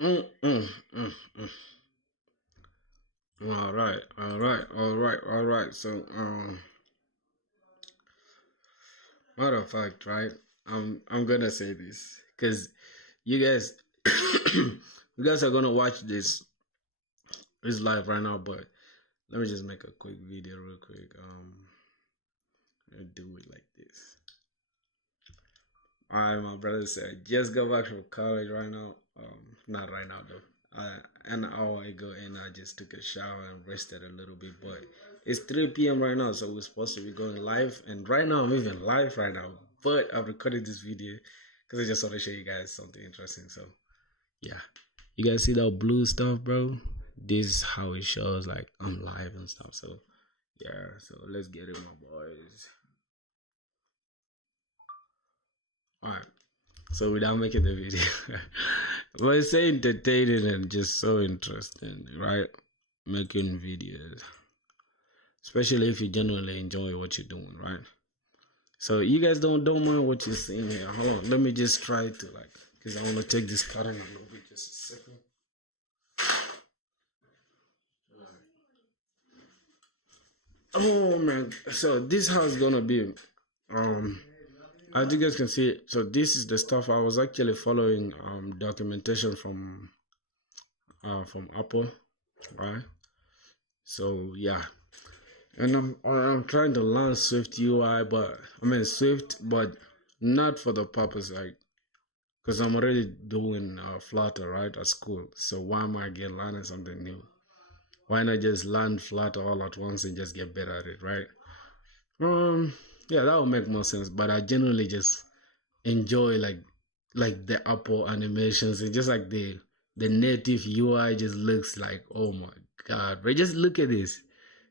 Mm, mm, mm, mm. All right, all right, all right, all right. So, matter of fact, right? I'm gonna say this because you guys, you guys are gonna watch this live right now. But let me just make a quick video real quick. I'll do it like this. All right, my brother said just got back from college right now. Not right now though. An hour ago, and I just took a shower and rested a little bit. But it's 3 p.m. right now, so we're supposed to be going live. And right now, I'm even live right now. But I've recorded this video because I just want to show you guys something interesting. So yeah, you guys see that blue stuff, bro? This is how it shows like I'm live and stuff. So yeah, so let's get it, my boys. All right. So without making the video, but it's so entertaining and just so interesting, right? Making videos, especially if you genuinely enjoy what you're doing, right? So you guys don't mind what you're seeing here. Hold on, let me just try to like, cause I want to take this cutting a little bit, just a second. Oh man, so this house gonna be, um, as you guys can see, so this is the stuff I was actually following documentation from Apple, right? So yeah, and I'm trying to learn Swift UI, but I mean Swift, but not for the purpose like because I'm already doing Flutter right at school. So why am I get learning something new? Why not just learn Flutter all at once and just get better at it, right? Um, yeah, that would make more sense. But I generally just enjoy like the Apple animations and just like the native UI just looks like, oh my god, but just look at this.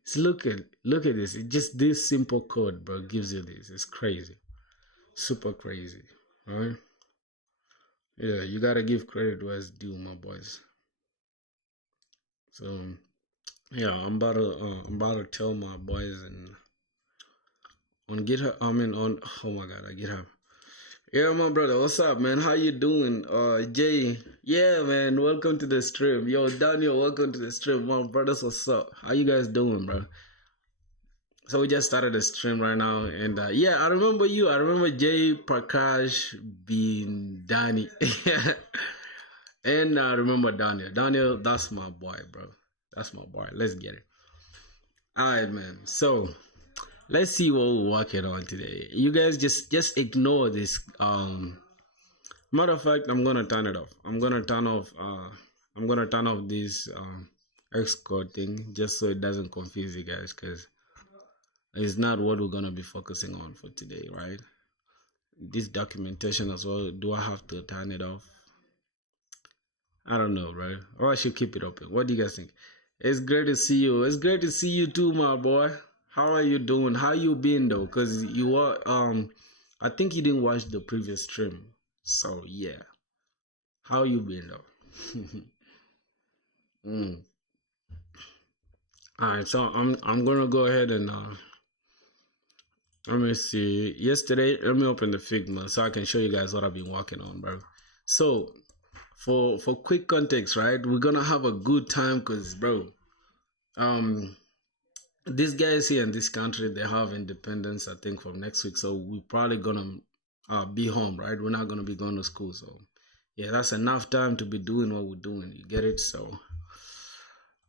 Just look at this. It just this simple code, bro, gives you this. It's crazy. Super crazy. Right? Yeah, you gotta give credit where it's due, my boys. So yeah, I'm about to tell my boys and on GitHub. I mean on oh my god, I GitHub. Yeah, my brother, what's up, man? How you doing? Jay. Yeah, man. Welcome to the stream. Yo, Daniel, welcome to the stream. My brothers, what's up? How you guys doing, bro? So we just started the stream right now, and yeah, I remember you. I remember Jay Prakash being Danny, and I remember Daniel. Daniel, that's my boy, bro. That's my boy. Let's get it. All right, man. So let's see what we're working on today. You guys just ignore this. Matter of fact, I'm gonna turn it off. I'm gonna turn off this Xcode thing just so it doesn't confuse you guys, because it's not what we're gonna be focusing on for today, right? This documentation as well. Do I have to turn it off? I don't know, right? Or I should keep it open. What do you guys think? It's great to see you. It's great to see you too, my boy. How are you doing? How you been though? Cause you were I think you didn't watch the previous stream. So yeah. How you been though? mm. All right, so I'm gonna go ahead and let me see. Yesterday, let me open the Figma so I can show you guys what I've been working on, bro. So for quick context, right? We're gonna have a good time, cause bro, um, these guys here in this country they have independence, I think, from next week. So we're probably gonna be home, right? We're not gonna be going to school, so yeah, that's enough time to be doing what we're doing. You get it? So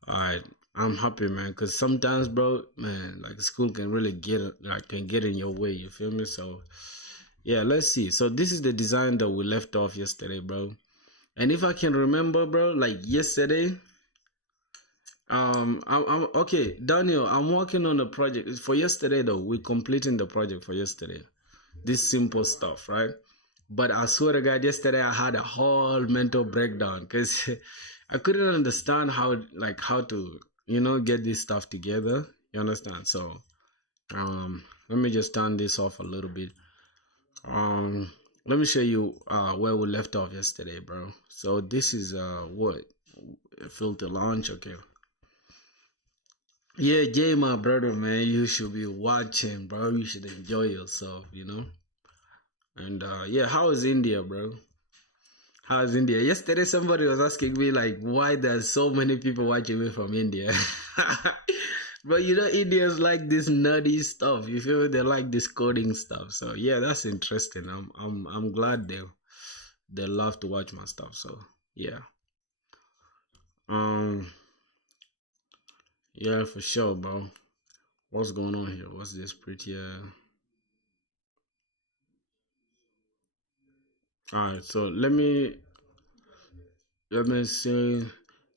alright, I'm happy, man. Cause sometimes, bro, man, like school can really get in your way. You feel me? So, yeah, let's see. So this is the design that we left off yesterday, bro. And if I can remember, bro, like yesterday, I'm okay, Daniel. I'm working on a project for yesterday, though. We're completing the project for yesterday. This simple stuff, right? But I swear to God, yesterday I had a whole mental breakdown because I couldn't understand how to get this stuff together. You understand? So let me just turn this off a little bit. Um let me show you where we left off yesterday, bro. So this is what filter launch. Okay. Yeah, Jay, my brother, man, you should be watching, bro. You should enjoy yourself, And yeah, how is India, bro? How's India? Yesterday, somebody was asking me like, why there's so many people watching me from India. But you know, Indians like this nerdy stuff. You feel me? They like this coding stuff. So yeah, that's interesting. I'm glad they love to watch my stuff. So yeah, um, yeah, for sure, bro. What's going on here? What's this pretty? All right. So let me see.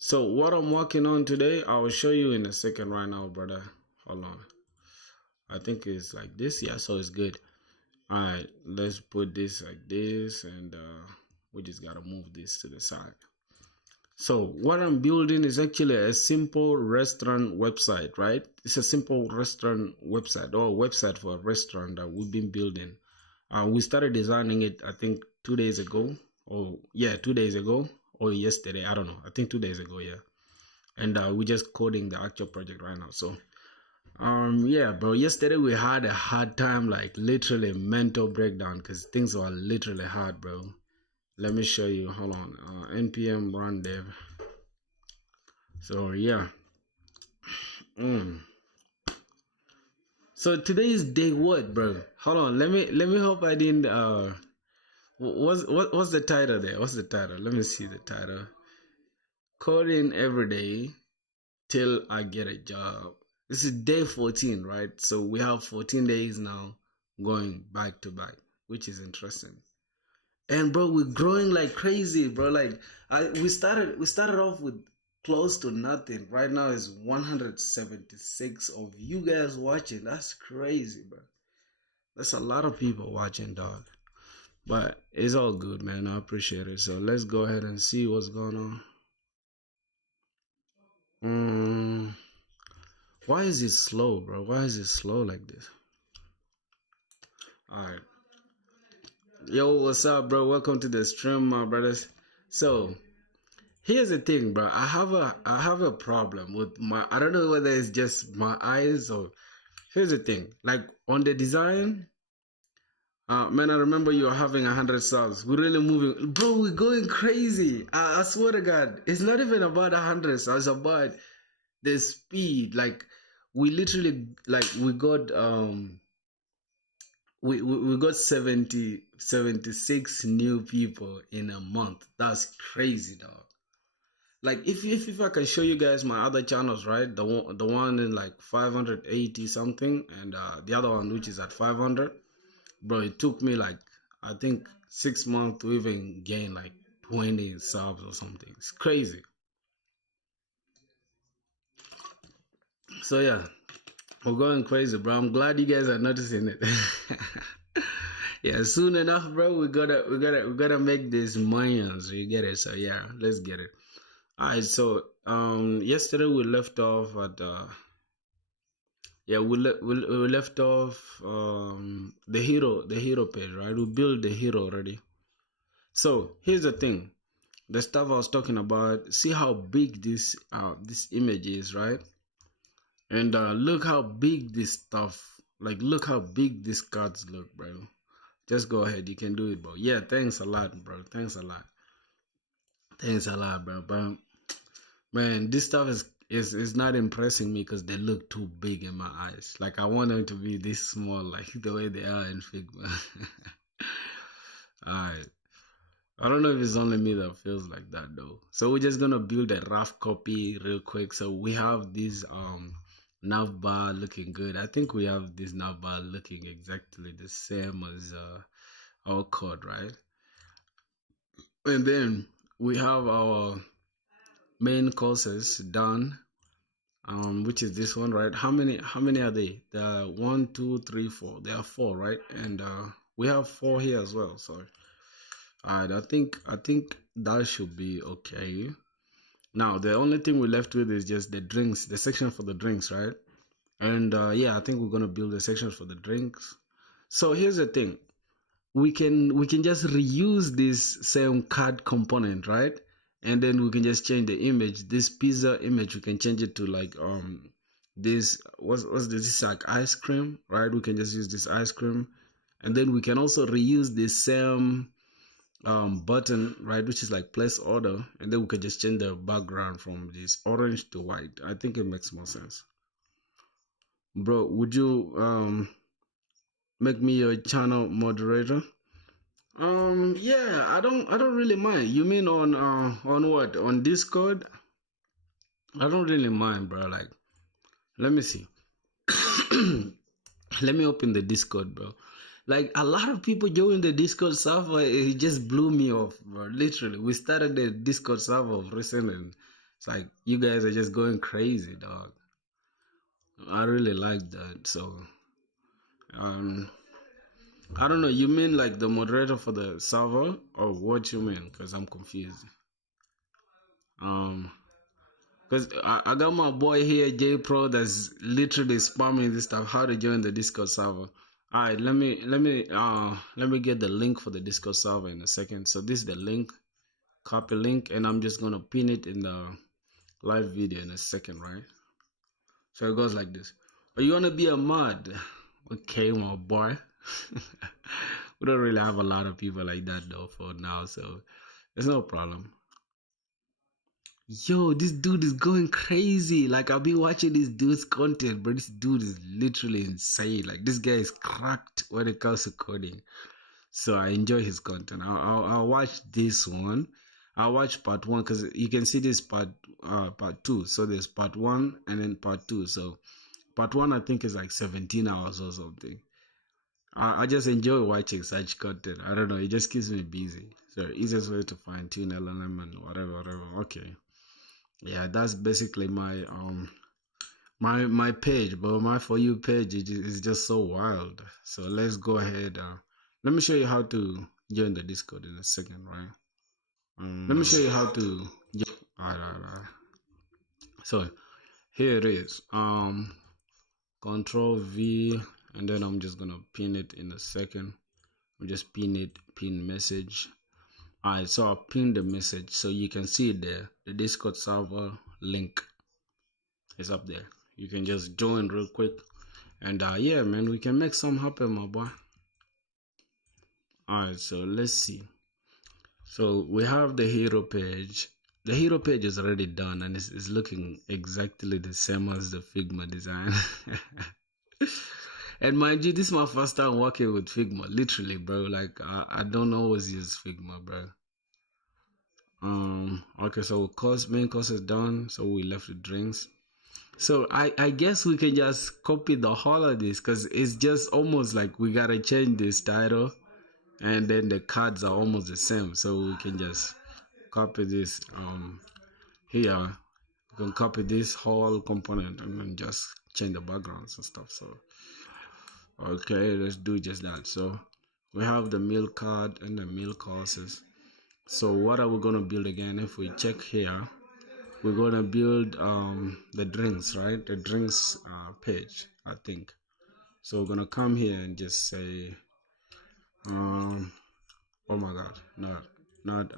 So what I'm working on today, I will show you in a second right now, brother. Hold on. I think it's like this. Yeah, so it's good. All right, let's put this like this, and we just gotta move this to the side. So what I'm building is actually a simple restaurant website, right? It's a simple restaurant website or website for a restaurant that we've been building. We started designing it, I think, 2 days ago. Or yeah, 2 days ago or yesterday. I don't know. I think 2 days ago. Yeah, and we're just coding the actual project right now. So yeah, bro. Yesterday we had a hard time, like literally mental breakdown, because things were literally hard, bro. Let me show you. Hold on. npm run dev. So yeah. Mm. So today is day what, bro? Hold on. Let me hope I didn't. What's the title there? What's the title? Let me see the title. Coding every day till I get a job. This is day 14, right? So we have 14 days now going back to back, which is interesting. And bro, we're growing like crazy, bro. Like we started off with close to nothing. Right now is 176 of you guys watching. That's crazy, bro. That's a lot of people watching, dog. But it's all good, man. I appreciate it. So let's go ahead and see what's going on. Mm, why is it slow, bro? Why is it slow like this? All right. Yo, what's up, bro? Welcome to the stream, my brothers. So here's the thing, bro. I have a problem with my. I don't know whether it's just my eyes or. Here's the thing. Like on the design, man. I remember you were having 100 subs. We're really moving, bro. We're going crazy. I swear to God, it's not even about 100 subs. It's about the speed. Like we literally, like we got 76 new people in a month. That's crazy, dog. Like if I can show you guys my other channels, right? The one in like 580 something, and the other one which is at 500. Bro, it took me like I think 6 months to even gain like 20 subs or something. It's crazy. So yeah, we're going crazy, bro. I'm glad you guys are noticing it. Yeah, soon enough, bro. We gotta make these millions. You get it? So yeah, let's get it. Alright, so yesterday we left off at yeah, we left off the hero page, right? We built the hero already. So here's the thing, the stuff I was talking about. See how big this image is, right? And look how big this stuff, like look how big these cards look, bro. Just go ahead, you can do it, bro. Yeah, thanks a lot, bro. Thanks a lot. Thanks a lot, bro. But man, this stuff is not impressing me because they look too big in my eyes. Like I want them to be this small, like the way they are in Figma. Alright. I don't know if it's only me that feels like that though. So we're just gonna build a rough copy real quick. So we have this navbar looking good. I think we have this navbar looking exactly the same as our code, right? And then we have our main courses done, which is this one, right? How many are they? There are 1 2 3 4. There are four, right? And we have four here as well. So alright, I think that should be okay. Now the only thing we're left with is just the drinks, the section for the drinks, right? And yeah, I think we're gonna build a section for the drinks. So here's the thing, we can just reuse this same card component, right? And then we can just change the image. This pizza image, we can change it to like this, what's this? This is like ice cream, right? We can just use this ice cream, and then we can also reuse the same button, right, which is like place order, and then we can just change the background from this orange to white. I think it makes more sense. Bro, would you make me your channel moderator? Yeah, I don't really mind. You mean on what? On Discord? I don't really mind, bro. Like, let me see. Let me open the Discord, bro. Like a lot of people join the Discord server, it just blew me off, bro. Literally, we started the Discord server of recent, and it's like you guys are just going crazy, dog. I really like that. So, um, I don't know. You mean like the moderator for the server, or what you mean? Cause I'm confused. Um, cause I got my boy here, J Pro, that's literally spamming this stuff. How to join the Discord server? All right, let me get the link for the Discord server in a second. So this is the link, copy link, and I'm just gonna pin it in the live video in a second, right? So it goes like this. Are you wanna be a mod? Okay, my boy. We don't really have a lot of people like that though for now, so there's no problem. Yo, this dude is going crazy. Like I've been watching this dude's content, but this dude is literally insane. Like this guy is cracked when it comes to coding. So I enjoy his content. I'll watch this one. I'll watch part one because you can see this part two. So there's part one and then part two. So part one I think is like 17 hours or something. I just enjoy watching such content. I don't know. It just keeps me busy. So easiest way to fine tune LLM and whatever. Okay. Yeah, that's basically my page, but my For You page is just so wild. So let's go ahead. Let me show you how to join the Discord in a second, right? Let me show you how to. Alright. So here it is. Control V, and then I'm just gonna pin it in a second. I'm just pin message. Alright, so I'll pin the message so you can see it there. The Discord server link is up there. You can just join real quick, and yeah, man, we can make some happen, my boy. Alright, so let's see. So we have the hero page. The hero page is already done, and it's looking exactly the same as the Figma design. And mind you, this is my first time working with Figma, literally, bro. Like I don't always use Figma, bro. Okay, so main course is done, so we left with drinks. So I guess we can just copy the whole of this because it's just almost like we gotta change this title, and then the cards are almost the same, so we can just copy this here. We can copy this whole component and then just change the backgrounds and stuff. So okay, let's do just that. So we have the meal card and the meal courses. So what are we gonna build again? If we check here, we're gonna build the drinks, right? The drinks page, I think. So we're gonna come here and just say oh my god, not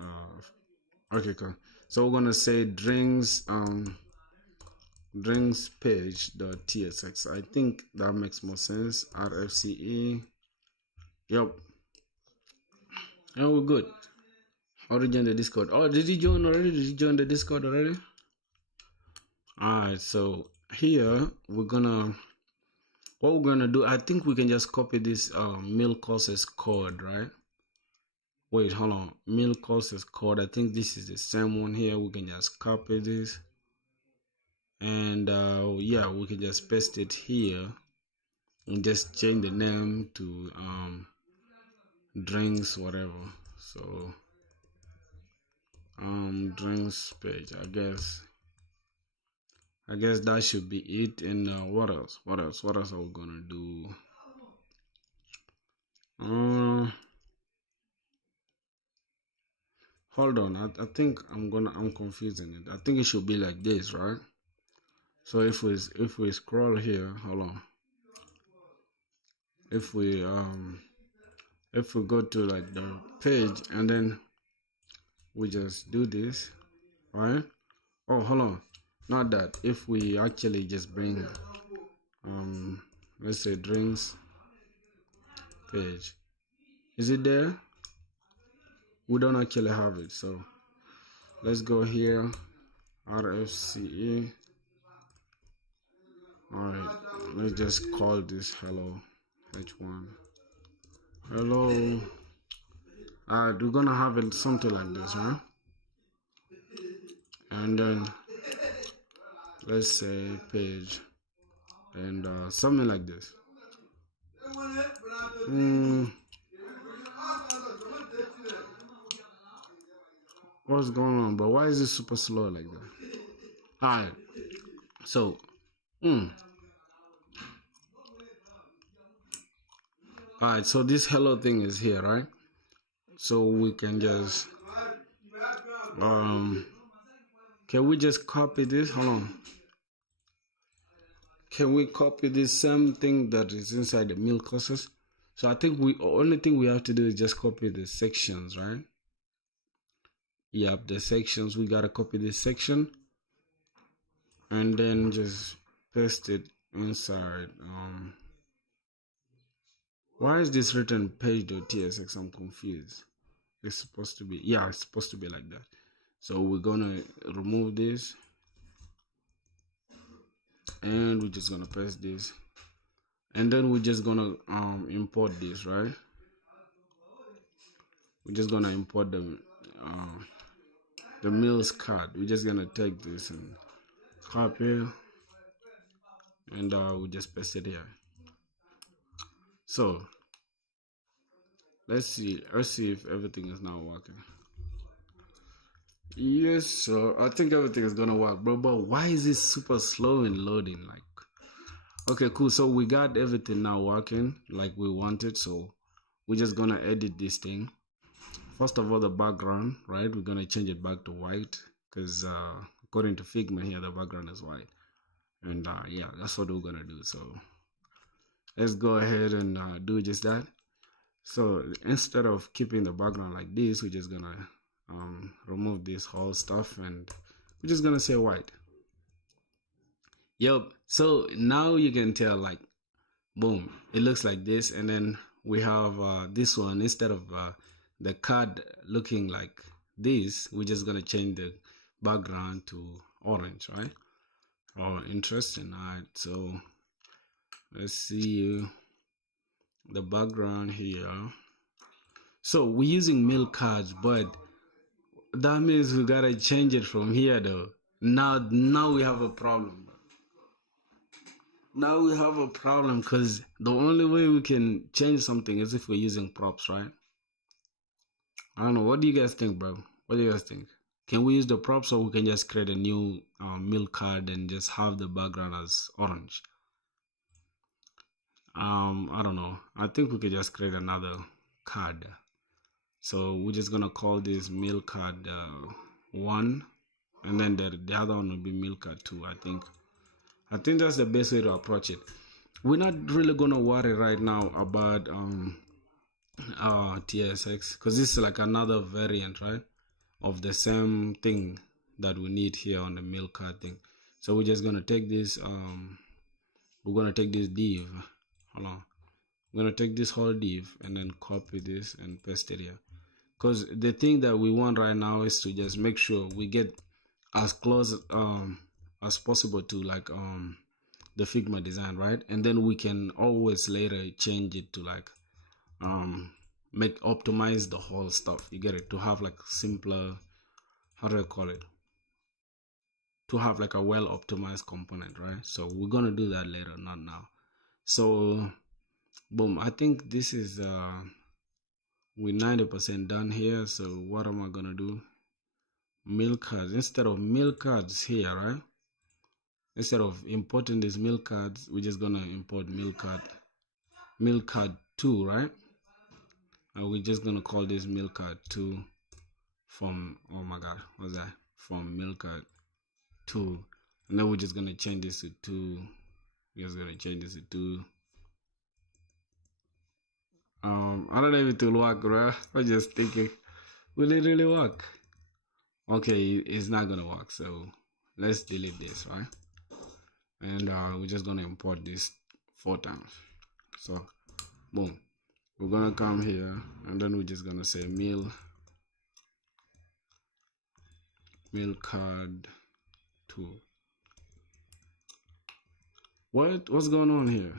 okay, cool. So we're gonna say drinks page dot tsx. I think that makes more sense. RFCE. Yep. And we're good. Origin the Discord. Oh, did you join already? Did you join the Discord already? Alright, so here what we're gonna do, I think we can just copy this meal courses code, right? Wait, hold on. Meal courses code. I think this is the same one here. We can just copy this, and yeah, we can just paste it here and just change the name to drinks whatever. So drinks page, I guess that should be it. And what else are we gonna do? Hold on, I think I'm confusing it. I think it should be like this, right? So if we scroll here, hold on. If we go to like the page and then we just do this, right? Oh, hold on, not that. If we actually just bring let's say drinks page, is it there? we don't actually have it. So let's go here, RFCE. All right, let's just call this hello H1. Hello. We're gonna have it something like this, right? And then let's say page and something like this. What's going on, bro? Why is it super slow like that? Alright, so alright, so this hello thing is here, right? So we can just can we just copy this? Hold on. Can we copy this same thing that is inside the meal classes? So I think only thing we have to do is just copy the sections, right? Yep, the sections. We gotta copy this section and then just paste it inside. Why is this written page.tsx? I'm confused. It's supposed to be, yeah, it's supposed to be like that. So we're gonna remove this and we're just gonna paste this, and then we're just gonna import this, right? We're just gonna import the meals card. We're just gonna take this and copy, and we just paste it here. So let's see if everything is now working. Yes, so I think everything is gonna work, bro. But why is it super slow in loading? Like, okay, cool. So we got everything now working like we wanted. So we're just gonna edit this thing. First of all, the background, right? We're gonna change it back to white because according to Figma here, the background is white. And yeah, that's what we're gonna do. So let's go ahead and do just that. So instead of keeping the background like this, we're just gonna remove this whole stuff and we're just gonna say white. Yep. So now you can tell, like, boom, it looks like this. And then we have this one. Instead of the card looking like this, we're just gonna change the background to orange, right? Oh, interesting. All right, so let's see the background here. So we're using milk cards, but that means we gotta change it from here though. Now we have a problem. Now we have a problem because the only way we can change something is if we're using props, right? I don't know. What do you guys think, bro? What do you guys think? Can we use the props, or we can just create a new milk card and just have the background as orange? I don't know. I think we could just create another card. So we're just gonna call this milk card 1, and then the other one will be milk card 2. I think that's the best way to approach it. We're not really gonna worry right now about TSX because this is like another variant, right, of the same thing that we need here on the milk card thing. So we're just gonna take this we're gonna take this div. Hold on. We're gonna take this whole div and then copy this and paste it here. Because the thing that we want right now is to just make sure we get as close as possible to like the Figma design, right? And then we can always later change it to like optimize the whole stuff. You get it? To have like simpler, how do I call it? To have like a well optimized component, right? So we're gonna do that later, not now. So boom, I think this is we're 90% done here. So what am I gonna do? Milk cards. Instead of milk cards here, right? Instead of importing these milk cards, we're just gonna import milk card 2, right? And we're just gonna call this milk card 2 from, oh my god, what's that? From milk card 2. And then we're just gonna change this to 2. We're just gonna change this to 2. I don't know if it will work, bro. I'm just thinking, will it really work? Okay, it's not gonna work, so let's delete this, right? And we're just gonna import this 4 times. So boom, we're gonna come here and then we're just gonna say meal Milk card 2. What's going on here?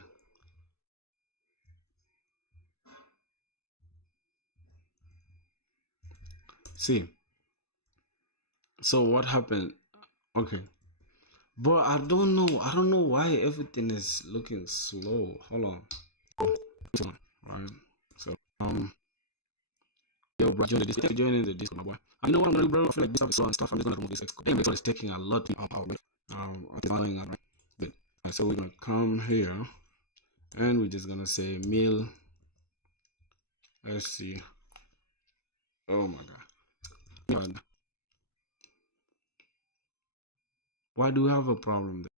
See, so what happened? Okay, but I don't know. I don't know why everything is looking slow. Hold on. Right. So yo, bro, join the Discord, my boy. I know what I'm gonna do, bro. I feel like this stuff is slow and stuff. I'm just gonna remove this X code. Damn, it's taking a lot of power. It's annoying, right? Good. Right, so we're gonna come here, and we're just gonna say meal. Let's see. Oh my god. Why do we have a problem there?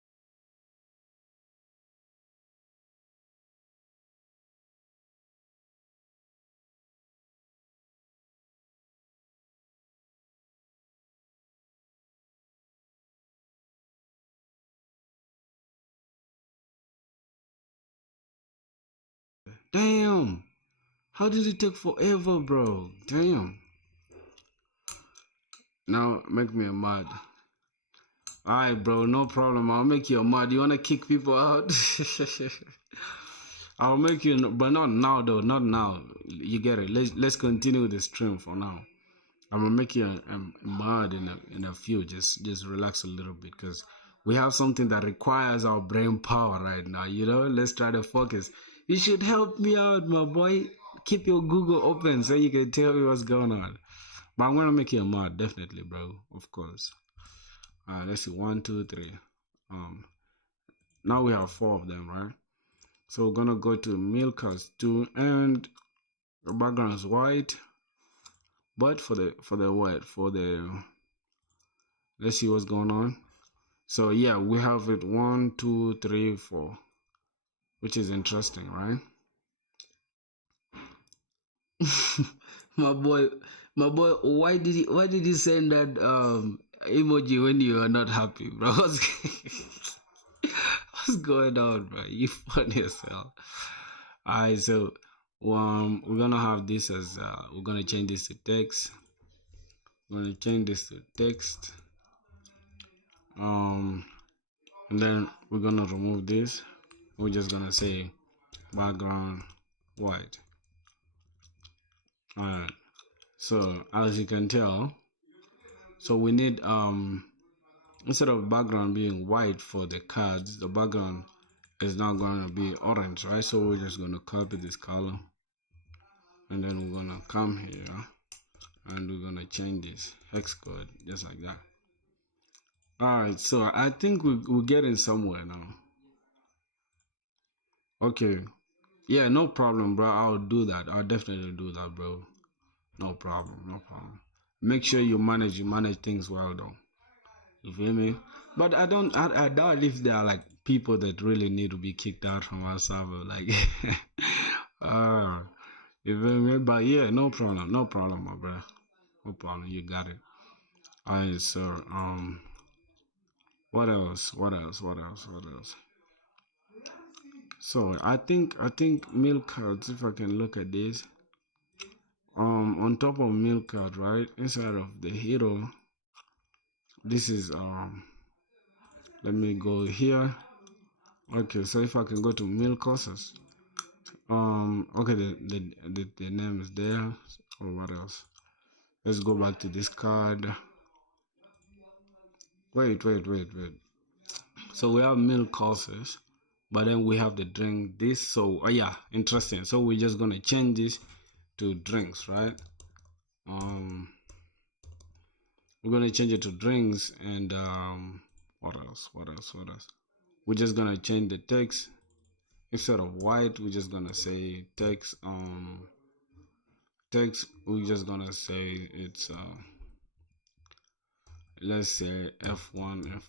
Damn! How did it take forever, bro? Damn. Now make me a mod. Alright, bro, no problem. I'll make you a mod. You wanna kick people out? I'll make you, but not now though. Not now. You get it. Let's continue the stream for now. I'm gonna make you a mod in a few. Just relax a little bit because we have something that requires our brain power right now. You know, let's try to focus. You should help me out, my boy. Keep your Google open so you can tell me what's going on. But I'm gonna make you a mod, definitely, bro. Of course. Let's see, 1, 2, 3. Now we have 4 of them, right? So we're gonna go to Milkers 2, and the background is white. But for the what? For the let's see what's going on. So yeah, we have it 1, 2, 3, 4, which is interesting, right? my boy, my boy, why did he send that emoji when you are not happy, bro? What's going on, bro? You funny yourself. Alright, so we're gonna have this as we're gonna change this to text. We're gonna change this to text. And then we're gonna remove this. We're just gonna say background white. Alright, so as you can tell, so we need instead of background being white for the cards, the background is now going to be orange, right? So we're just going to copy this color, and then we're going to come here and we're going to change this hex code just like that. Alright, so I think we're getting somewhere now. Okay, yeah, no problem, bro. I'll do that. I'll definitely do that, bro. No problem, no problem. Make sure you manage things well, though. You feel me? But I doubt if there are like people that really need to be kicked out from our server. Like, you feel me? But yeah, no problem, my brother. No problem. You got it. Alright, so what else? What else? What else? What else? So I think milk cards. If I can look at this, on top of milk card, right inside of the hero, this is let me go here. Okay, so if I can go to milk courses, okay, the name is there. Or what else? Let's go back to this card. Wait. So we have milk courses, but then we have the drink this. So yeah, interesting. So we're just gonna change this to drinks, right? We're gonna change it to drinks, and what else? We're just gonna change the text. Instead of white, we're just gonna say text. Text. We're just gonna say it's let's say F1.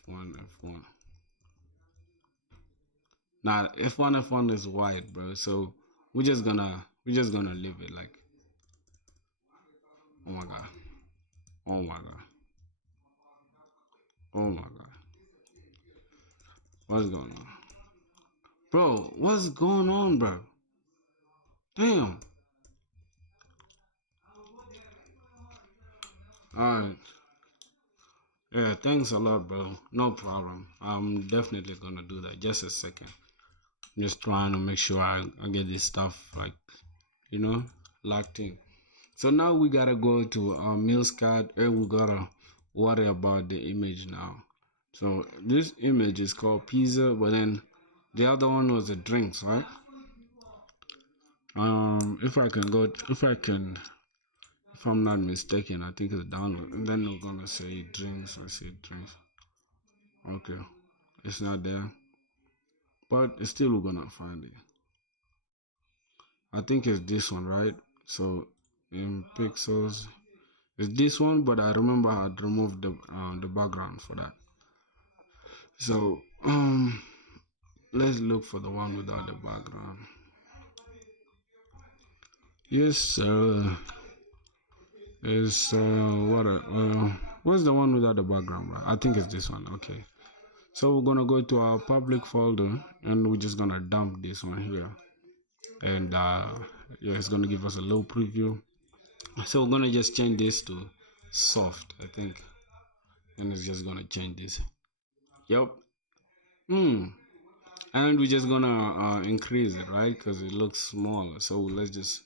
Now F1 is white, bro. So we're just gonna leave it like. Oh my god. Oh my god. Oh my god. What's going on, bro? What's going on, bro? Damn. Alright. Yeah, thanks a lot, bro. No problem. I'm definitely gonna do that. Just a second. I'm just trying to make sure I get this stuff like, you know, locked in. So now we gotta go to our meals card and we gotta worry about the image now. So this image is called pizza, but then the other one was the drinks, right? If I can go, if I'm not mistaken, I think it's download, and then we're gonna say drinks. I say drinks. Okay, it's not there, but it's still we're gonna find it. I think it's this one, right? So in pixels, it's this one, but I remember I had removed the background for that. So let's look for the one without the background. Yes, sir. Is what's the one without the background, right? I think it's this one. Okay. So we're gonna go to our public folder and we're just gonna dump this one here. And yeah, it's gonna give us a low preview. So we're gonna just change this to soft, I think. And it's just gonna change this. Yep. And we're just gonna increase it, right? Because it looks smaller. So let's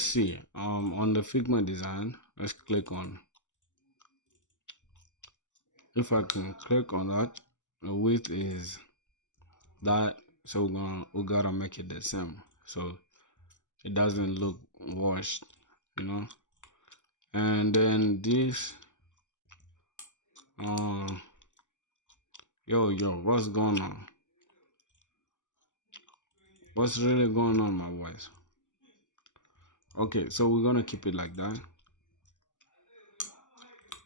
see. On the Figma design, let's click on. If I can click on that, the width is that. So we gotta make it the same. So it doesn't look washed, you know. And then this yo, what's going on? What's really going on, my boys? Okay, so we're gonna keep it like that.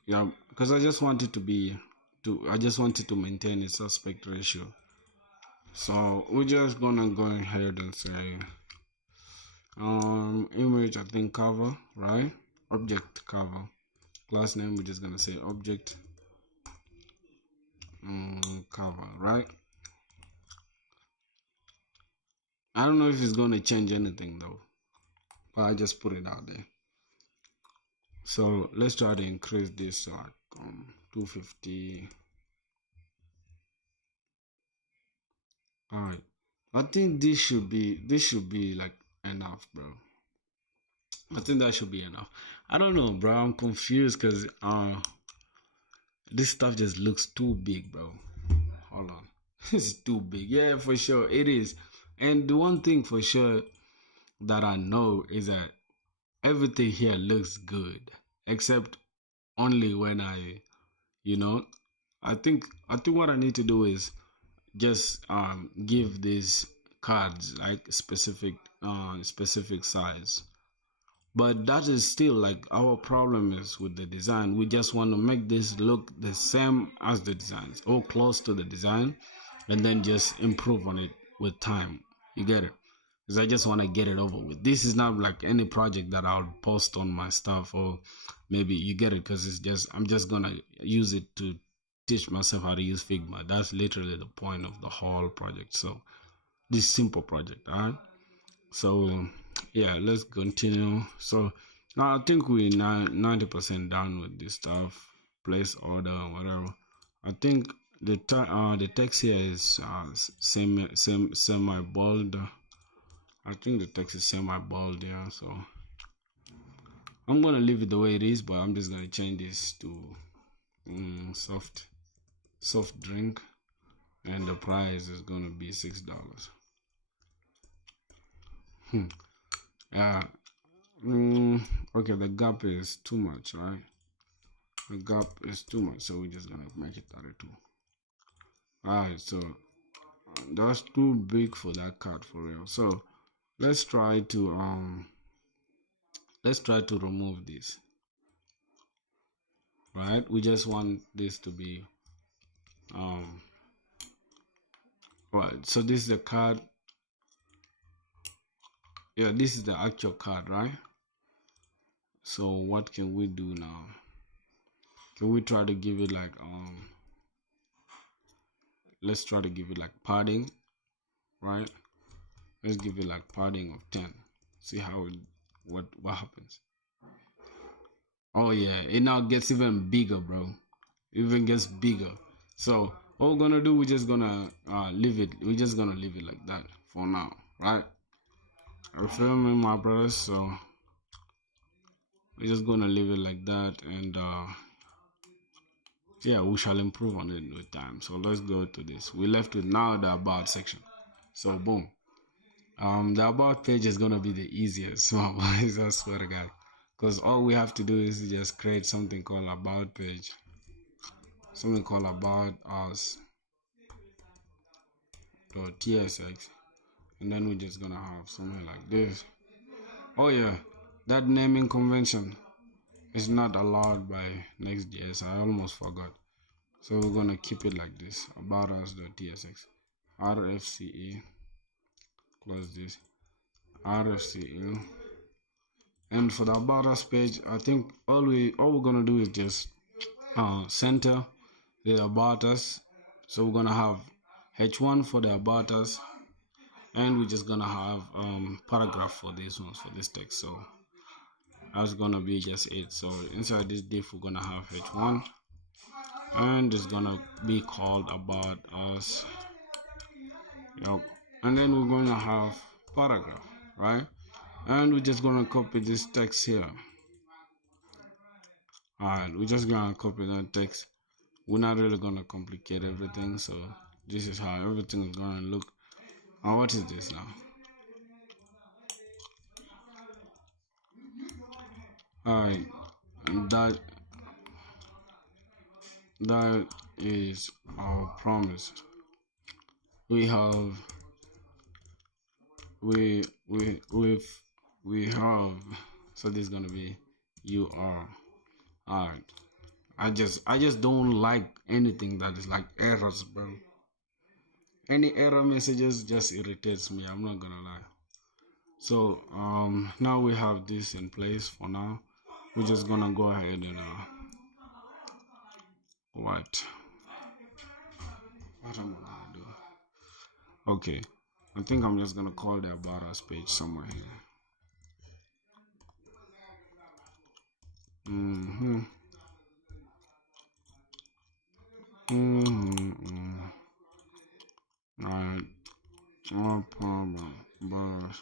Yeah, because I just wanted to maintain its aspect ratio. So we're just gonna go ahead and say image, I think cover, right? Object cover. Class name, we're just gonna say object cover, right? I don't know if it's gonna change anything though, but I just put it out there. So let's try to increase this to like 250. All right, I think this should be like enough, bro. I think that should be enough. I don't know, bro. I'm confused because this stuff just looks too big, bro. Hold on. It's too big. Yeah, for sure. It is. And the one thing for sure that I know is that everything here looks good. Except only when you know, I think what I need to do is just give these cards like specific size. But that is still like our problem is with the design. We just want to make this look the same as the designs or close to the design and then just improve on it with time. You get it? Because I just want to get it over with. This is not like any project that I'll post on my stuff or maybe you get it because it's just I'm just gonna use it to teach myself how to use Figma. That's literally the point of the whole project. So this simple project, all right? So yeah, let's continue. So now I think we're 90% done with this stuff. Place order, whatever. I think the text here is semi bold. I think the text is semi bold, yeah. So I'm gonna leave it the way it is, but I'm just gonna change this to soft drink, and the price is gonna be $6. Yeah. Okay, the gap is too much, right? The gap is too much, so we're just gonna make it 32. Alright, so that's too big for that card for real. So let's try to remove this. Right? We just want this to be right. So this is the card. Yeah, this is the actual card, right? So what can we do now? Can we try to give it like let's try to give it like padding, right? Let's give it like padding of 10. See how what happens. Oh yeah, it now gets even bigger, bro. even gets bigger. So what we're gonna do, we're just gonna leave it. We're just gonna leave it like that for now, right? You feel me, my brothers? So we're just gonna leave it like that, and yeah, we shall improve on it with time. So let's go to this. We left with now the about section. So boom. The about page is gonna be the easiest, my boys. I swear to God, because all we have to do is just create something called about page, something called about us .tsx, and then we're just gonna have something like this. Oh yeah, that naming convention is not allowed by Next.js. I almost forgot. So we're gonna keep it like this: about us.tsx, rfce, close this, rfce. And for the about us page, I think all we're gonna do is just center the about us. So we're gonna have h1 for the about us, and we're just gonna have paragraph for these ones, for this text. So that's gonna be just it. So inside this div we're gonna have h1, and it's gonna be called about us. Yep. And then we're gonna have paragraph, right? And we're just gonna copy this text here. Alright, we're just gonna copy that text. We're not really gonna complicate everything, so this is how everything is gonna look. And what is this now? Alright, that is our promise. We have we have, so this is gonna be you are. Alright, I just don't like anything that is like errors, bro. Any error messages just irritates me, I'm not gonna lie. So now we have this in place for now. We're just gonna go ahead and what am I gonna do? Okay, I think I'm just gonna call the about us page somewhere here. Alright, no problem, but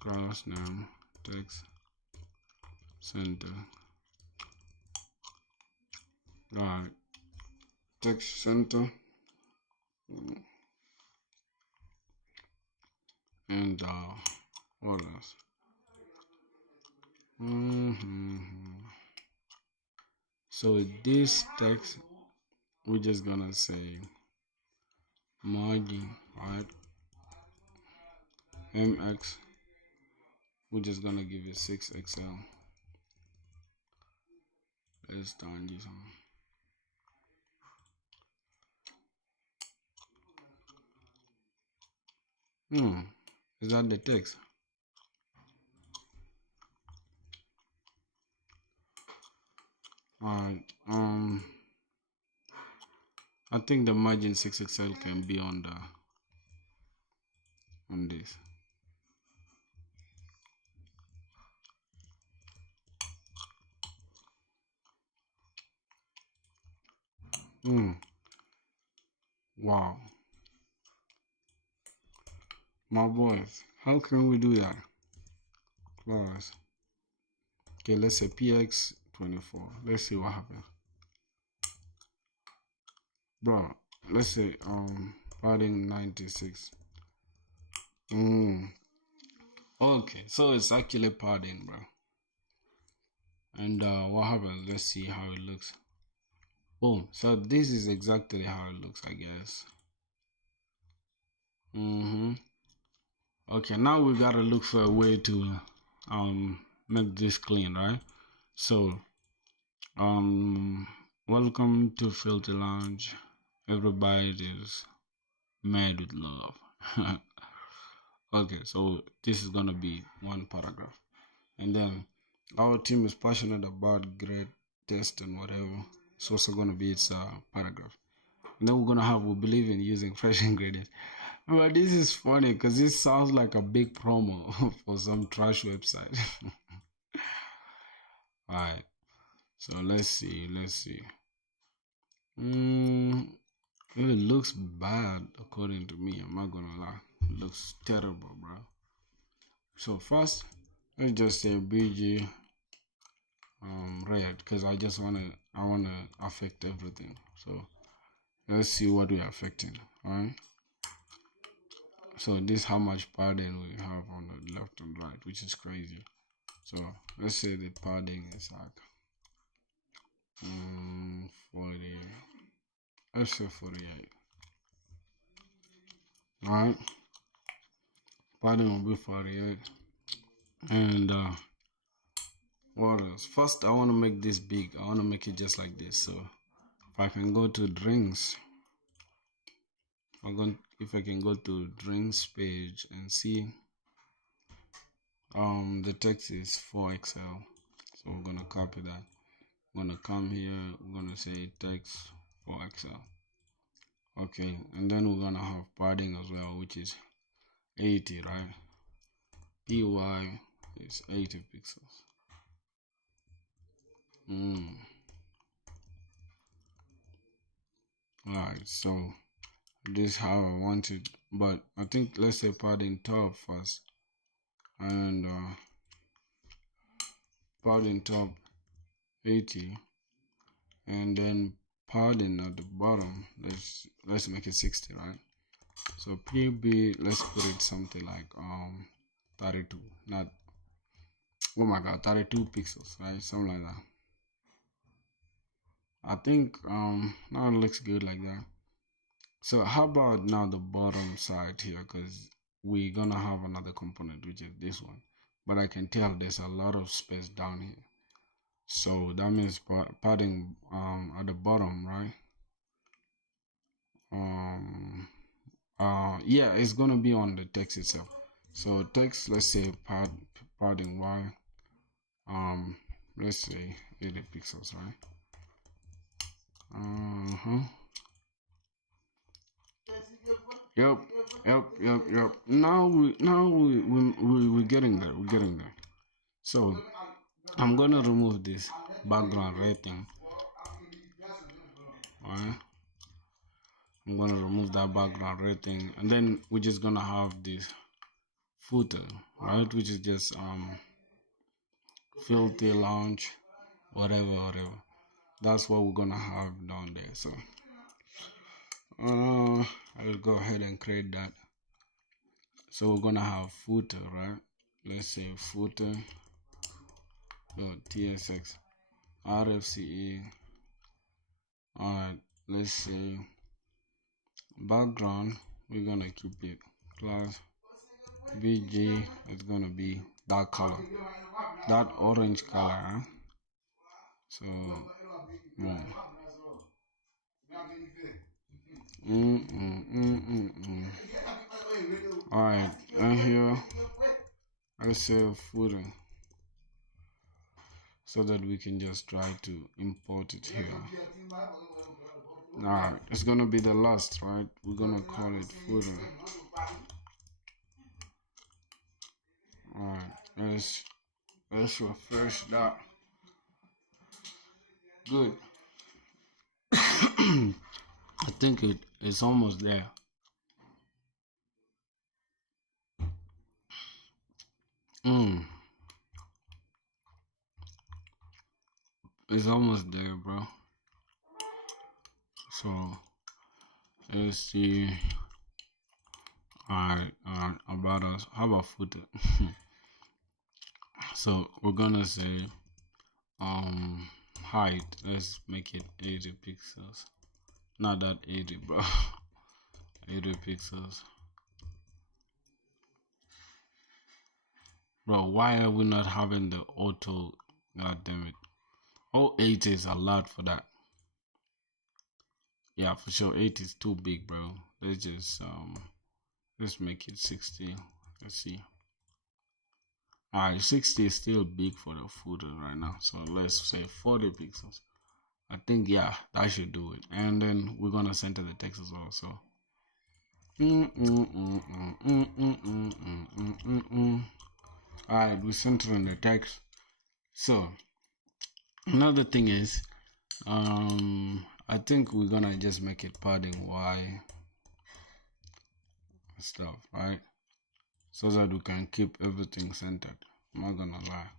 class name, text center. Alright, text center, and what else? So this text, we're just gonna say margin, right? mx, we're just gonna give it 6xl. Let's turn this on. Is that the text? Alright, I think the margin 6xl can be on this. Wow, my boys, how can we do that? Class. Okay, let's say px24. Let's see what happens, bro. Let's say padding 96. Okay, so it's actually padding, bro. And what happens? Let's see how it looks. Boom. So this is exactly how it looks, I guess. Okay, now we gotta look for a way to make this clean, right? So welcome to Filter Lounge. Everybody is mad with love. Okay, so this is gonna be one paragraph, and then our team is passionate about great test and whatever. It's also gonna be its paragraph, and then we're gonna have we believe in using fresh ingredients. But this is funny because this sounds like a big promo for some trash website. Alright, So let's see. It looks bad according to me. I'm not gonna lie. It looks terrible, bro. So first, let's just say BG red, because I wanna affect everything. So let's see what we're affecting. Alright. So this is how much padding we have on the left and right, which is crazy. So let's say the padding is like 40. Let's say 48. Alright. Padding will be 48. And what else? First, I want to make this big. I want to make it just like this. So if I can go to drinks, if I can go to drinks page and see the text is 4XL. So we're gonna copy that. I'm gonna come here, we're gonna say text 4XL. Okay, and then we're gonna have padding as well, which is 80, right? PY is 80 pixels. Alright, so this is how I want it, but I think let's say padding top first, and padding top 80, and then padding at the bottom, let's make it 60, right? So PB, let's put it something like 32, not, oh my god, 32 pixels, right? Something like that. I think now it looks good like that. So how about now the bottom side here, because we're gonna have another component, which is this one, but I can tell there's a lot of space down here. So that means padding at the bottom, right? Yeah, it's gonna be on the text itself. So text, let's say padding Y, let's say 80 pixels, right? Yep. Now we're getting there. We're getting there. So I'm gonna remove this background rating. Alright. I'm gonna remove that background rating, and then we're just gonna have this footer, right? Which is just filthy launch, whatever. That's what we're gonna have down there. So I'll go ahead and create that. So we're gonna have footer, right? Let's say footer .tsx rfce. Alright, let's say background, we're gonna keep it class bg. It's gonna be that color, that orange color, huh? So boom. Alright, and here I say footer, so that we can just try to import it here. Alright, it's gonna be the last, right? We're gonna call it footer. Alright, let's refresh that. Good. I think it's almost there. It's almost there, bro. So let's see. Alright, about us. How about footer? So we're gonna say height. Let's make it 80 pixels. Not that 80, bro. 80 pixels. Bro, why are we not having the auto? God damn it. Oh, 80 is a lot for that. Yeah, for sure. 80 is too big, bro. Let's just let's make it 60. Let's see. Alright, 60 is still big for the footer right now. So let's say 40 pixels. I think, yeah, that should do it. And then we're gonna center the text as well. So alright, we're centering the text. So Another thing is, I think we're gonna just make it padding Y stuff, right? So that we can keep everything centered. I'm not gonna lie.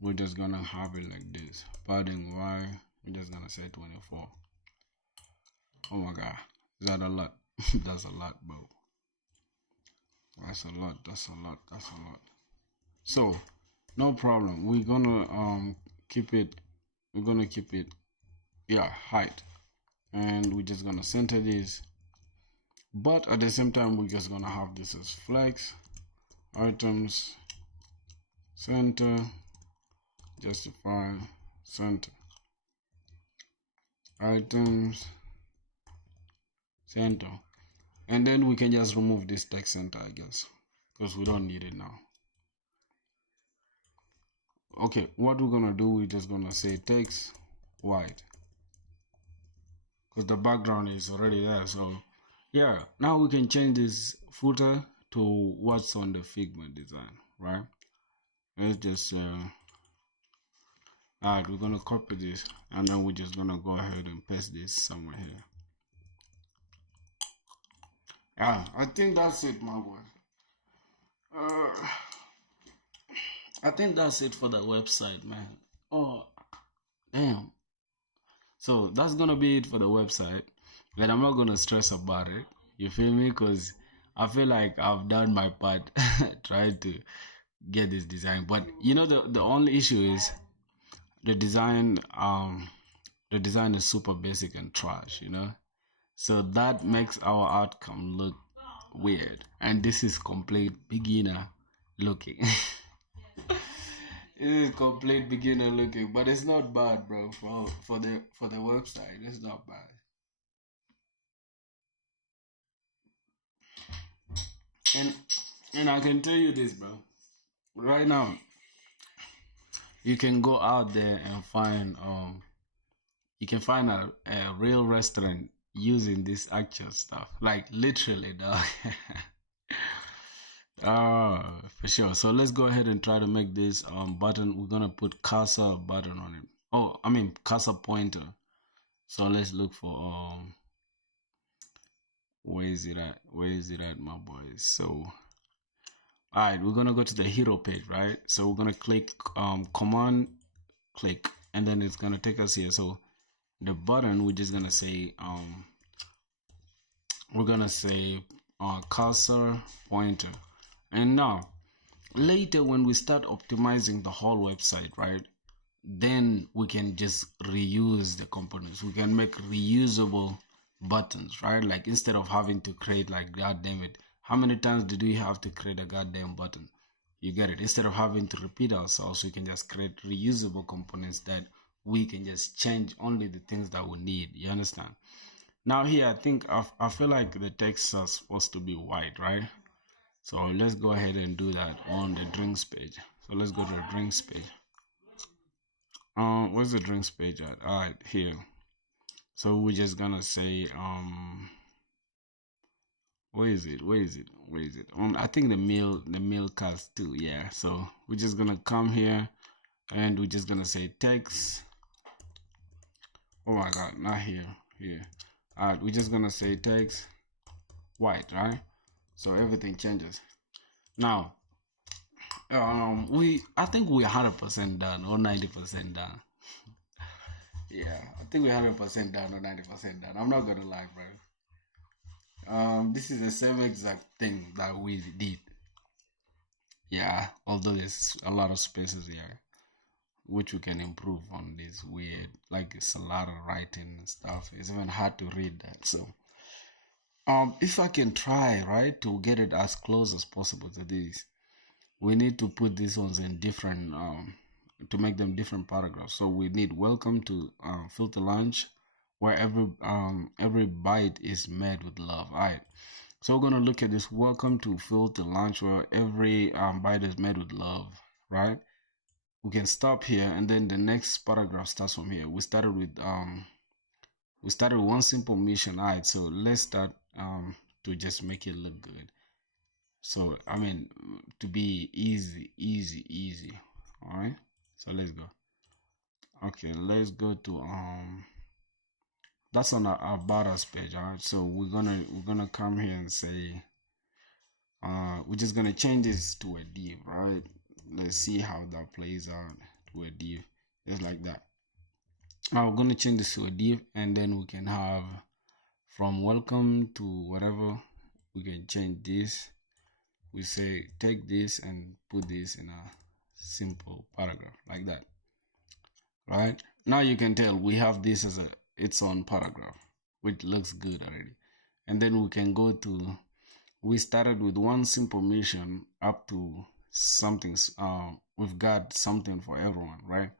We're just gonna have it like this. Padding Y, we're just gonna say 24. Oh my god. Is that a lot? That's a lot, bro. That's a lot, that's a lot, that's a lot. So, no problem. We're gonna keep it, we're gonna keep it, yeah, height. And we're just gonna center this. But at the same time, we're just gonna have this as flex, items, center, justify, center, items, center. And then we can just remove this text center, I guess, because we don't need it now. Okay, what we're gonna do, we're just gonna say text white, because the background is already there. So yeah, now we can change this footer to what's on the Figma design, right? Let's just alright, we're gonna copy this, and then we're just gonna go ahead and paste this somewhere here. Yeah, I think that's it, my boy. I think that's it for the website, man. Oh, damn. So that's gonna be it for the website. And I'm not gonna stress about it. You feel me? Because I feel like I've done my part trying to get this design. But you know, the only issue is the design. The design is super basic and trash. You know, so that makes our outcome look weird. And this is complete beginner looking. It is complete beginner looking, but it's not bad, bro. For the website, it's not bad. And and I can tell you this, bro. Right now, you can go out there and find you can find a real restaurant using this actual stuff. Like literally, dog. For sure. So let's go ahead and try to make this button. We're gonna put cursor button on it. Oh, I mean cursor pointer. So let's look for where is it at? Where is it at, my boys? So alright, we're gonna go to the hero page, right? So we're gonna click command click, and then it's gonna take us here. So the button, we're just gonna say cursor pointer. And now later when we start optimizing the whole website, right, then we can just reuse the components. We can make reusable buttons, right? Like instead of having to create, like, god damn it, how many times did we have to create a goddamn button? You get it? Instead of having to repeat ourselves, we can just create reusable components that we can just change only the things that we need. You understand? Now here, I think I feel like the text are supposed to be white, right? So let's go ahead and do that on the drinks page. So let's go to the drinks page. Where's the drinks page at? Alright, here. So we're just gonna say where is it? Where is it? Where is it? I think the meal cast too, yeah. So we're just gonna come here and we're just gonna say text. Oh my god, not here. Here. Alright, we're just gonna say text white, right? So everything changes. Now I think we're 100% done or 90% done. Yeah, I think we're 100% done or 90% done. I'm not gonna lie, bro. This is the same exact thing that we did. Yeah, although there's a lot of spaces here, which we can improve on this weird, like it's a lot of writing and stuff. It's even hard to read that. So, if I can try, right, to get it as close as possible to this, we need to put these ones in different, to make them different paragraphs. So we need welcome to filter lunch, where every bite is made with love. All right. So we're gonna look at this. Welcome to filter lunch, where every bite is made with love. Right. We can stop here, and then the next paragraph starts from here. We started with one simple mission. All right. So let's start to just make it look good. So I mean, to be easy. All right. So let's go. Okay, let's go to that's on our about us page. All right, so we're gonna come here and say we're just gonna change this to a div, right? Let's see how that plays out to a div, just like that. Now we're gonna change this to a div, and then we can have from welcome to whatever. We can change this. We say take this and put this in a simple paragraph like that, right? Now you can tell we have this as its own paragraph, which looks good already. And then we can go to, we started with one simple mission up to something. We've got something for everyone, right?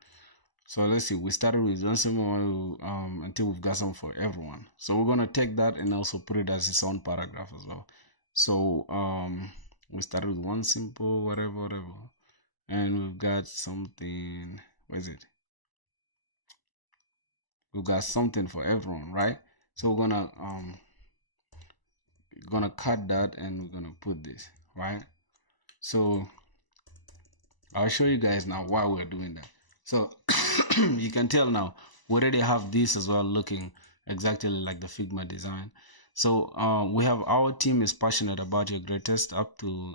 So let's see, we started with one simple until we've got something for everyone. So we're gonna take that and also put it as its own paragraph as well. So we started with one simple whatever, and we've got something. Where is it? We've got something for everyone, right? So we're gonna cut that and we're gonna put this, right? So I'll show you guys now why we're doing that. So you can tell now we already have this as well, looking exactly like the Figma design. So we have our team is passionate about your greatest up to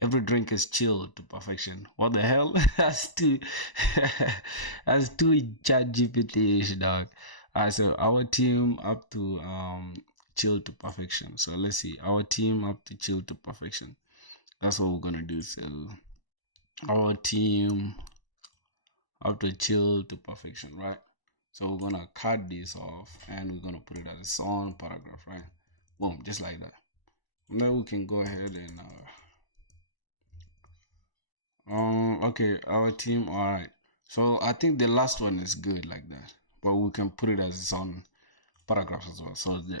every drink is chilled to perfection. What the hell? That's too that's too chat GPT-ish, dog. So our team up to chill to perfection. So let's see, our team up to chill to perfection. That's what we're gonna do. So our team up to chill to perfection, right? So we're gonna cut this off and we're gonna put it as its own paragraph, right? Boom, just like that. Now we can go ahead and okay, our team, all right. So I think the last one is good like that, but we can put it as its own paragraph as well. So the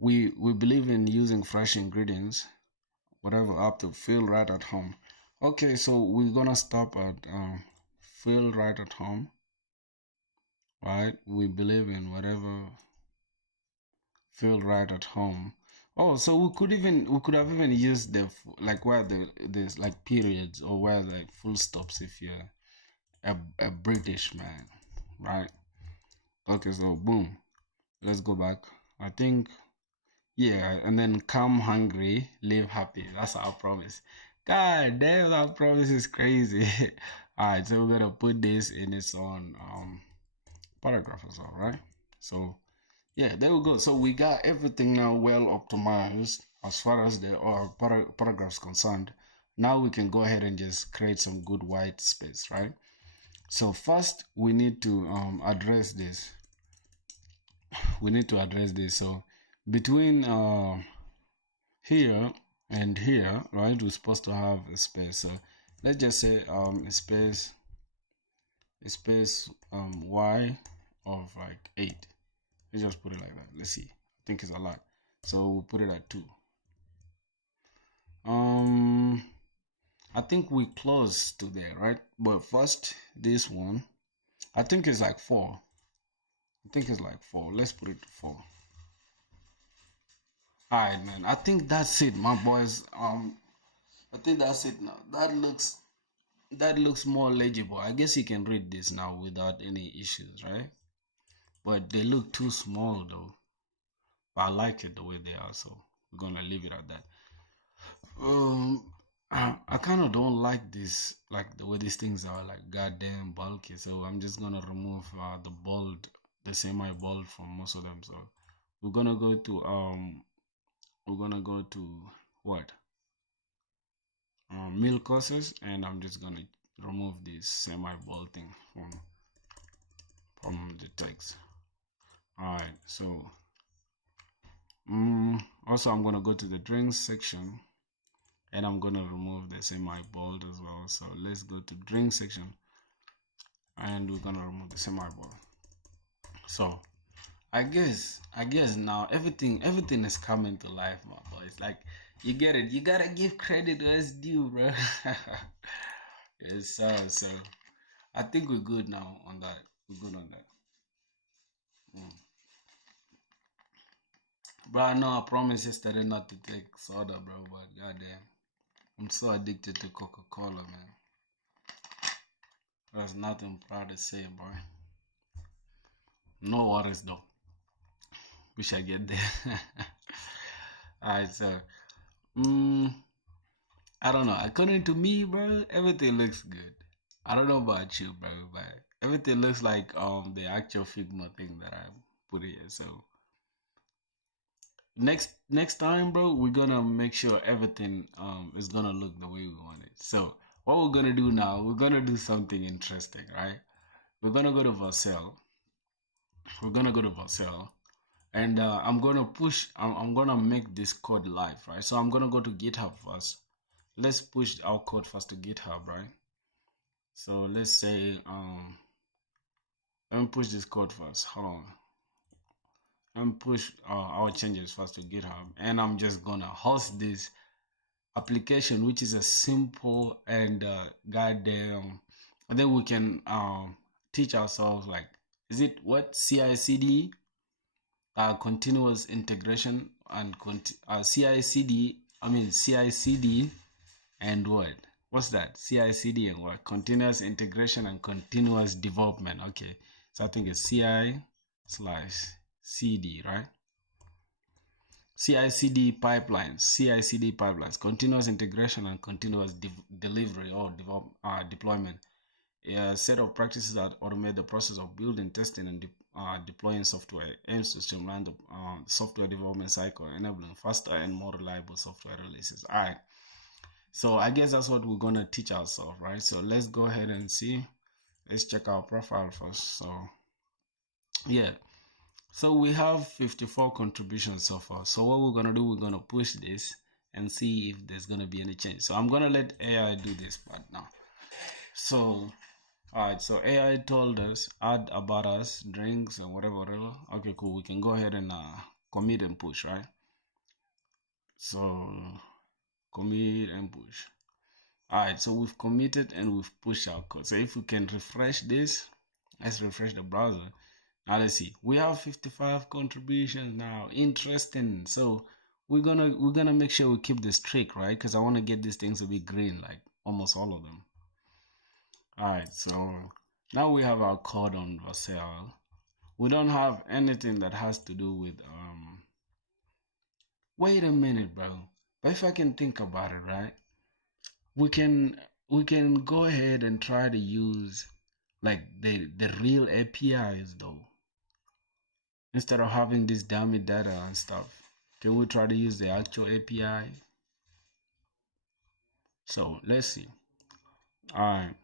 we believe in using fresh ingredients, whatever, up to feel right at home. Okay, so we're gonna stop at feel right at home, right? We believe in whatever feel right at home. Oh, so we could have even used the like where there's like periods or where like full stops if you're a British man, right? Okay, so boom, let's go back. I think, yeah, and then come hungry, live happy. That's our promise. God damn, that promise is crazy. All right, so we're gonna put this in its own paragraph as well, right? So yeah, there we go. So we got everything now well optimized as far as the paragraphs concerned. Now we can go ahead and just create some good white space, right? So first we need to address this. We need to address this. So between here and here, right, we're supposed to have a space. So let's just say a space y of like 8. Let's just put it like that. Let's see. I think it's a lot. So we'll put it at 2. I think we close to there, right? But first, this one, I think it's like 4. I think it's like 4. Let's put it to 4. Alright, man. I think that's it, my boys. I think that's it now. That looks more legible. I guess you can read this now without any issues, right? But they look too small though. But I like it the way they are, so we're gonna leave it at that. I kind of don't like this, like the way these things are like goddamn bulky. So I'm just gonna remove the bold, the semi-bold from most of them. So we're gonna go to what? Meal courses, and I'm just gonna remove this semi-bold thing from the text. All right, so also I'm gonna go to the drinks section and I'm gonna remove the semi-bold as well. So let's go to drink section and we're gonna remove the semi-bold. So I guess now everything is coming to life, my boys. Like you get it, you gotta give credit where it's due, bro. Yes, so I think we're good now on that. We're good on that. Bro, I know I promised yesterday not to take soda, bro, but goddamn, I'm so addicted to Coca-Cola, man. There's nothing proud to say, boy. No worries though. We shall get there. Alright, so mm, I don't know. According to me, bro, everything looks good. I don't know about you, bro, but everything looks like the actual Figma thing that I put here. So next time, bro, we're gonna make sure everything is gonna look the way we want it. So what we're gonna do now, we're gonna do something interesting, right? We're gonna go to Vercel. We're gonna go to Vercel, and I'm gonna make this code live, right? So I'm gonna go to GitHub first. Let's push our code first to GitHub, right? So let's say let me push this code first. Hold on. Let me push our changes first to GitHub, and I'm just gonna host this application, which is a simple and goddamn. And then we can teach ourselves, like, is it what CI/CD, continuous integration, and CI/CD. I mean CI/CD and what? What's that? CI/CD and what? Continuous integration and continuous development. Okay, so I think it's CI/CD, right? CI/CD pipelines, continuous integration and continuous delivery or deployment. A set of practices that automate the process of building, testing, and deploying software, aims to streamline the software development cycle, enabling faster and more reliable software releases. All right. So I guess that's what we're gonna teach ourselves, right? So let's go ahead and see. Let's check our profile first. So yeah. So we have 54 contributions so far. So what we're gonna do, we're gonna push this and see if there's gonna be any change. So I'm gonna let AI do this part now. So alright, so AI told us add about us, drinks and whatever. Okay, cool. We can go ahead and commit and push, right? So commit and push. Alright, so we've committed and we've pushed our code. So if we can refresh this, let's refresh the browser. Now let's see. We have 55 contributions now. Interesting. So we're gonna make sure we keep the streak, right? Because I want to get these things to be green, like almost all of them. Alright, so now we have our code on Vercel. We don't have anything that has to do with wait a minute, bro. But if I can think about it, right? We can go ahead and try to use like the real APIs though. Instead of having this dummy data and stuff, can we try to use the actual API? So let's see. Alright.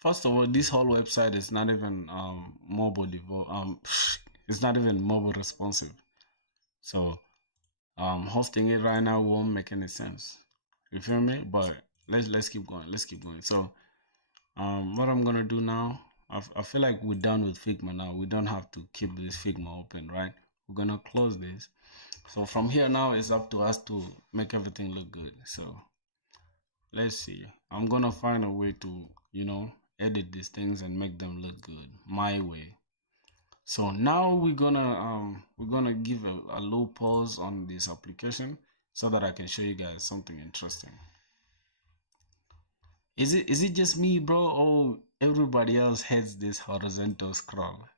First of all, this whole website is not even it's not even mobile responsive. So hosting it right now won't make any sense. You feel me? But let's keep going. Let's keep going. So what I'm gonna do now, I feel like we're done with Figma now. We don't have to keep this Figma open, right? We're gonna close this. So from here now, it's up to us to make everything look good. So let's see. I'm gonna find a way to, edit these things and make them look good my way. So now we're gonna give a low pause on this application so that I can show you guys something interesting. Is it just me, bro, or everybody else hates this horizontal scroll?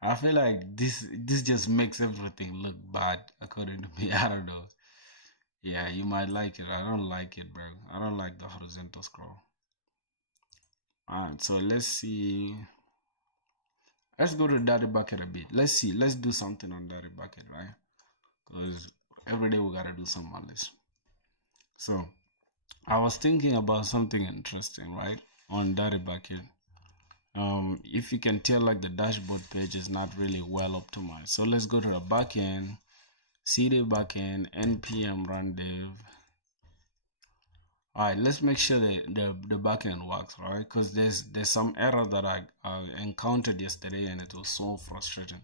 I feel like this just makes everything look bad according to me. I don't know. Yeah, you might like it. I don't like it, bro. I don't like the horizontal scroll. Alright, so let's see. Let's go to Dirty Bucket a bit. Let's see. Let's do something on Dirty Bucket, right? Because every day we gotta do something on this. So I was thinking about something interesting, right? On Dirty Bucket. If you can tell, like the dashboard page is not really well optimized. So let's go to the backend, cd backend, npm run dev. Alright, let's make sure that the backend works, right? Because there's some error that I encountered yesterday and it was so frustrating.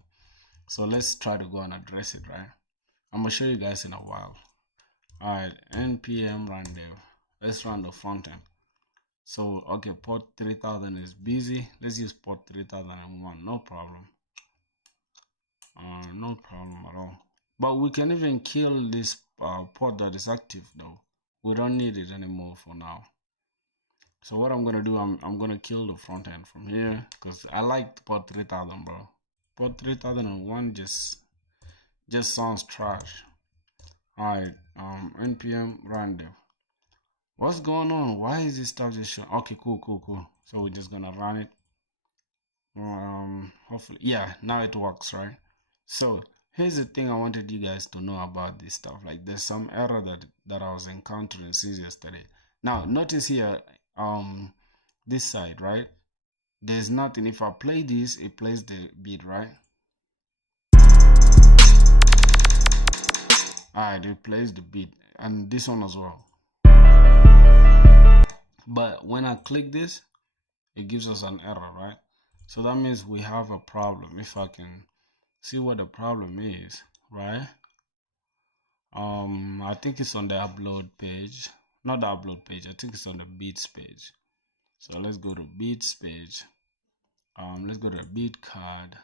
So let's try to go and address it, right? I'm gonna show you guys in a while. Alright, npm run dev. Let's run the front end. So okay, port 3000 is busy. Let's use port 3001. No problem. No problem at all. But we can even kill this port that is active though. we don't need it anymore for now. So what I'm gonna do, I'm gonna kill the front end from here because I like port 3000, bro. Port 3001 just sounds trash. Alright, npm random. What's going on? Why is this stuff just showing? Okay, cool. So we're just gonna run it. Hopefully, yeah, now it works, right? So here's the thing I wanted you guys to know about this stuff. Like, there's some error that I was encountering since yesterday. Now notice here, this side, right? There's nothing. If I play this, it plays the beat, right? Alright, it plays the beat, and this one as well. But when I click this, it gives us an error, right? So that means we have a problem. If I can see what the problem is, right? I think it's on the upload page. Not the upload page, I think it's on the beats page. So let's go to beats page. Let's go to the beat card.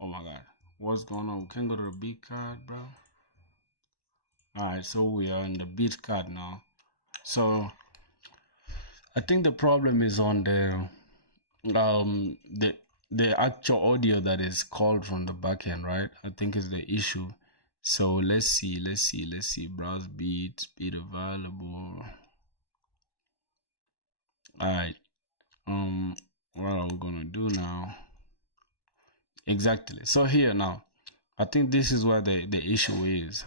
Oh my god, what's going on? We can't go to the beat card, bro. Alright, so we are in the beat card now. So I think the problem is on the the actual audio that is called from the backend, right? I think is the issue. So let's see. Browse beat available. Alright. What are we gonna do now? Exactly. So here now, I think this is where the issue is.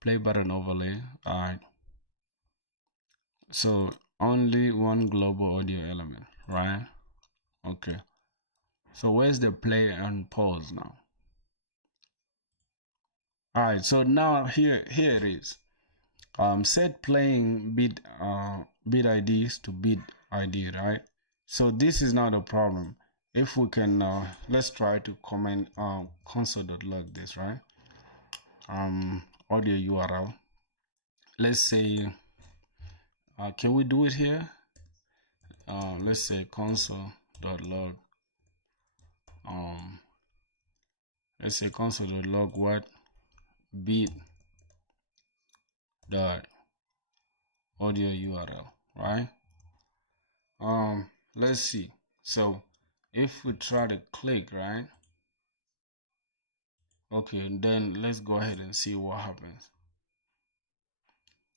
Play button overlay. Alright. So only one global audio element, right? Okay. So where's the play and pause now? Alright, so now here it is. Set playing bit IDs to bit ID, right? So this is not a problem. If we can let's try to comment console.log this, right? Audio URL. Let's say can we do it here? Let's say console.log. Let's say console.log what beat dot audio URL, right? Let's see. So if we try to click, right? Okay, then let's go ahead and see what happens.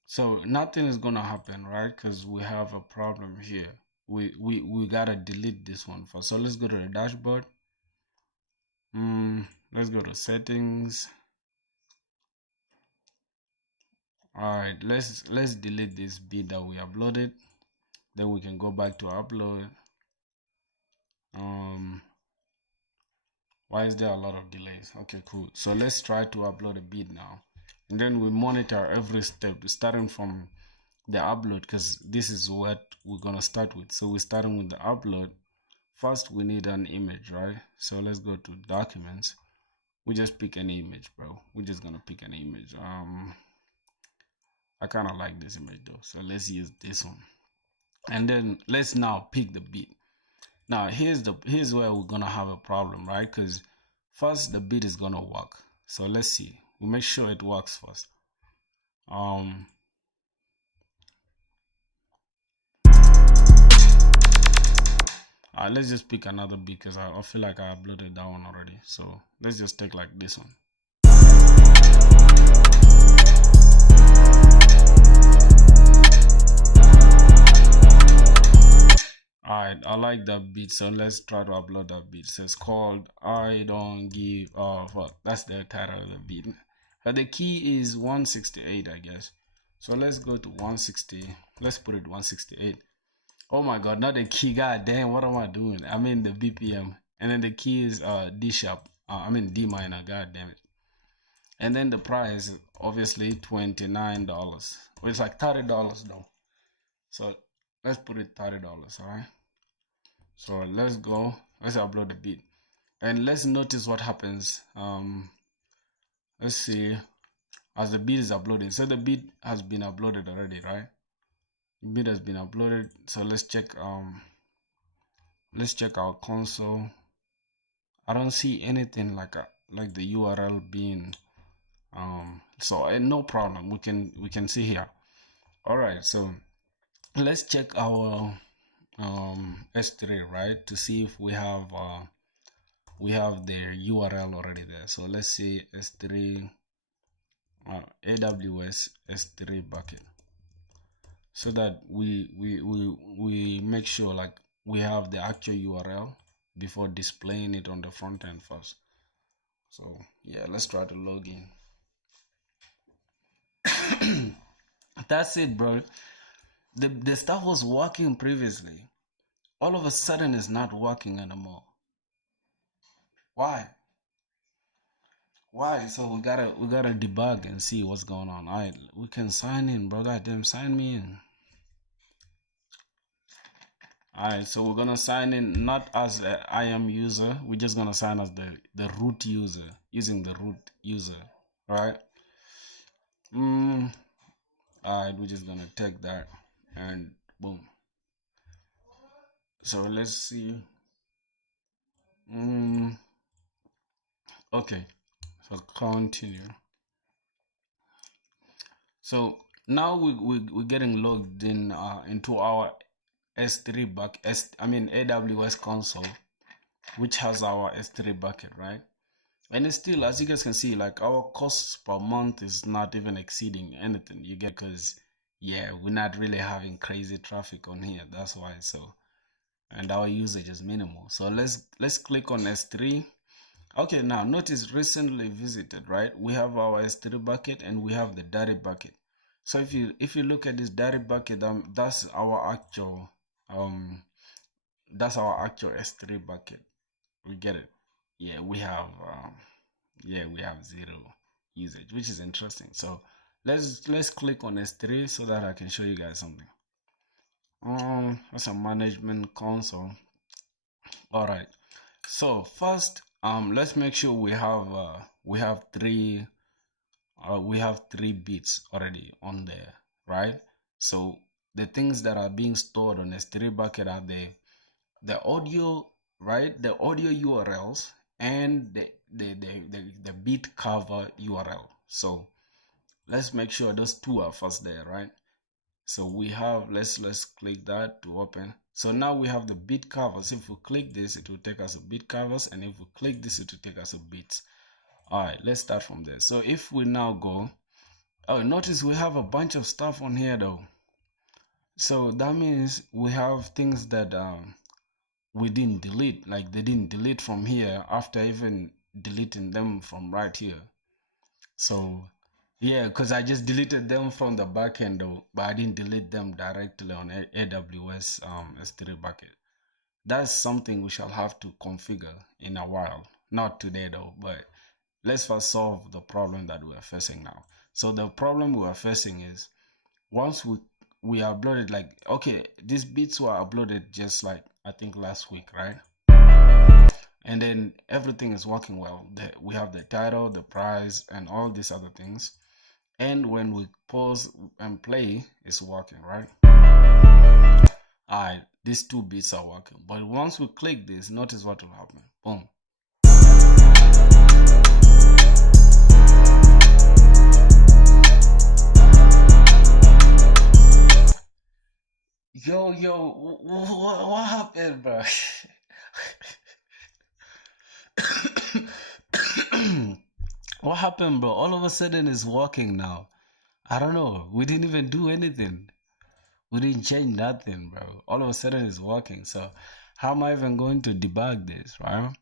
So nothing is gonna happen, right? Because we have a problem here. We gotta delete this one first. So let's go to the dashboard. Let's go to settings. Alright, let's delete this beat that we uploaded. Then we can go back to upload. Why is there a lot of delays? Okay, cool. So let's try to upload a beat now. And then we monitor every step starting from the upload, because this is what we're gonna start with. So we're starting with the upload. First we need an image, right? So let's go to documents. We just pick an image, bro. We're just gonna pick an image. I kind of like this image though, so let's use this one. And then let's now pick the beat. Now here's where we're gonna have a problem, right? Because first the beat is gonna work. So let's see. We make sure it works first. Let's just pick another beat because I feel like I uploaded that one already. So let's just take like this one. Alright, I like that beat, so let's try to upload that beat. So it's called I Don't Give a Fuck. That's the title of the beat. But the key is 168, I guess. So let's go to 160. Let's put it 168. Oh my god, not the key. God damn, what am I doing? I mean the BPM. And then the key is D sharp. D minor. God damn it. And then the price, obviously $29. It's like $30 though. So let's put it $30. All right. So let's go. Let's upload the beat, and let's notice what happens. Let's see. As the beat is uploading, so the beat has been uploaded already, right? The beat has been uploaded. So let's check our console. I don't see anything like the URL being So no problem, we can see here. All right, so let's check our S3, right, to see if we have their URL already there. So let's see S3 AWS S3 bucket, so that we make sure like we have the actual URL before displaying it on the front end first. So yeah, let's try to log in. That's it, bro. The stuff was working previously. All of a sudden it's not working anymore. Why? So we gotta debug and see what's going on. All right, we can sign in, bro. Goddamn, sign me in. All right, so we're gonna sign in not as an IAM user. We're just gonna sign as the root user, using the root user. All right. All right, we're just gonna take that and boom. So let's see. Okay, so continue. So now we're getting logged in into our S3 bucket. AWS console, which has our S3 bucket, right? And it's still, as you guys can see, like our costs per month is not even exceeding anything. You get, because yeah, we're not really having crazy traffic on here. That's why. So, and our usage is minimal. So let's click on S3. Okay, now notice recently visited, right? We have our S3 bucket and we have the dirty bucket. So if you look at this dirty bucket, that's our actual S3 bucket. We get it. Yeah, we have zero usage, which is interesting. So let's click on S3 so that I can show you guys something. That's a management console. All right. So first, let's make sure we have three bits already on there, right? So the things that are being stored on S3 bucket are the audio, right? The audio URLs and the bit cover URL. So let's make sure those two are first there, right? So we have, let's click that to open. So now we have the bit covers. If we click this, it will take us to bit covers, and if we click this, it will take us to bits. All right, let's start from there. So if we now go, oh, notice we have a bunch of stuff on here though. So that means we have things that we didn't delete, like they didn't delete from here after even deleting them from right here. So yeah, because I just deleted them from the backend though, but I didn't delete them directly on AWS S3 bucket. That's something we shall have to configure in a while. Not today though, but let's first solve the problem that we are facing now. So the problem we are facing is, once we uploaded, like, okay, these bits were uploaded just like I think last week, right? And then everything is working well. We have the title, the price, and all these other things. And when we pause and play, it's working, right? Alright, these two bits are working. But once we click this, notice what will happen. Boom. Yo, what happened, bro? What happened, bro? All of a sudden it's working now. I don't know. We didn't even do anything. We didn't change nothing, bro. All of a sudden it's working. So how am I even going to debug this, right?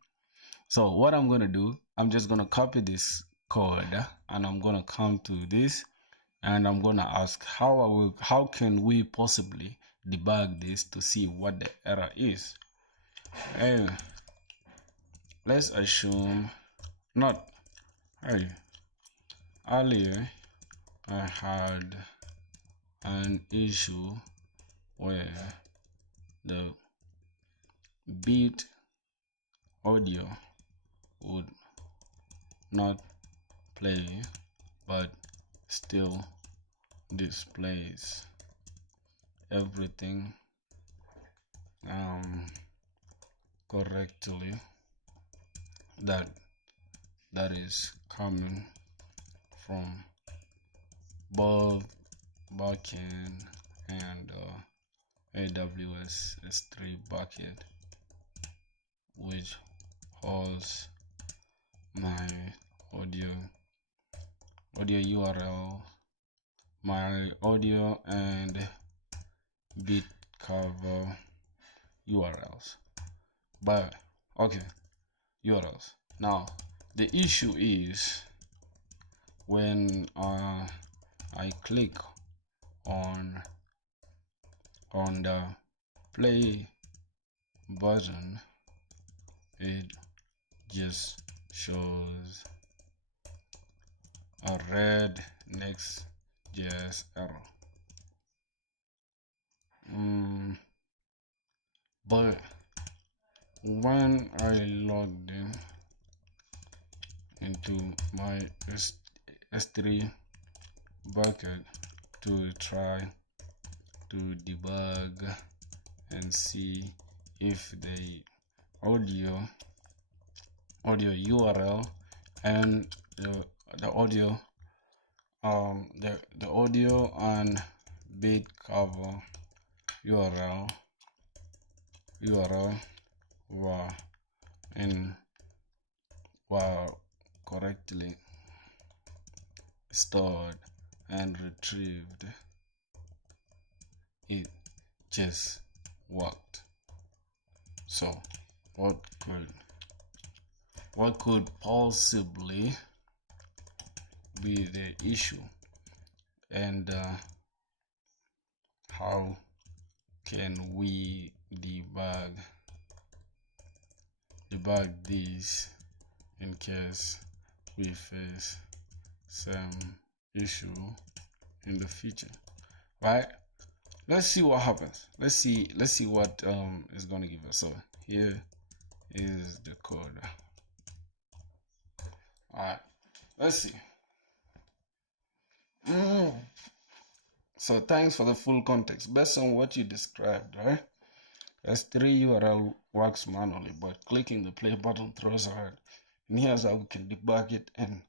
So what I'm going to do, I'm just going to copy this code and I'm going to come to this and I'm going to ask how can we possibly debug this to see what the error is. And let's assume not. Hey, earlier I had an issue where the bit audio would not play but still displays everything correctly that is coming from both backend and AWS S3 bucket, which holds my audio URL, my audio and beat cover URLs. But okay, URLs. Now the issue is when I click on the play button, it just shows a red Next.js error. But when I logged into my S3 bucket to try to debug and see if the audio URL and the audio the audio and beat cover URL were correctly stored and retrieved, it just worked. So what could possibly be the issue, and how can we debug this in case we face some issue in the future, right? Let's see what happens. Let's see what is going to give us. So here is the code. All right, let's see. So thanks for the full context. Based on what you described, right? S3 URL works manually, but clicking the play button throws a error. And here's how we can debug it and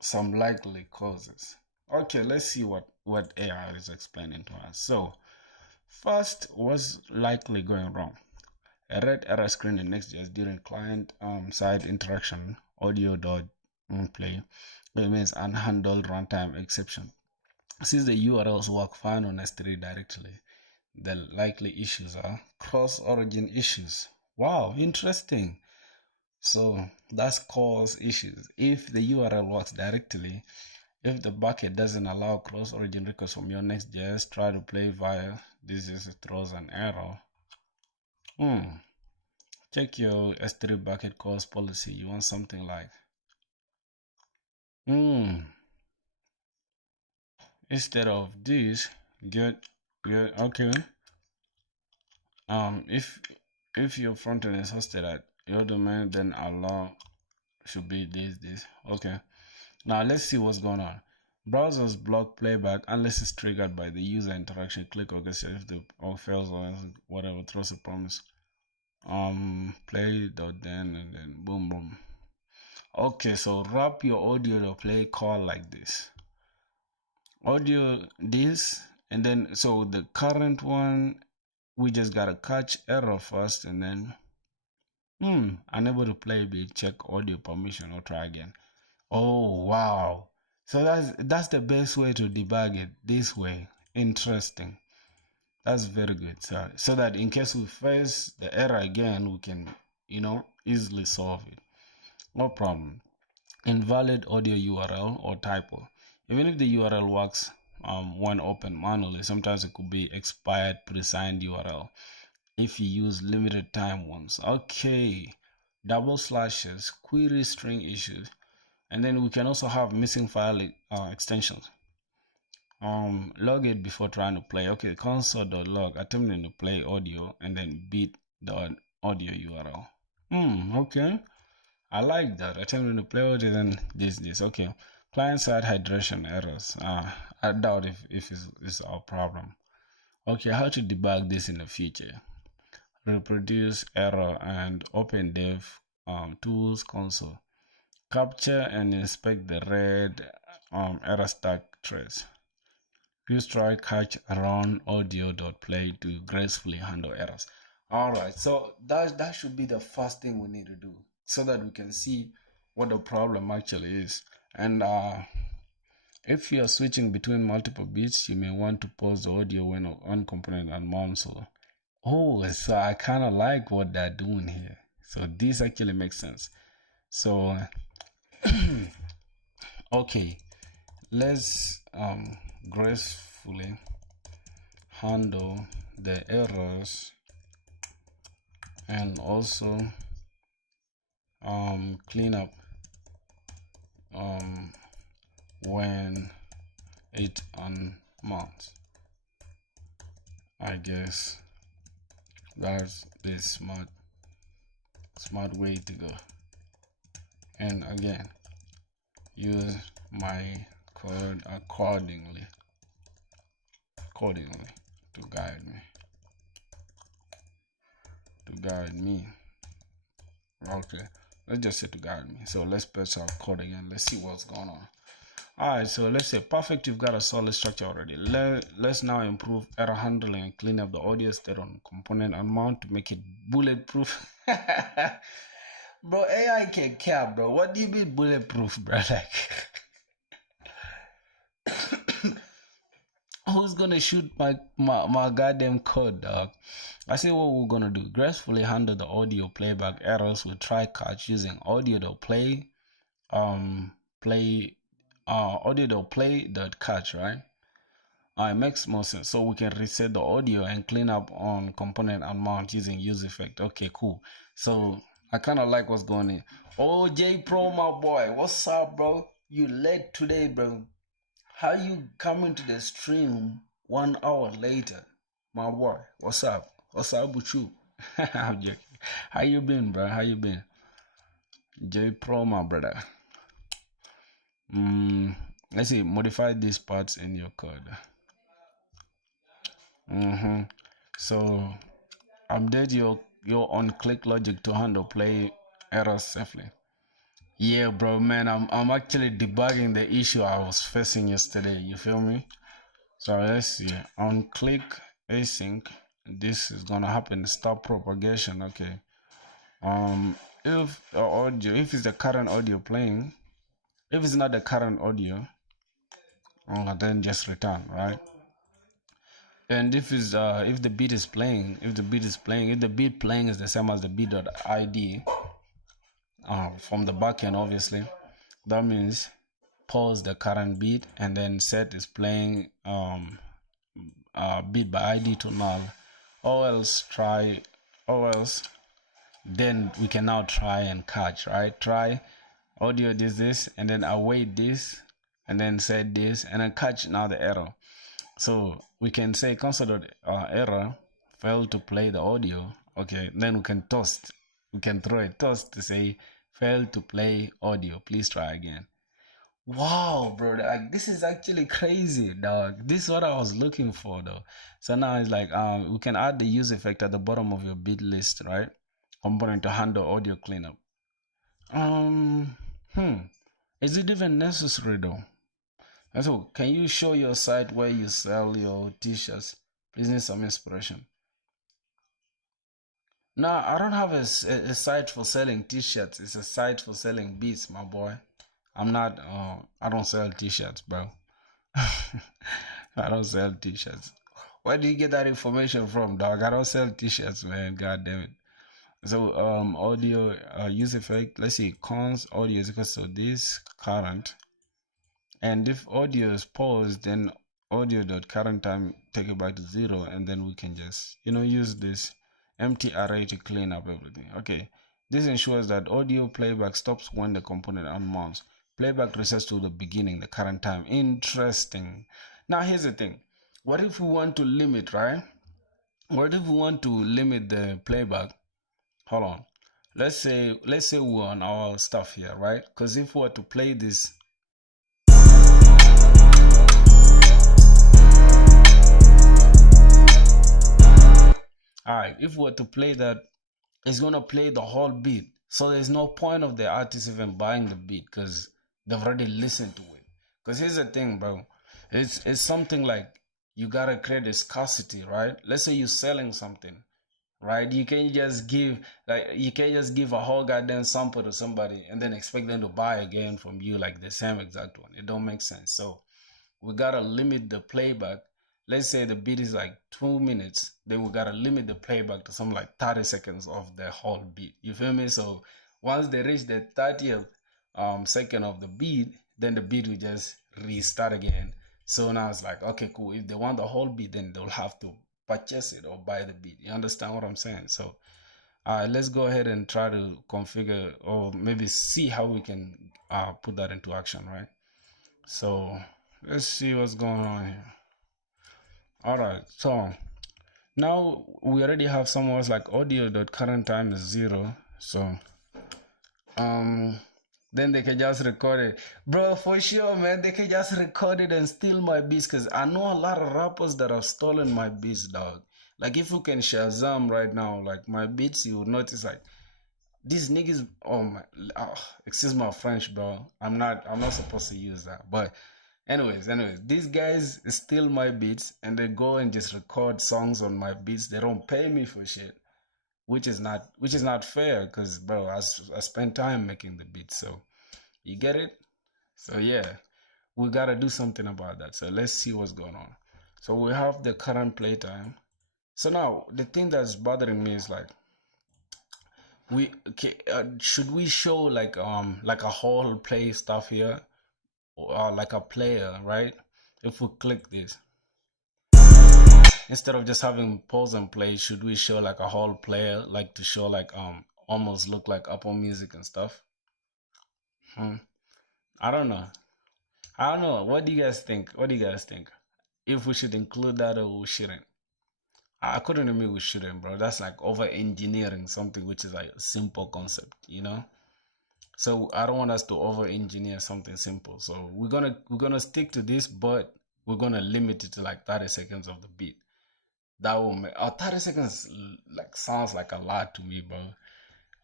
some likely causes. Okay, let's see what AI is explaining to us. So first, what's likely going wrong? A red error screen in Next.js during client side interaction audio.play. It means unhandled runtime exception. Since the URLs work fine on S3 directly, the likely issues are cross-origin issues. Wow, interesting. So that's cause issues. If the URL works directly, if the bucket doesn't allow cross-origin records from your Next.js, try to play via this throws an error. Check your S3 bucket calls policy. You want something like instead of this, get okay. If your frontend is hosted at your domain, then allow should be this. Okay. Now let's see what's going on. Browsers block playback unless it's triggered by the user interaction. Click OK if the all fails or whatever, throws a promise. Play.then and then boom. Okay, so wrap your audio to play call like this. Audio this, and then so the current one, we just gotta catch error first, and then unable to play big, check audio permission or try again. Oh wow, so that's the best way to debug it, this way. Interesting. That's very good. So that in case we face the error again, we can easily solve it. No problem. Invalid audio URL or typo. Even if the URL works when open manually, sometimes it could be expired pre-signed URL if you use limited time ones. Okay, double slashes, query string issues, and then we can also have missing file extensions. Log it before trying to play. Okay, console.log attempting to play audio and then beat the audio URL. Okay, I like that. Attempting to play audio, then this. Okay, client-side hydration errors. I doubt if it's our problem. Okay, how to debug this in the future? Reproduce error and open dev tools console. Capture and inspect the red error stack trace. Use try catch around audio.play to gracefully handle errors. All right, so that should be the first thing we need to do so that we can see what the problem actually is. And if you are switching between multiple beats, you may want to pause the audio when one component unmounts. So I kind of like what they're doing here. So this actually makes sense. So okay, let's gracefully handle the errors and also clean up when it unmounts. I guess that's the smart way to go. And again, use my code accordingly to guide me. Okay, let's just say to guide me. So let's patch our code again. Let's see what's going on. All right, so let's say perfect. You've got a solid structure already. Let's now improve error handling and clean up the audio state on component and mount to make it bulletproof. Bro, AI can't care, bro. What do you mean bulletproof, bro? Like, who's gonna shoot my goddamn code, dog? I say what we're gonna do. Gracefully handle the audio playback errors with try catch using audio.play audio.play.catch, right? It makes more sense. So we can reset the audio and clean up on component and mount using use effect. Okay, cool. So I kind of like what's going on. Oh, J Pro, my boy, what's up, bro? You late today, bro? How you coming to the stream 1 hour later, my boy? What's up? What's up with you? I'm joking. How you been, bro? How you been? J Pro, my brother. Let's see. Modify these parts in your code. So update your on-click logic to handle play errors safely. Yeah, bro, man, I'm actually debugging the issue I was facing yesterday. You feel me? So let's see. On-click async. This is gonna happen. Stop propagation. Okay. If it's the current audio playing, if it's not the current audio, then just return, right? And if the beat playing is the same as the beat.id from the backend, obviously, that means pause the current beat and then set is playing beat by ID to null, or else then we can now try and catch, right? Try audio this and then await this and then set this and then catch now the error. So we can say console error failed to play the audio. Okay, then we can throw a toast to say failed to play audio, please try again. Wow, bro, like this is actually crazy, dog. This is what I was looking for, though. So now it's like we can add the use effect at the bottom of your bit list, right? Component to handle audio cleanup. Is it even necessary though? So can you show your site where you sell your t-shirts? Please need some inspiration. No, I don't have a site for selling t-shirts. It's a site for selling beats, my boy. I don't sell t-shirts, bro. I don't sell t-shirts. Where do you get that information from, dog? I don't sell t-shirts, man. God damn it. So audio use effect. Let's see, cons audio is equal to this current. And if audio is paused, then audio.current time take it back to 0, and then we can just use this empty array to clean up everything. Okay, this ensures that audio playback stops when the component unmounts. Playback resets to the beginning, the current time. Interesting. Now here's the thing. What if we want to limit, right? What if we want to limit the playback? Hold on. Let's say we're on our stuff here, right? Because if we were to play this, alright, if we were to play that, it's gonna play the whole beat. So there's no point of the artist even buying the beat because they've already listened to it. Because here's the thing, bro. It's something like you gotta create a scarcity, right? Let's say you're selling something, right? You can't just give a whole goddamn sample to somebody and then expect them to buy again from you like the same exact one. It don't make sense. So we gotta limit the playback. Let's say the beat is like 2 minutes, then we gotta limit the playback to some like 30 seconds of the whole beat. You feel me? So once they reach the 30th second of the beat, then the beat will just restart again. So now it's like, okay, cool. If they want the whole beat, then they'll have to purchase it or buy the beat. You understand what I'm saying? So let's go ahead and try to configure or maybe see how we can put that into action, right? So let's see what's going on here. All right, so now we already have somewhere like audio.current time is 0. So then they can just record it, bro, for sure, man. They can just record it and steal my beats, because I know a lot of rappers that have stolen my beats, dog. Like if you can Shazam right now, like my beats, you will notice like these niggas. Oh my, excuse my French, bro. I'm not supposed to use that, but anyways, these guys steal my beats and they go and just record songs on my beats. They don't pay me for shit, which is not fair, because bro, I spent time making the beats. So you get it? So yeah, we gotta do something about that. So let's see what's going on. So we have the current playtime. So now the thing that's bothering me is like, should we show like a whole play stuff here, or like a player, right? If we click this, instead of just having pause and play, should we show like a whole player, like to show like almost look like Apple Music and stuff? I don't know. What do you guys think? If we should include that or we shouldn't? I couldn't admit we shouldn't, bro. That's like over engineering something which is like a simple concept. So I don't want us to over engineer something simple. So we're gonna stick to this, but we're gonna limit it to like 30 seconds of the beat. That will make 30 seconds like sounds like a lot to me, bro.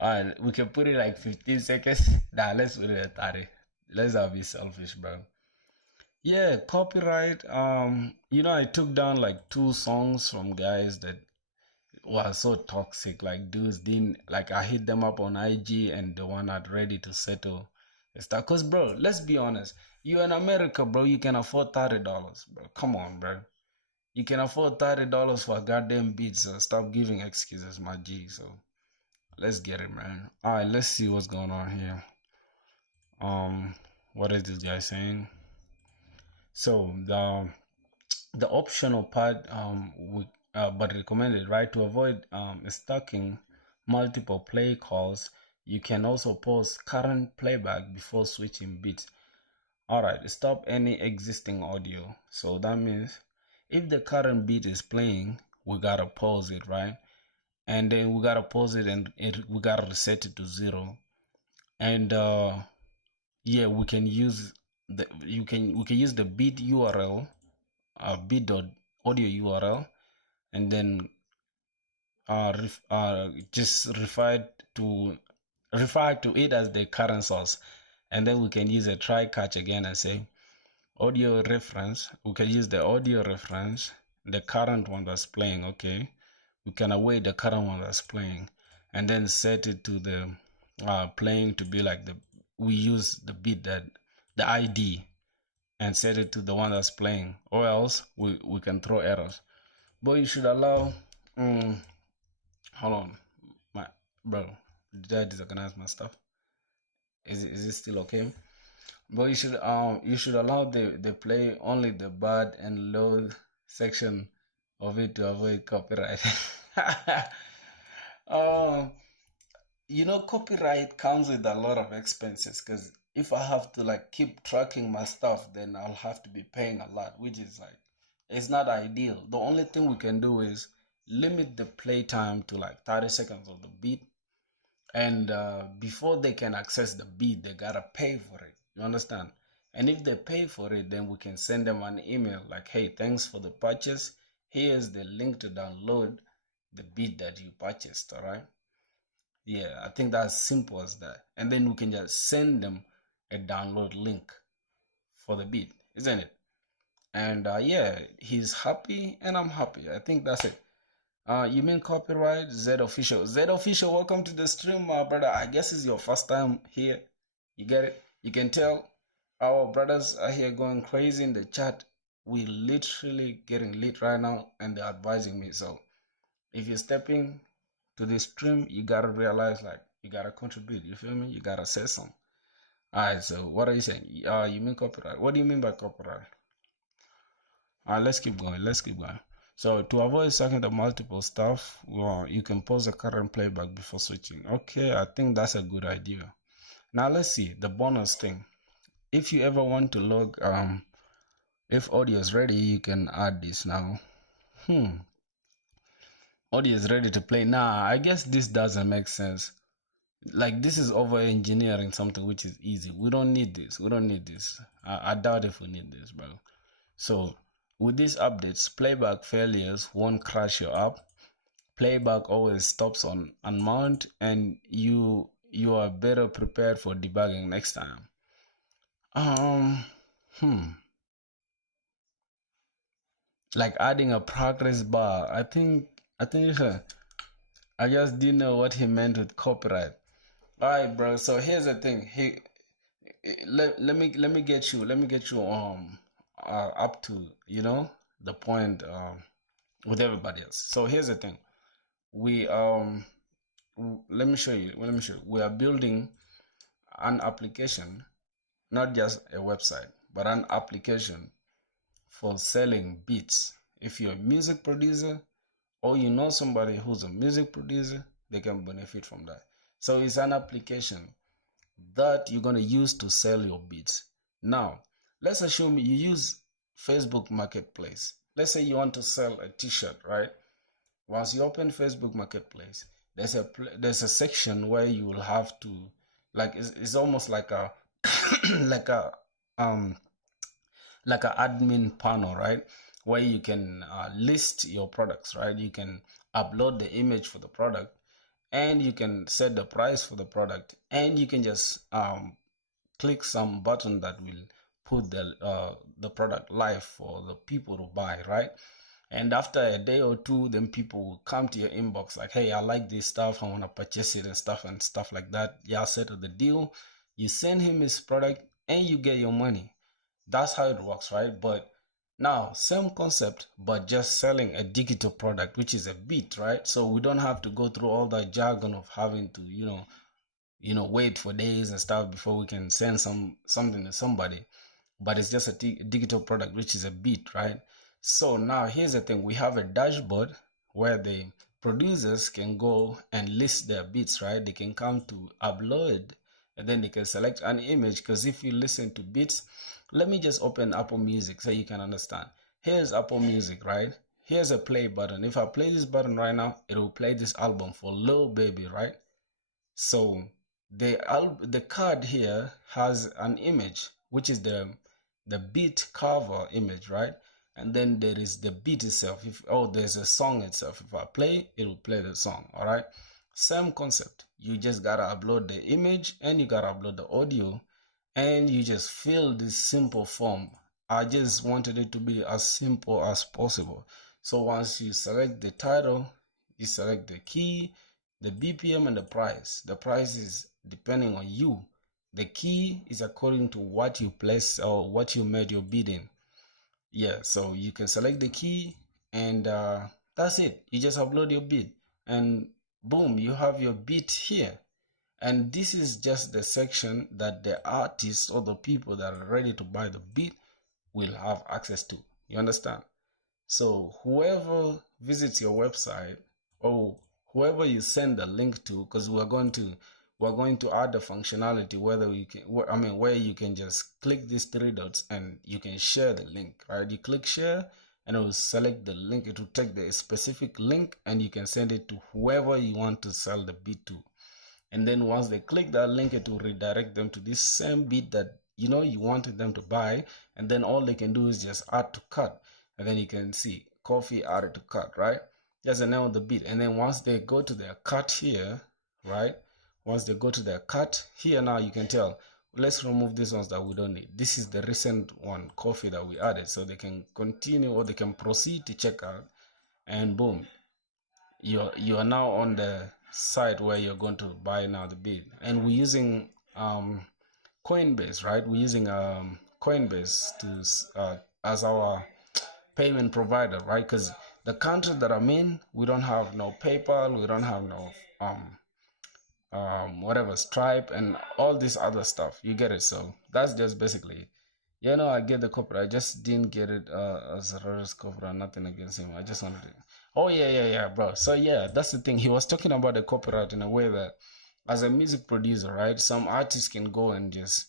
Alright, we can put it like 15 seconds. Nah, let's put it at 30. Let's not be selfish, bro. Yeah, copyright. I took down like 2 songs from guys that were so toxic. Like dudes didn't like I hit them up on IG and they were not ready to settle. It's that cause bro, let's be honest. You in America, bro, you can afford $30, bro. Come on, bro. You can afford $30 for a goddamn beat, so stop giving excuses, my G. So let's get it, man. Alright, let's see what's going on here. What is this guy saying? So the optional part but recommended, right? To avoid stacking multiple play calls, you can also pause current playback before switching beats. Alright, stop any existing audio. So that means if the current beat is playing, we gotta pause it, right? And then we gotta pause it and we gotta reset it to 0. And yeah, we can use we can use the beat URL, beat.audio URL, and then just refer to it as the current source, and then we can use a try catch again and say audio reference. We can use the audio reference, the current one that's playing. Okay, we can await the current one that's playing, and then set it to the playing to be like we use the beat that the ID and set it to the one that's playing, or else we can throw errors. But you should allow hold on, my bro, did I disorganize my stuff? Is it still okay? But you should allow the play only the bad and load section of it to avoid copyright. um Copyright comes with a lot of expenses, because if I have to like keep tracking my stuff, then I'll have to be paying a lot, which is like it's not ideal. The only thing we can do is limit the playtime to like 30 seconds of the beat, and before they can access the beat, they gotta pay for it. You understand? And if they pay for it, then we can send them an email like, hey, thanks for the purchase. Here's the link to download the beat that you purchased. All right. Yeah, I think that's simple as that. And then we can just send them a download link for the beat, isn't it? And yeah, he's happy and I'm happy. I think that's it. You mean copyright? Zed Official. Zed Official, welcome to the stream, brother. I guess it's your first time here. You get it? You can tell our brothers are here going crazy in the chat. We literally getting lit right now and they're advising me. So if you're stepping to this stream, you gotta realize like you gotta contribute. You feel me? You gotta say something. Alright, so what are you saying? You mean copyright? What do you mean by copyright? Alright, let's keep going. Let's keep going. So to avoid sucking the multiple stuff, well, you can pause the current playback before switching. Okay, I think that's a good idea. Now let's see the bonus thing. If you ever want to log, if audio is ready, you can add this now. Audio is ready to play. Nah, I guess this doesn't make sense. Like this is over engineering something which is easy. We don't need this. We don't need this. I doubt if we need this, bro. So with these updates, playback failures won't crash your app. Playback always stops on unmount, and you are better prepared for debugging next time. Like adding a progress bar. I think I just didn't know what he meant with copyright. Alright, bro. So here's the thing. Let me get you up to the point with everybody else. So here's the thing. We let me show you. We are building an application, not just a website, but an application for selling beats. If you're a music producer or you know somebody who's a music producer, they can benefit from that. So it's an application that you're going to use to sell your beats. Now, let's assume you use Facebook Marketplace. Let's say you want to sell a t-shirt, right? Once you open Facebook Marketplace, there's a section where you will have to, like, it's almost like a like a admin panel, right? Where you can list your products, right? You can upload the image for the product, and you can set the price for the product, and you can just click some button that will put the product live for the people to buy, right? And after a day or two, then people will come to your inbox like, hey, I like this stuff, I want to purchase it and stuff like that. Yeah, settle the deal. You send him his product and you get your money. That's how it works, right? But now, same concept, but just selling a digital product, which is a beat, right? So we don't have to go through all that jargon of having to, wait for days and stuff before we can send something to somebody. But it's just a digital product, which is a beat, right? So now here's the thing. We have a dashboard where the producers can go and list their beats, right? They can come to upload and then they can select an image, because if you listen to beats, let me just open Apple Music so you can understand. Here's Apple Music, right? Here's a play button. If I play this button right now, it will play this album for Lil Baby, right? So the card here has an image, which is the beat cover image, right? And then there is the beat itself. There's a song itself. If I play, it will play the song. All right. Same concept. You just gotta upload the image and you gotta upload the audio, and you just fill this simple form. I just wanted it to be as simple as possible. So once you select the title, you select the key, the BPM, and the price. The price is depending on you. The key is according to what you place or what you made your bid in. Yeah, so you can select the key, and that's it. You just upload your bid, and boom, you have your beat here. And this is just the section that the artists or the people that are ready to buy the beat will have access to. You understand? So whoever visits your website, or whoever you send the link to, because we're going to add the functionality where you can just click these three dots and you can share the link, right? You click share and it will select the link. It will take the specific link and you can send it to whoever you want to sell the beat to. And then once they click that link, it will redirect them to this same beat that you wanted them to buy. And then all they can do is just add to cart. And then you can see coffee added to cart, right? That's the name of the beat. And then once they go to their cart here, right? Once they go to their cart here, now you can tell let's remove these ones that we don't need. This is the recent one, coffee, that we added, so they can continue or they can proceed to check out, and boom, you're now on the site where you're going to buy now the bid. And we're using Coinbase, right? We're using Coinbase to as our payment provider, right? Because the country that I'm in, we don't have no PayPal, we don't have no whatever, Stripe, and all this other stuff. You get it? So that's just basically it. I get the copyright. I just didn't get it as a Rarest copyright. Nothing against him. I just wanted it. Oh yeah, bro. So yeah, that's the thing. He was talking about the copyright in a way that, as a music producer, right? Some artists can go and just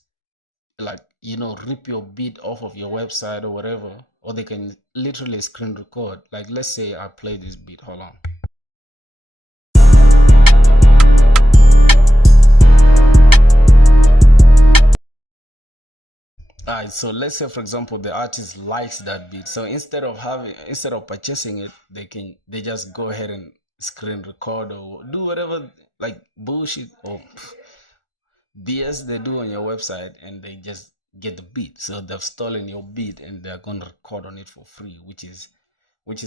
rip your beat off of your website or whatever, or they can literally screen record. Like, let's say I play this beat. Hold on. Alright, so let's say, for example, the artist likes that beat. So instead of purchasing it, they just go ahead and screen record or do whatever, like bullshit or BS they do on your website, and they just get the beat. So they've stolen your beat and they're gonna record on it for free, which is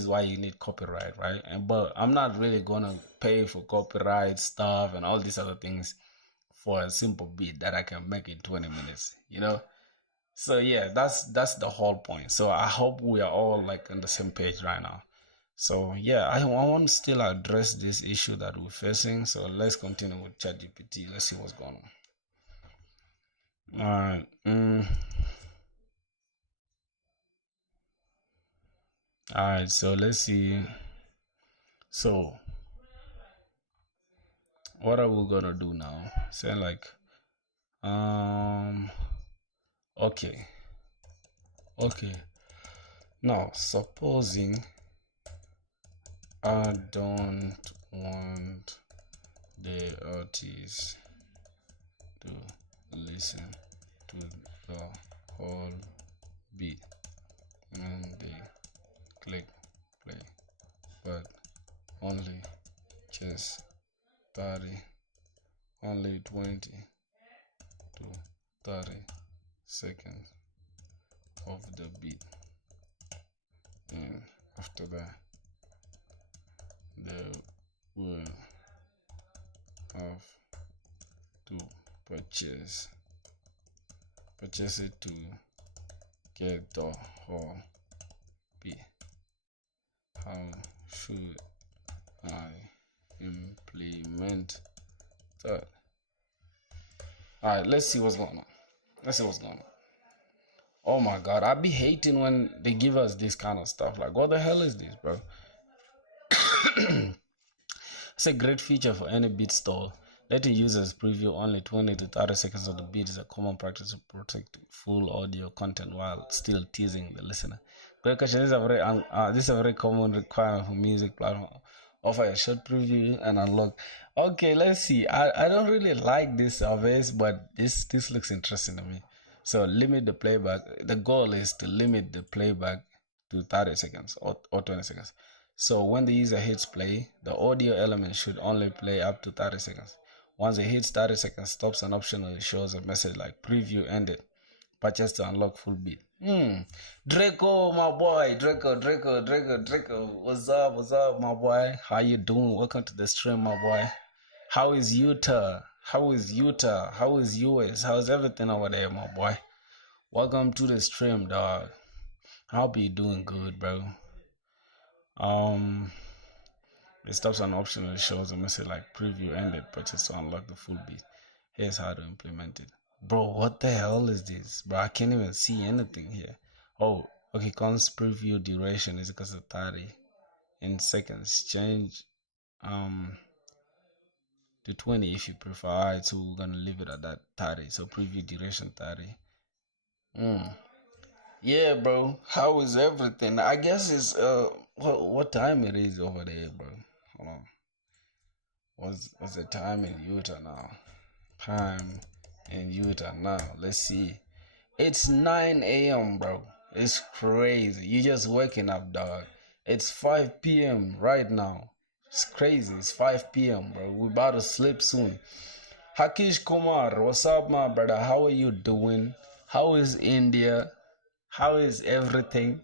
why you need copyright, right? But I'm not really gonna pay for copyright stuff and all these other things for a simple beat that I can make in 20 minutes, So yeah, that's the whole point. So I hope we are all like on the same page right now. So yeah, I want to still address this issue that we're facing. So let's continue with ChatGPT. Let's see what's going on. All right. All right. So let's see. So what are we gonna do now? Say like, okay. Now, supposing I don't want the artist to listen to the whole beat and they click play, but only just 30, only 20 to 30 seconds of the beat, and after that they will have to purchase it to get the whole beat. How should I implement that? Alright, let's see what's going on. Oh my god, I be hating when they give us this kind of stuff. Like, what the hell is this, bro? It's a great feature for any beat store. Let users preview only 20 to 30 seconds of the beat is a common practice to protect full audio content while still teasing the listener. Great question. This is a very common requirement for music platform. Offer a short preview and unlock. Okay, let's see. I don't really like this service, but this looks interesting to me. So limit the playback. The goal is to limit the playback to 30 seconds or 20 seconds. So when the user hits play, the audio element should only play up to 30 seconds. Once it hits 30 seconds, stops an option and shows a message like preview ended. Purchase to unlock full beat. Draco, my boy. Draco. What's up, my boy? How you doing? Welcome to the stream, my boy. How is Utah? How is US? How's everything over there, my boy? Welcome to the stream, dog. I hope you're doing good, bro. It stops an option and shows a message like preview ended, purchase to unlock the full beat. Here's how to implement it. Bro, what the hell is this? Bro, I can't even see anything here. Oh, okay, cons preview duration is equals to 30 in seconds. Change to 20 if you prefer. Alright, so we're gonna leave it at that 30. So preview duration 30. Yeah, bro. How is everything? I guess it's what time it is over there, bro. Hold on. What's the time in Utah now? Time in Utah now. Let's see. It's 9 a.m., bro. It's crazy. You just waking up, dog. It's 5 p.m. right now. It's crazy. It's 5 p.m., bro. We're about to sleep soon. Hakish Kumar, what's up, my brother? How are you doing? How is India? How is everything?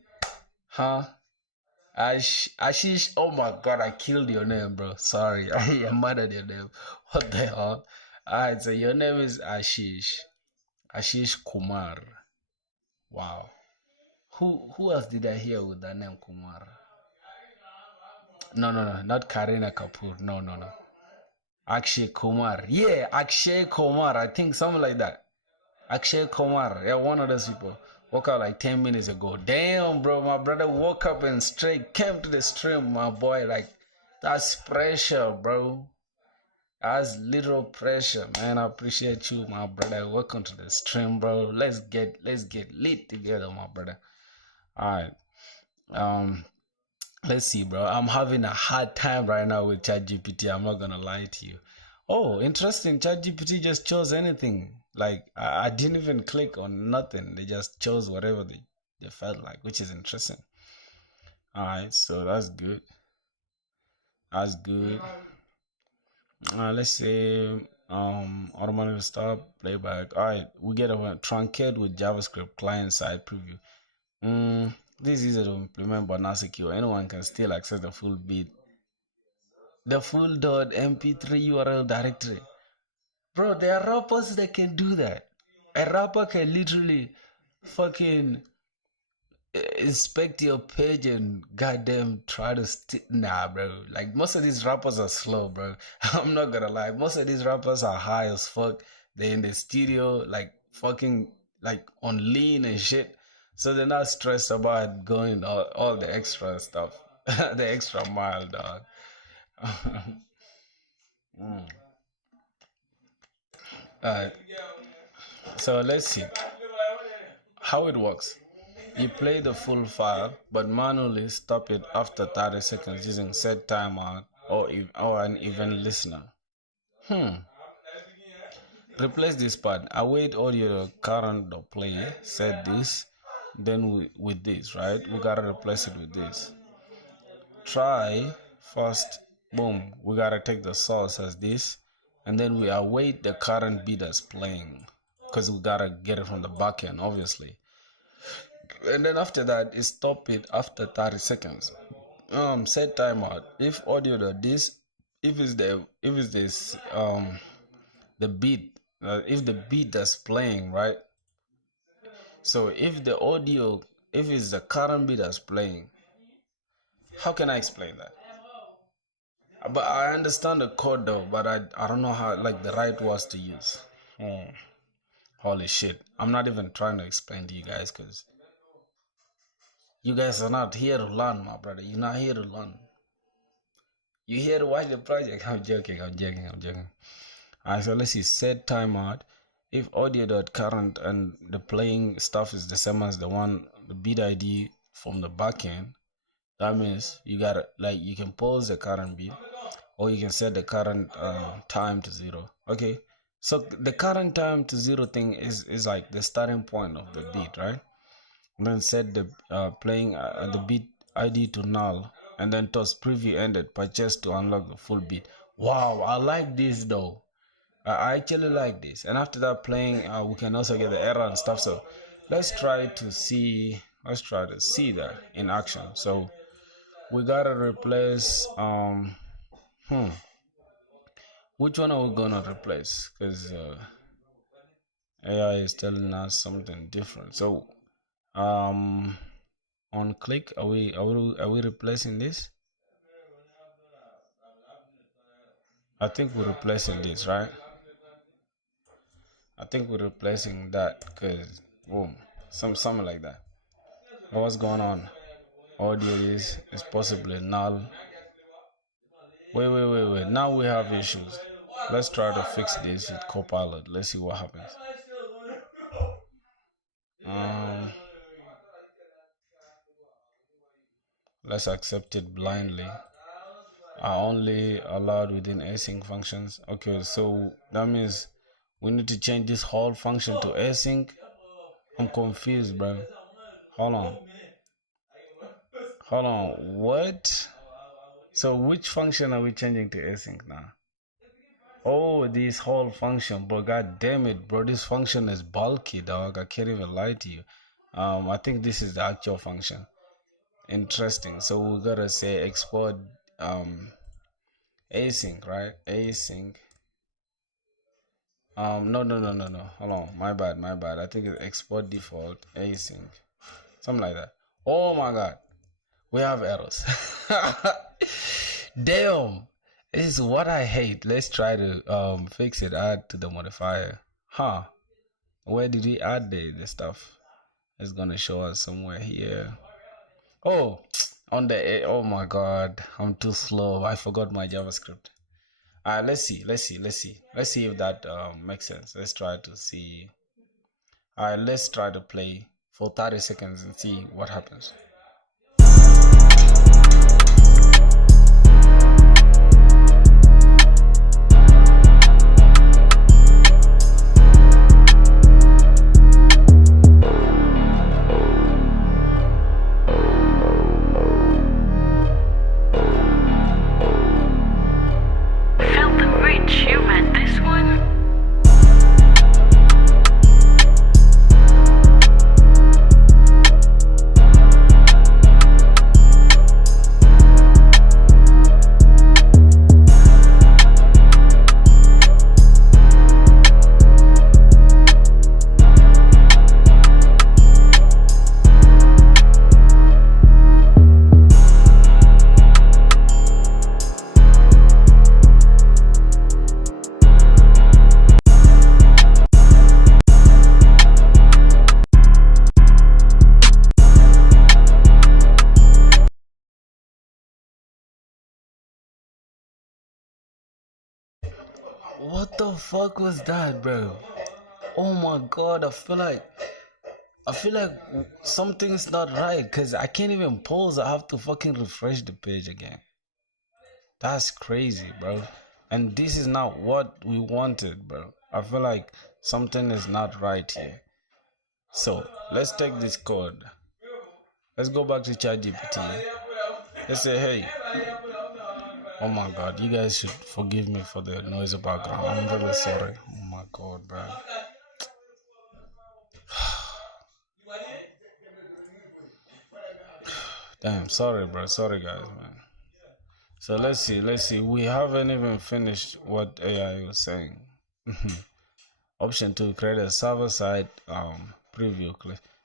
Huh? Ashish, oh my god, I killed your name, bro. Sorry, I am mad at your name. What the hell? Alright, so your name is Ashish. Ashish Kumar. Wow. Who else did I hear with that name Kumar? No, not Karina Kapoor. No. Akshay Kumar. Yeah, Akshay Kumar. I think something like that. Akshay Kumar. Yeah, one of those people. Woke up like 10 minutes ago. Damn, bro. My brother woke up and straight came to the stream, my boy. Like, that's pressure, bro. That's literal pressure, man. I appreciate you, my brother. Welcome to the stream, bro. Let's get lit together, my brother. Alright. Um, let's see, bro. I'm having a hard time right now with ChatGPT. I'm not gonna lie to you. Oh, interesting. ChatGPT just chose anything. Like I didn't even click on nothing. They just chose whatever they felt like, which is interesting. Alright, so that's good. That's good. Let's say automatic stop playback. Alright, we get a truncate with JavaScript client side preview. This is easy to implement but not secure. Anyone can still access the full bit. The full .mp3 URL directory. Bro, there are rappers that can do that. A rapper can literally fucking inspect your page and goddamn try to nah, bro. Like most of these rappers are slow, bro. I'm not gonna lie. Most of these rappers are high as fuck. They're in the studio, like fucking like on lean and shit. So they're not stressed about going all the extra stuff, the extra mile, dog. Mm. Alright, so let's see how it works. You play the full file, but manually stop it after 30 seconds using set timeout or an event listener. Hmm. Replace this part. Await audio current play. Set this. Then with this, right? We gotta replace it with this. Try first. Boom. We gotta take the source as this, and then we await the current beat that's playing, because we gotta get it from the backend, obviously. And then after that, is stop it after 30 seconds. Set timeout. If audio this, if it's this the beat, if the beat that's playing, right? So if the audio, if it's the current beat that's playing, how can I explain that? But I understand the code though, but I don't know how, like, the right words to use. Holy shit. I'm not even trying to explain to you guys because you guys are not here to learn, my brother. You're not here to learn. You're here to watch the project. I'm joking. Alright, so let's see. Set timeout. If audio.current and the playing stuff is the same as the beat ID from the backend, that means you gotta, like, you can pause the current beat or you can set the current time to 0. Okay, so the current time to 0 thing is like the starting point of the beat, right? And then set the playing the beat ID to null, and then toss preview ended purchase to unlock the full beat. Wow, I like this though. I actually like this. And after that playing, we can also get the error and stuff. So let's try to see that in action. So we gotta replace which one are we gonna replace? Because AI is telling us something different. So on click, are we replacing this? I think we're replacing this, right? I think we're replacing that because boom, something like that. What's going on? Audio is possibly null. Wait. Now we have issues. Let's try to fix this with Copilot. Let's see what happens. Um, let's accept it blindly. Are only allowed within async functions. Okay, so that means we need to change this whole function to async. I'm confused, bro. Hold on. What? So which function are we changing to async now? Oh, this whole function, bro. God damn it, bro. This function is bulky, dog. I can't even lie to you. I think this is the actual function. Interesting. So we gotta say export async, right? Async. No. Hold on. My bad. I think it's export default async. Something like that. Oh my god. We have errors. Damn. This is what I hate. Let's try to fix it. Add to the modifier. Huh. Where did we add the stuff? It's gonna show us somewhere here. Oh, on the oh my god, I'm too slow. I forgot my JavaScript. Let's see if that makes sense. Let's try to see. Let's try to play for 30 seconds and see what happens. What the fuck was that, bro? Oh my god, I feel like something's not right because I can't even pause. I have to fucking refresh the page again. That's crazy, bro. And this is not what we wanted, bro. I feel like something is not right here. So let's take this code. Let's go back to ChatGPT. Let's say, hey, oh my god, you guys should forgive me for the noisy background. I'm really sorry. Oh my god, bro. Damn, sorry, bro. Sorry, guys, man. So let's see. We haven't even finished what AI was saying. Option 2, create a server-side preview.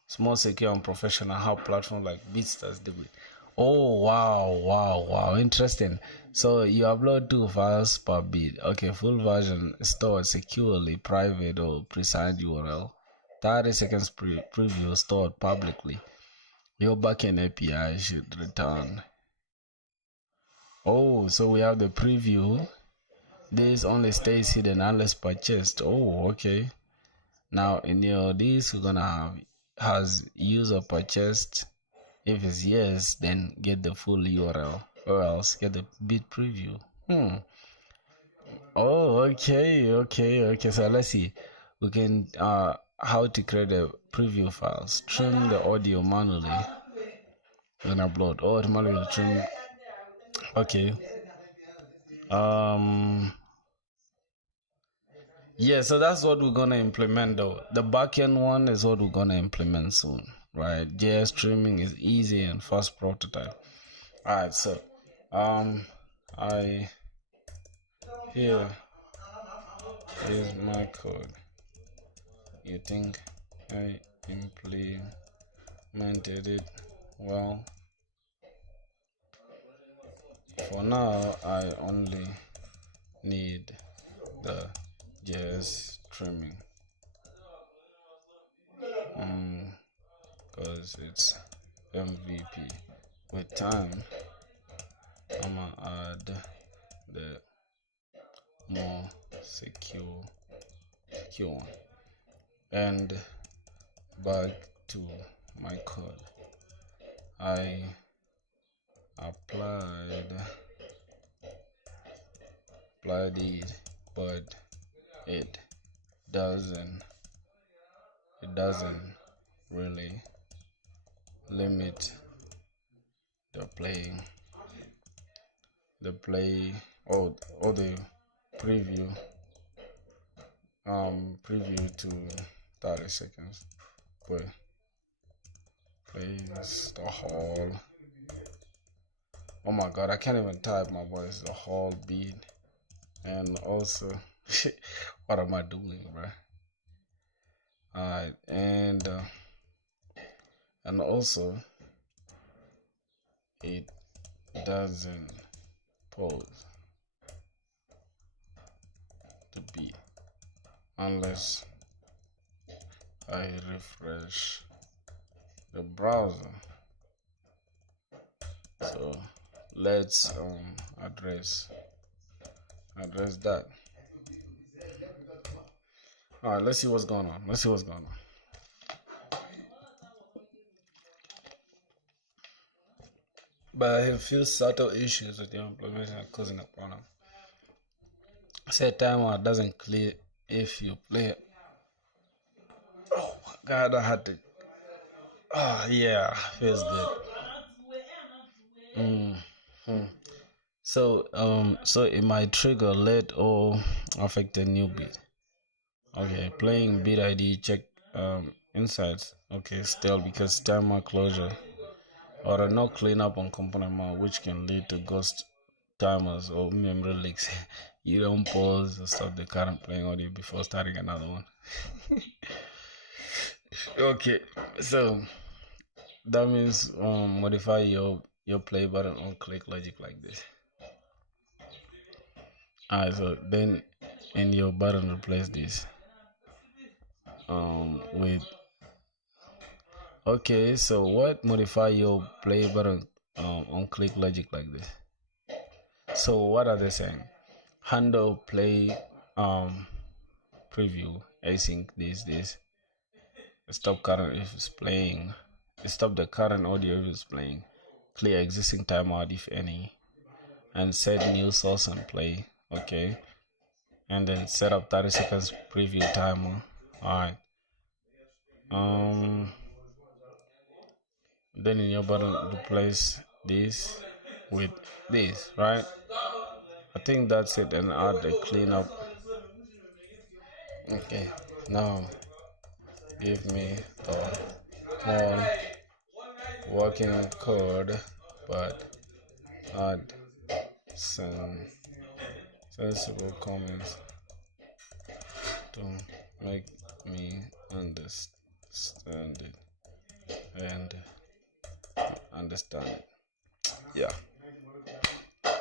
Small, secure, and professional. How platforms like BeatStars do it. Oh wow, interesting. So you upload 2 files per bit. Okay, full version stored securely, private or pre-signed URL. 30 seconds preview stored publicly. Your backend API should return. Oh, so we have the preview. This only stays hidden unless purchased. Oh, okay. Now in your this we're gonna have has user purchased. If it's yes, then get the full URL, or else get the bit preview. Oh, okay. So let's see. We can how to create a preview files. Trim the audio manually and upload. Oh, automatically trim. Okay. Yeah, so that's what we're gonna implement though. The backend one is what we're gonna implement soon, right? JS streaming is easy and fast prototype. Alright, so I here is my code. You think I implemented it well? For now, I only need the JS trimming because it's MVP. With time, I'ma add the more secure one. And back to my code. I applied it, but it doesn't really limit the play or the preview to 30 seconds. But plays the whole. Oh my god, I can't even type, my boys. The whole beat. And also, what am I doing, bro? Alright, and also it doesn't pause the beat unless I refresh the browser. So let's address that. All right, let's see what's going on. But I have a few subtle issues with the implementation causing a problem. Set timer doesn't clear if you play it. Oh my god, I had to. Yeah, feels good. So it might trigger let or affect a new beat. Okay, playing beat ID check insights. Okay, still because timer closure or a no cleanup on component mount, which can lead to ghost timers or memory leaks. You don't pause or stop the current playing audio before starting another one. Okay, so that means modify your play button on click logic like this. Alright, so then in your button replace this with okay. So what modify your play button on click logic like this? So what are they saying? Handle play preview async this. Stop current if it's playing. Stop the current audio if it's playing. Clear existing timeout if any. And set new source and play. Okay. And then set up 30 seconds preview timer. Alright. Then in your button replace this with this, right? I think that's it, and add the cleanup. Okay, now give me the more working code, but add some sensible comments to make me understand it and understand it. Yeah.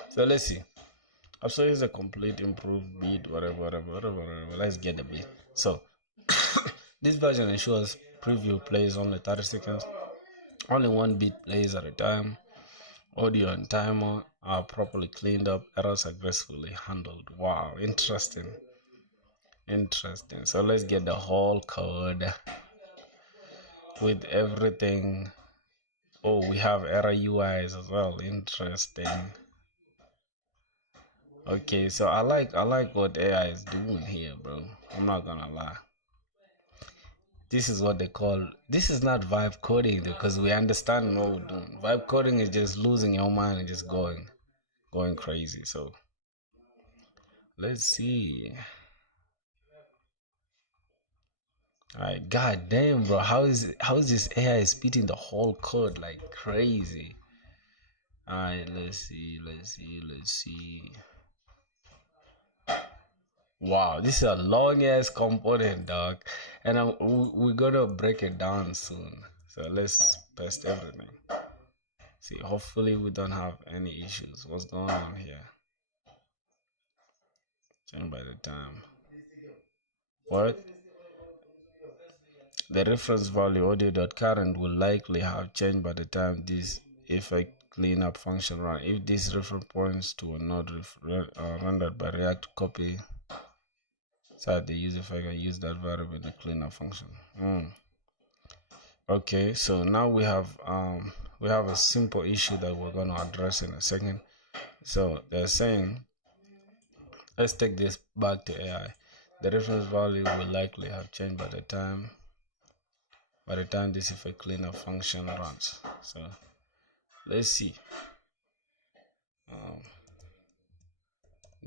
So let's see. Also, here's a complete improved beat, whatever. Let's get the beat. So this version ensures preview plays only 30 seconds. Only one beat plays at a time. Audio and timer are properly cleaned up. Errors are gracefully handled. Wow, interesting. So let's get the whole code with everything. Oh, we have error UIs as well. Interesting. Okay, so I like what AI is doing here, bro. I'm not gonna lie. This is what they call. This is not vibe coding because we understand what we're doing. Vibe coding is just losing your mind and just going crazy. So let's see. Alright, god damn, bro. How is this AI spitting the whole code like crazy? Alright, let's see. Wow, this is a long ass component, dog, and we're gonna break it down soon. So let's test everything. See, hopefully we don't have any issues. What's going on here? Change by the time. What? The reference value audio.current will likely have changed by the time this effect cleanup function runs. If this reference points to a node rendered by React, copy inside the user file and use that variable in the cleanup function. Okay, so now we have a simple issue that we're going to address in a second. So they're saying, let's take this back to AI. The reference value will likely have changed by the time this effect cleanup function runs. So let's see.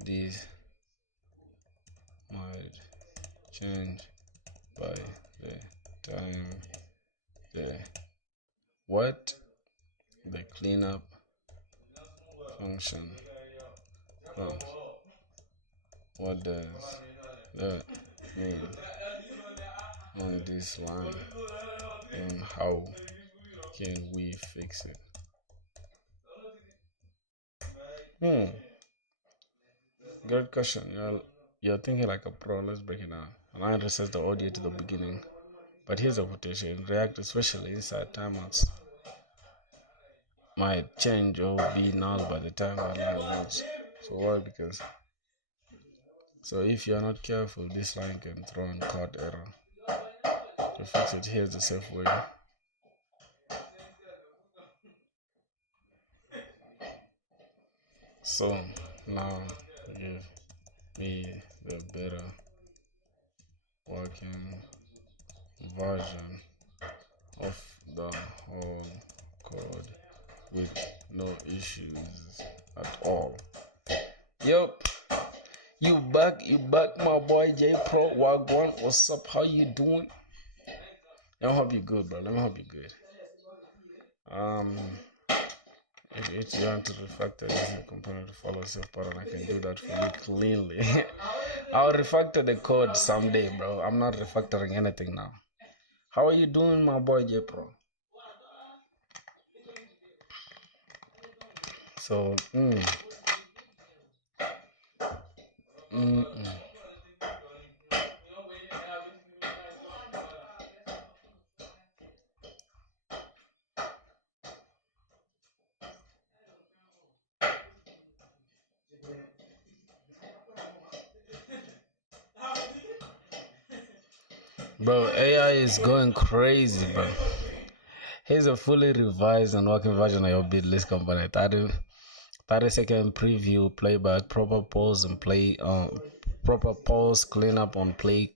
This might change by the time the what the cleanup function runs. What does that mean on this line, and how can we fix it? Hmm, good question. You're thinking like a pro. Let's break it down. Align resets the audio to the beginning. But here's a quotation: React, especially inside timeouts, might change or be null by the time align loads. So why? Because so if you're not careful, this line can throw an code error. To fix it, here's the safe way. So now give me the better working version of the whole code with no issues at all. Yep. You back, my boy J Pro Wagwan. What's up? How you doing? Let me hope you good, bro. Let me hope you good. If you want to refactor this component to follow safe pattern, I can do that for you cleanly. I'll refactor the code someday, bro. I'm not refactoring anything now. How are you doing, my boy J Pro? So, bro, AI is going crazy, bro. Here's a fully revised and working version of your beatlist component. 30-second preview, playback, proper pause and play, proper pause, cleanup on play,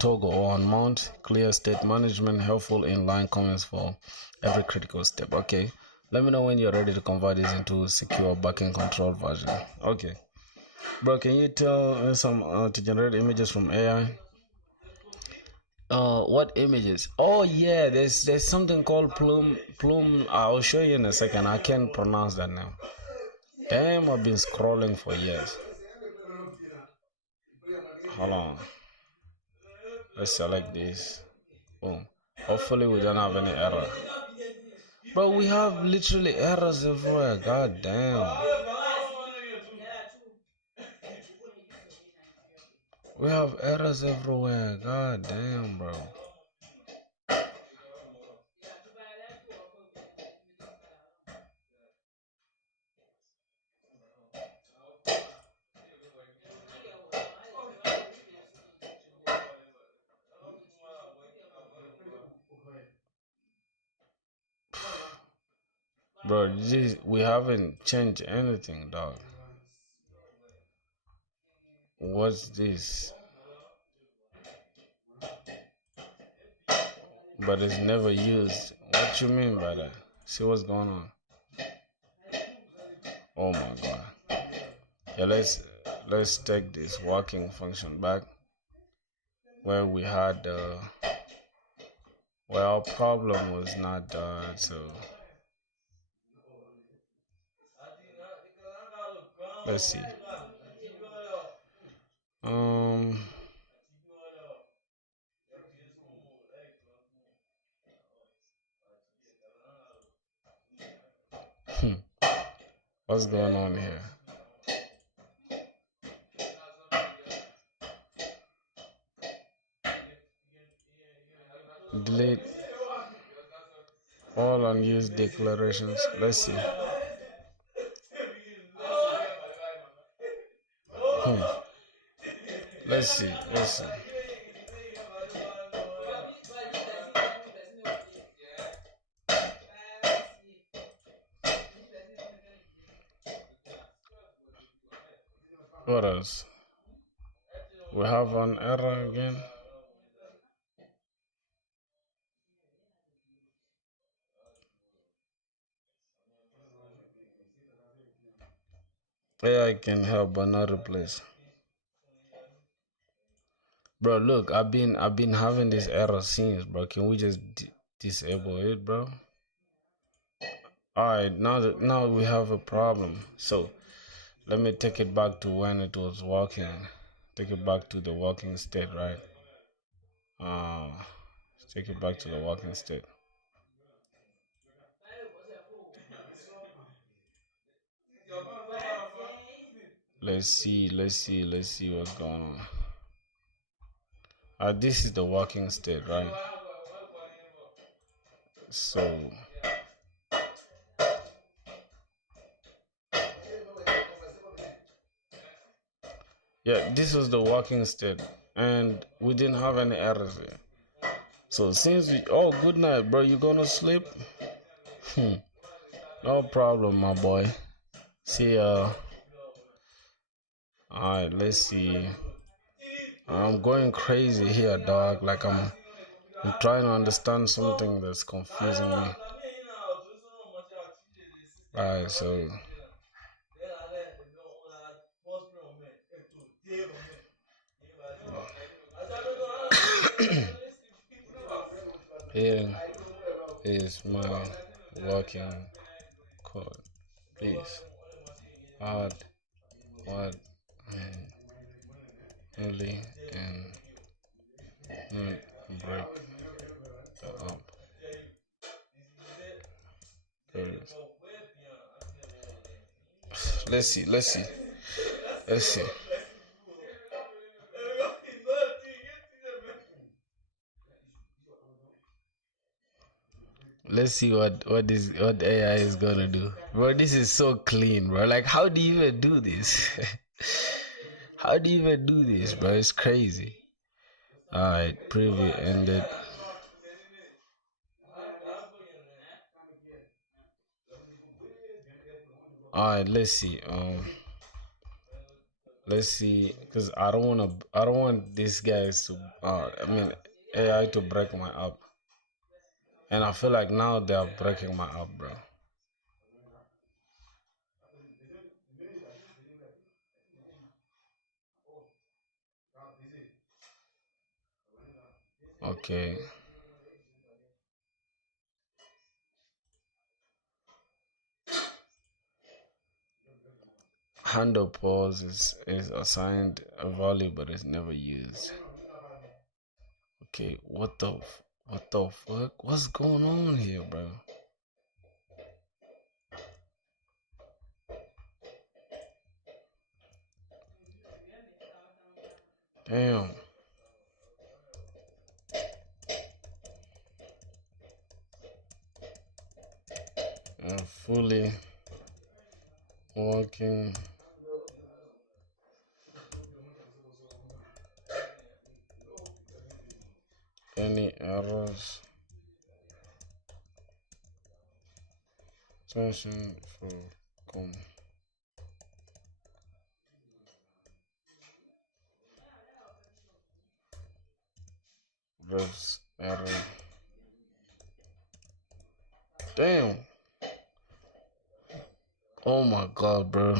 toggle or on mount, clear state management, helpful inline comments for every critical step. Okay, let me know when you're ready to convert this into secure backing control version. Okay, bro, can you tell some to generate images from AI? What images? Oh yeah, there's something called Plume. I'll show you in a second. I can't pronounce that now. Damn, I've been scrolling for years. Hold on. Let's select this. Boom. Hopefully we don't have any error. But we have literally errors everywhere. God damn. We have errors everywhere. God damn, bro. Bro, we haven't changed anything, dog. What's this? But it's never used. What you mean by that? See what's going on? Oh my god. Yeah, let's take this walking function back where we had well, our problem was not done. So let's see. Um. What's going on here? Delete all unused declarations. Let's see. Let's see. Let's see. What else? We have an error again. AI can help but not replace. Bro, look, I've been having this error since, bro. Can we just disable it, bro? All right, now we have a problem. So let me take it back to when it was working. Take it back to the working state, right? Uh, take it back to the working state. Let's see what's going on. This is the working state, right? So yeah, this was the working state, and we didn't have any errors here. So since good night, bro. You gonna sleep? No problem, my boy. See ya. Alright, let's see. I'm going crazy here, dog. Like I'm trying to understand something that's confusing me. Alright, so here is my working code. Please add what only and not break up. Please. Let's see. Let's see what AI is gonna do. Bro, this is so clean, bro. Like, how do you even do this? How do you even do this, bro? It's crazy. Alright, preview ended. Alright, let's see. Let's see, because I don't want these guys to AI to break my app. And I feel like now they are breaking my app, bro. Okay. Handle pause is assigned a value but it's never used. Okay, what the fuck? What's going on here, bro? Damn. Fully working. Any errors? Attention for com. Refs error. Damn. Oh my god, bro.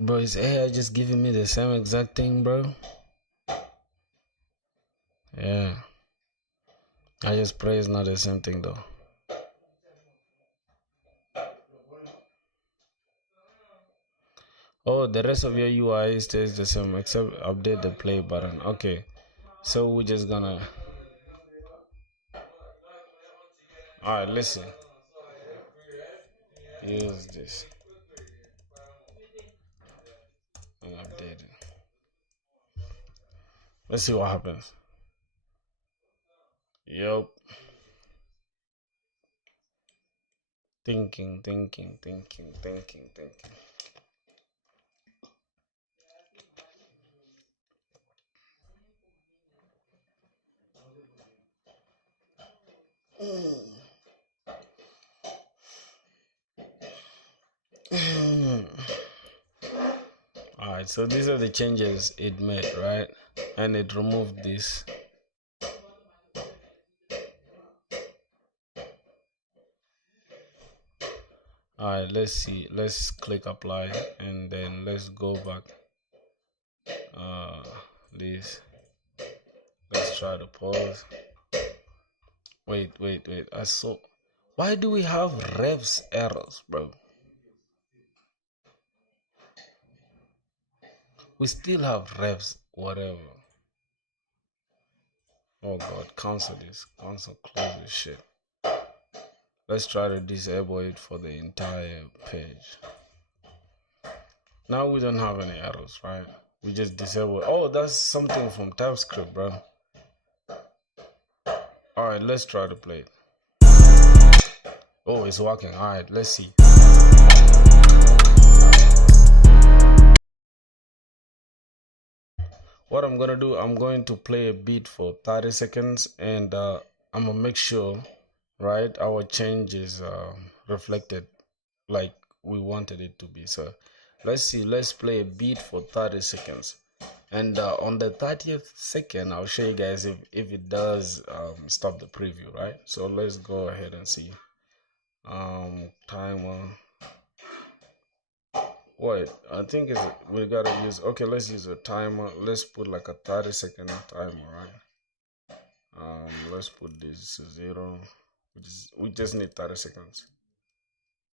Bro, is AI just giving me the same exact thing, bro? Yeah. I just pray it's not the same thing, though. Oh, the rest of your UI stays the same except update the play button. Okay. So we're just gonna... Alright, listen. Use this. And update it. Let's see what happens. Yup. Thinking. Alright, so these are the changes it made, right? And it removed this. All right, let's see. Let's click apply and then let's go back. This. Let's try to pause. Wait. I saw. Why do we have revs errors, bro? We still have revs, whatever. Oh god, cancel this. Cancel, close this shit. Let's try to disable it for the entire page. Now we don't have any errors, right? We just disable. Oh, that's something from TypeScript, bro. Alright, let's try to play it. Oh, it's working. Alright, let's see. What I'm gonna do, I'm going to play a beat for 30 seconds and I'm gonna make sure, right, our change is reflected like we wanted it to be. So let's see, let's play a beat for 30 seconds. And on the 30th second, I'll show you guys if it does stop the preview, right? So let's go ahead and see. Timer. Wait, I think we gotta use, okay, let's use a timer. Let's put like a 30-second timer, right? Let's put this to 0. We just need 30 seconds.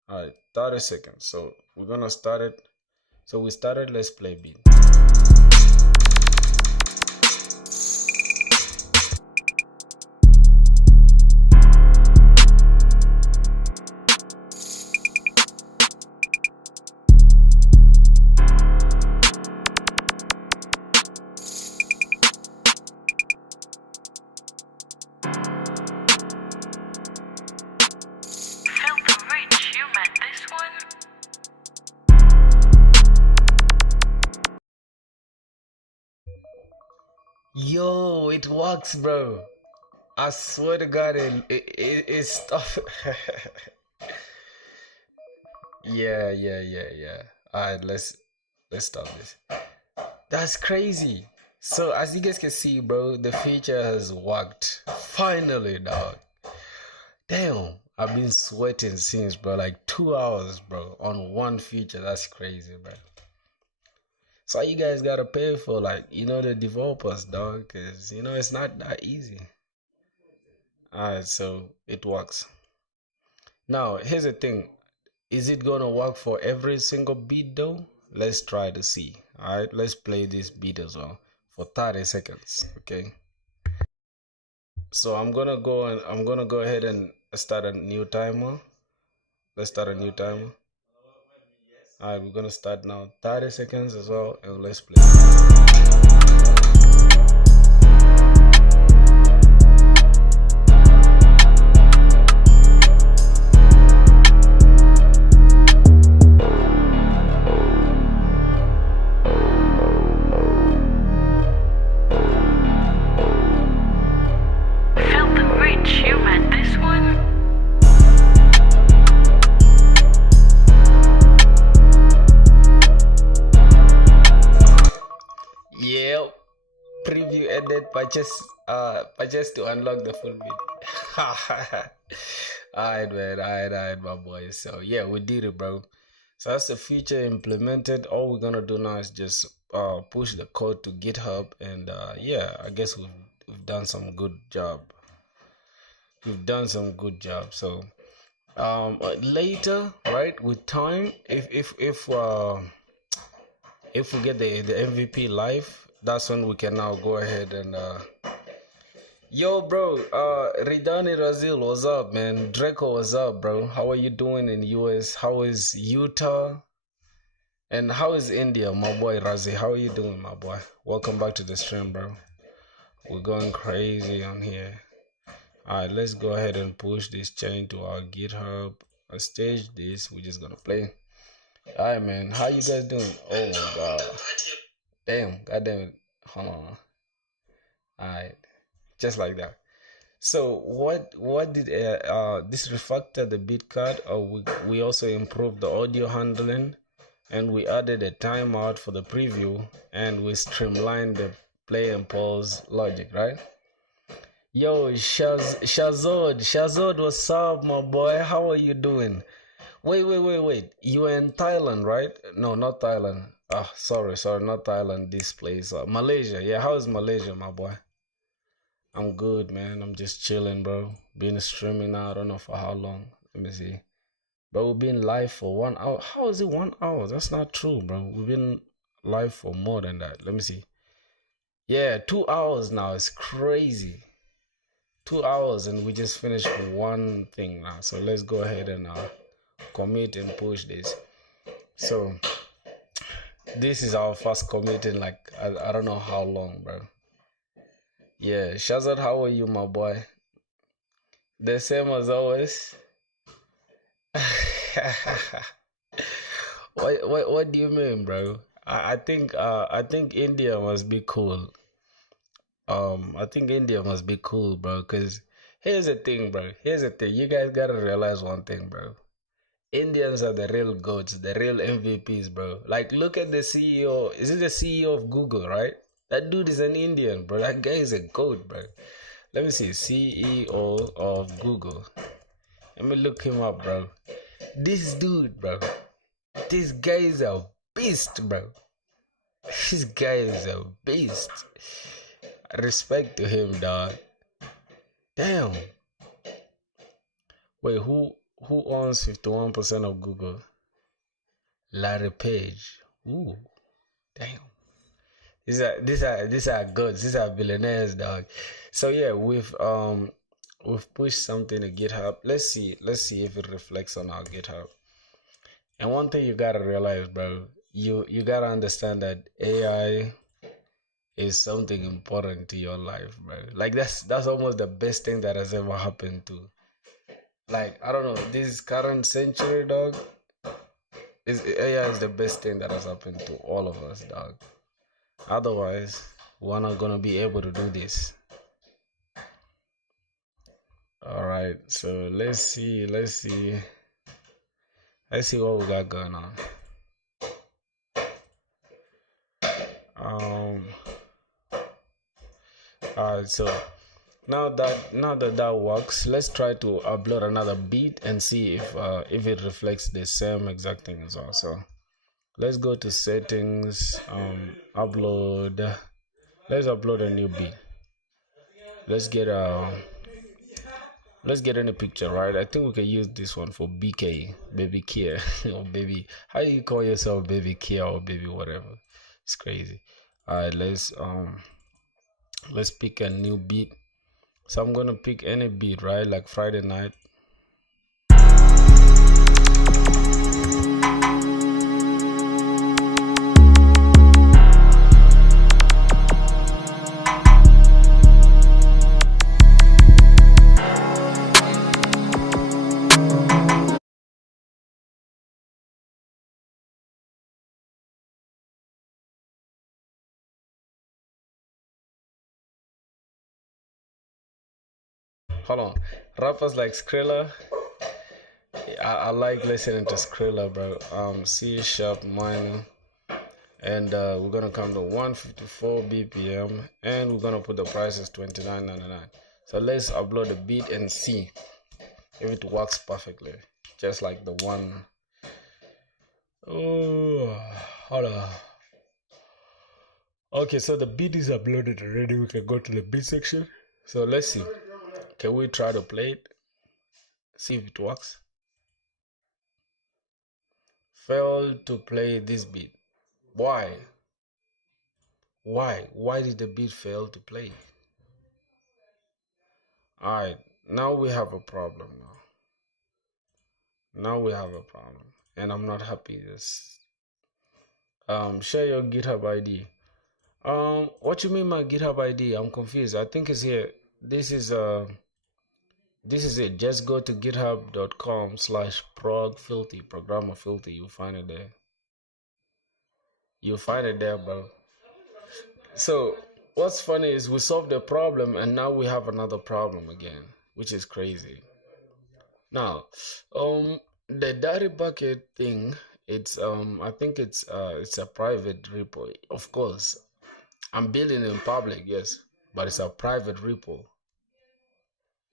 All right, 30 seconds. So we're gonna start it. So we started, let's play beat. Yo, it works, bro. I swear to God, it's stuff. Yeah. Alright, let's stop this. That's crazy. So as you guys can see, bro, the feature has worked. Finally, dog. Damn, I've been sweating since, bro. Like 2 hours, bro, on one feature. That's crazy, bro. So you guys gotta pay for, like, the developers, dog, because it's not that easy. Alright, so it works. Now here's the thing, is it gonna work for every single beat though? Let's try to see. Alright, let's play this beat as well for 30 seconds. Okay, so I'm gonna go ahead and start a new timer. Let's start a new timer. Alright, we're gonna start now, 30 seconds as well, and let's play. Yep. Preview ended. Purchase to unlock the full video. Alright, man. Alright, my boy. So yeah, we did it, bro. So that's the feature implemented. All we're gonna do now is just push the code to GitHub, and yeah, I guess we've done some good job. We've done some good job. So later, right, with time, if we get the MVP live, that's when we can now go ahead and yo, bro, Ridani Razil, what's up, man? Draco, what's up, bro? How are you doing in US? How is Utah? And how is India, my boy Razi? How are you doing, my boy? Welcome back to the stream, bro. We're going crazy on here. Alright, let's go ahead and push this chain to our GitHub. I staged this. We're just gonna play. Alright, man. How you guys doing? Oh my god. Damn. God damn it. Hold on. Alright. Just like that. So what did this refactor the beat card? We also improved the audio handling, and we added a timeout for the preview, and we streamlined the play and pause logic, right? Yo, Shazod, what's up, my boy? How are you doing? Wait. You were in Thailand, right? No, not Thailand. Ah, sorry, not Thailand. This place, Malaysia. Yeah, how is Malaysia, my boy? I'm good, man. I'm just chilling, bro. Been streaming now. I don't know for how long. Let me see. But we've been live for 1 hour. How is it 1 hour? That's not true, bro. We've been live for more than that. Let me see. Yeah, 2 hours now. It's crazy. 2 hours and we just finished one thing now. So let's go ahead and commit and push this. So this is our first commit in like I don't know how long, bro. Yeah, Shazad, how are you, my boy? The same as always. What do you mean, bro? I think India must be cool. I think India must be cool, bro. Cause here's the thing, bro. Here's the thing. You guys gotta realize one thing, bro. Indians are the real goats, the real MVPs, bro. Like, look at the CEO. Is it the CEO of Google, right? That dude is an Indian, bro. That guy is a goat, bro. Let me see. CEO of Google. Let me look him up, bro. This dude, bro. This guy is a beast, bro. This guy is a beast. Respect to him, dog. Damn. Wait, who owns 51% of Google? Larry Page. Ooh, damn. These are goods. These are billionaires, dog. So yeah, we've pushed something to GitHub. Let's see if it reflects on our GitHub. And one thing you gotta realize, bro, you gotta understand that AI is something important to your life, bro. Like that's almost the best thing that has ever happened to. Like, I don't know, this current century, dog. AI is the best thing that has happened to all of us, dog. Otherwise, we're not gonna be able to do this. Alright, so let's see what we got going on. Alright, so now that works, let's try to upload another beat and see if it reflects the same exact thing as well. So let's go to settings, upload. Let's upload a new beat. Let's get any picture, right? I think we can use this one for BK, baby Kia, or baby. How you call yourself, baby Kia or baby whatever? It's crazy. Alright, let's pick a new beat. So I'm gonna pick any beat, right? Like Friday Night. Hold on. Rappers like Skrilla. I like listening to Skrilla, bro. C# minor. And we're gonna come to 154 BPM, and we're gonna put the price as $29.99. So let's upload the beat and see if it works perfectly, just like the one. Oh, hold on. Okay, so the beat is uploaded already. We can go to the beat section. So let's see. Can we try to play it? See if it works. Failed to play this beat. Why? Why did the beat fail to play? Alright, now we have a problem now. We have a problem. And I'm not happy. Share your GitHub ID. What you mean my GitHub ID? I'm confused. I think it's here. This is it. Just go to github.com/progfilthy, programmer filthy. You'll find it there. You'll find it there, bro. So what's funny is we solved the problem and now we have another problem again, which is crazy. Now, the Daddy Bucket thing, it's I think it's a private repo. Of course, I'm building in public, yes, but it's a private repo.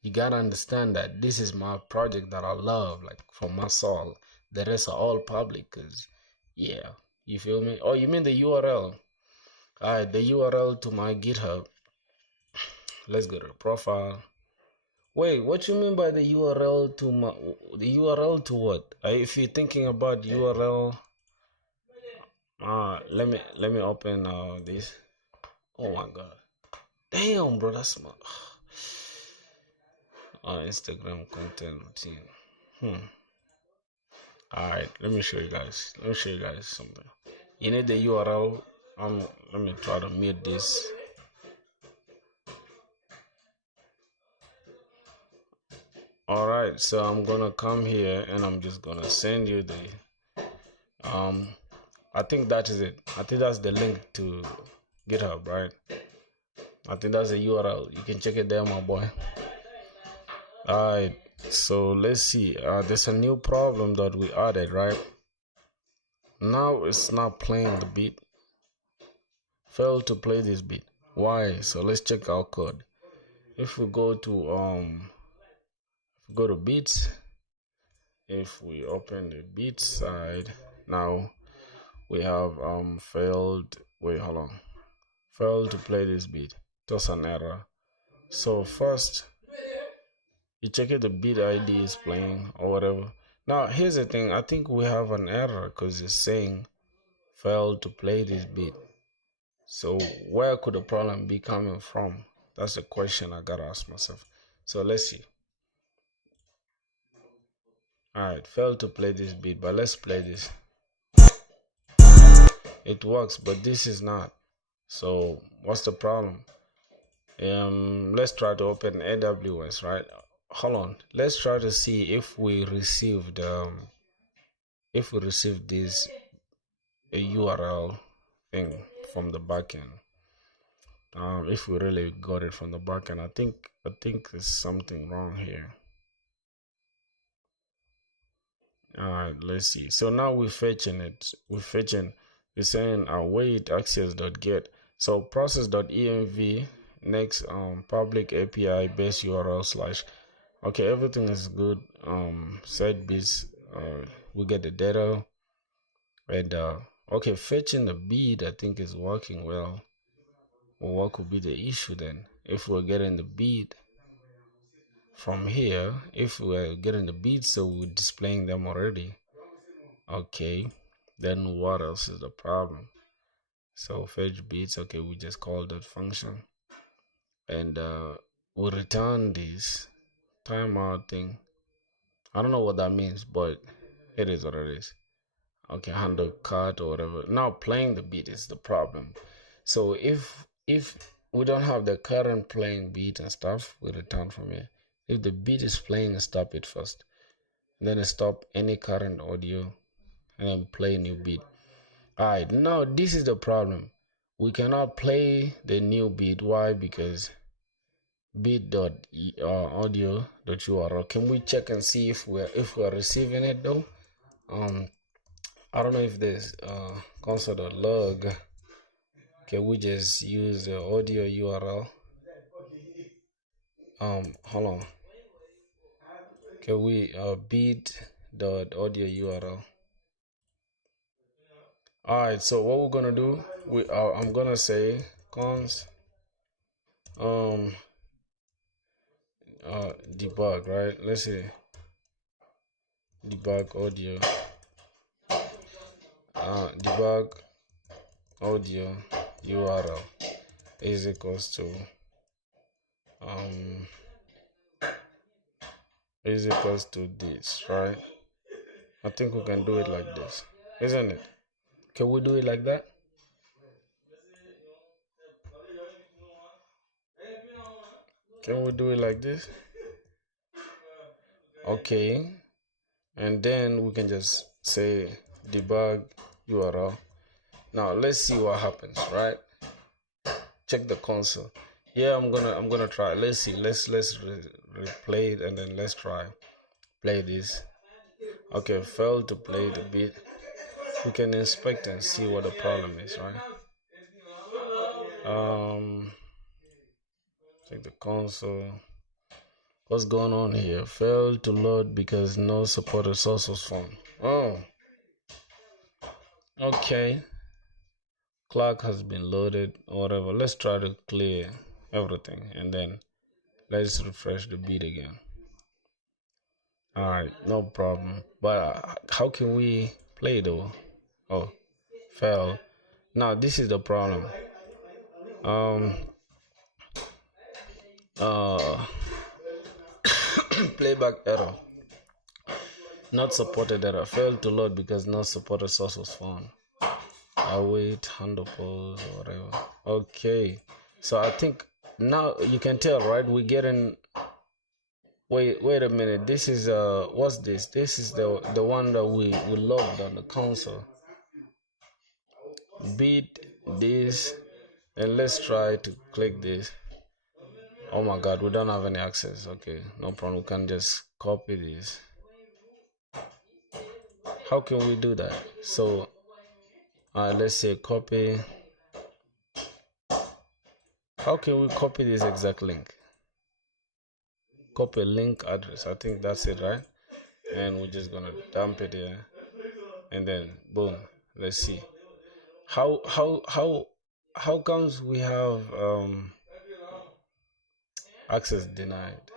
You gotta understand that this is my project that I love, like from my soul. The rest are all public, because yeah, you feel me? Oh, you mean the URL? Alright, the URL to my GitHub. Let's go to the profile. Wait, what you mean by the URL to my, the URL to what? If you're thinking about URL, let me open this. Oh my god, damn, bro, that's my Instagram content routine. All right, let me show you guys. Let me show you guys something. You need the URL. Let me try to mute this. All right, so I'm gonna come here and I'm just gonna send you the I think that is it. I think that's the link to GitHub, right? I think that's the URL. You can check it there, my boy. All right, so let's see. There's a new problem that we added, right? Now it's not playing the beat. Failed to play this beat. Why? So let's check our code. If we go to beats, if we open the beat side, now we have failed. Wait, hold on. Failed to play this beat. Just an error. So first, you check if the beat ID is playing or whatever. Now here's the thing. I think we have an error because it's saying failed to play this beat. So where could the problem be coming from? That's the question I gotta ask myself. So let's see. Alright, failed to play this beat, but let's play this. It works, but this is not. So what's the problem? Let's try to open AWS, right? Hold on. Let's try to see if we received this URL thing from the backend. If we really got it from the backend, I think there's something wrong here. Alright, let's see. So now we're fetching it. We're saying await access.get. So process.env next public API base URL slash. Okay, everything is good. Set bits. We get the data. And okay, fetching the beat I think is working well. Well, what could be the issue then? If we're getting the beat from here, if we're getting the beats, so we're displaying them already. Okay, then what else is the problem? So fetch beats. Okay, we just call that function, and we return this timeout thing. I don't know what that means, but it is what it is. Okay, handle cut or whatever. Now playing the beat is the problem. So if we don't have the current playing beat and stuff, we return from here. If the beat is playing, stop it first, and then stop any current audio, and then play a new beat. Alright, now this is the problem. We cannot play the new beat. Why? Because beat.audio.url. Can we check and see if we're receiving it though? I don't know if there's console.log. Can we just use the audio URL? Hold on. Can we beat.audio URL? Alright, so what we're gonna do, I'm gonna say cons debug, right? Let's see, debug audio, debug audio URL is equals to this, right? I think we can do it like this, isn't it? Can we do it like that? Can we do it like this? Okay, and then we can just say debug URL. Now let's see what happens, right? Check the console. Yeah, I'm gonna try. Let's see. Let's replay it and then let's try play this. Okay, failed to play the beat. We can inspect and see what the problem is, right? Check the console. What's going on here? Failed to load because no supported source was found. Oh, okay. Clock has been loaded or whatever. Let's try to clear everything and then let's refresh the beat again. All right, no problem. But how can we play though? Oh, fell. Now this is the problem. Um, uh, playback error. Not supported error. Failed to load because not supported source was found. I wait, handle pause or whatever. Okay. So I think now you can tell, right? We're getting. Wait a minute. This is what's this? This is the one that we logged on the console. Beat this, and let's try to click this. Oh my God, we don't have any access. Okay, no problem. We can just copy this. How can we do that? So let's say copy. How can we copy this exact link? Copy link address. I think that's it, right? And we're just gonna dump it here, and then boom. Let's see. How comes we have access denied?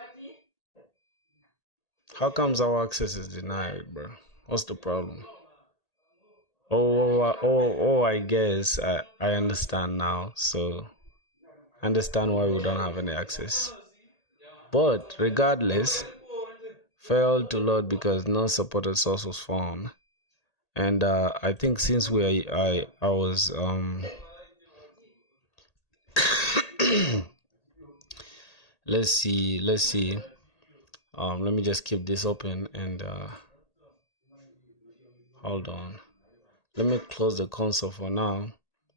How comes our access is denied, bro? What's the problem? Oh, I guess I understand now. So I understand why we don't have any access. But regardless, failed to load because no supported source was found. And I think since I was let's see let me just keep this open and hold on. Let me close the console for now.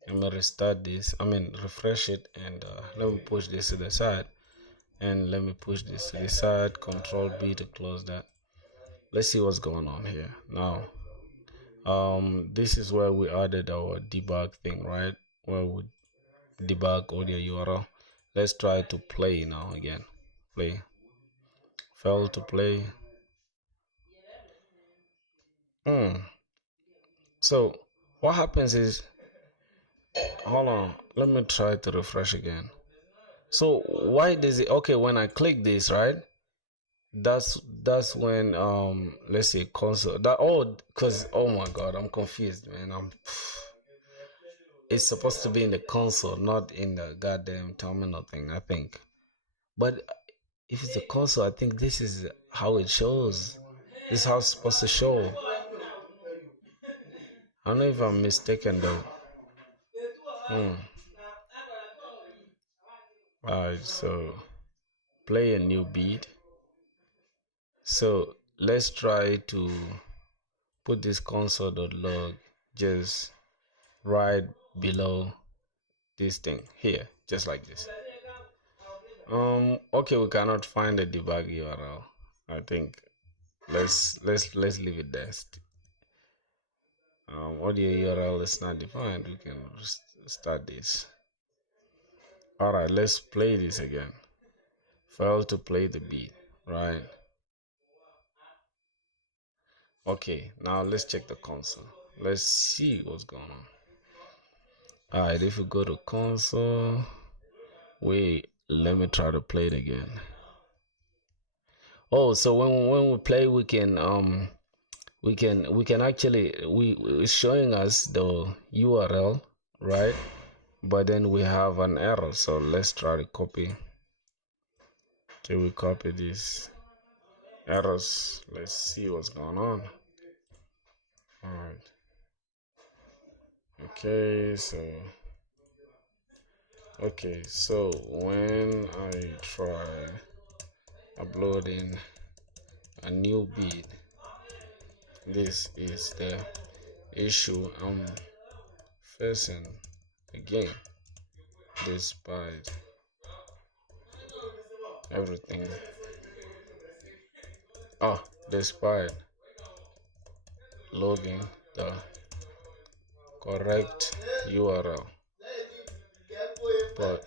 Let me restart this. Refresh it and let me push this to the side. And let me push this to the side. Control B to close that. Let's see what's going on here now. This is where we added our debug thing, right? Where we debug audio URL. Let's try to play now again. Play. Fail to play. So what happens is, hold on, let me try to refresh again. So why does it, okay, when I click this, right, that's when let's say console that, oh, because oh my God, I'm confused, man. It's supposed to be in the console, not in the goddamn terminal thing, I think. But if it's the console, I think this is how it shows. This is how it's supposed to show. I don't know if I'm mistaken though. Alright, so play a new beat. So let's try to put this console.log just right below this thing here, just like this. Okay, we cannot find the debug URL. I think let's leave it there. Audio URL is not defined. We can start this. All right, let's play this again. Fail to play the beat, right? Okay, now let's check the console. Let's see what's going on. All right, if we go to console, wait, let me try to play it again. Oh, so when we play, we can actually it's showing us the URL, right? But then we have an error, so let's try to copy. Okay, we copy these errors. Let's see what's going on. All right. Okay, so when I try uploading a new beat, this is the issue I'm facing again, despite everything. Despite logging the correct URL, but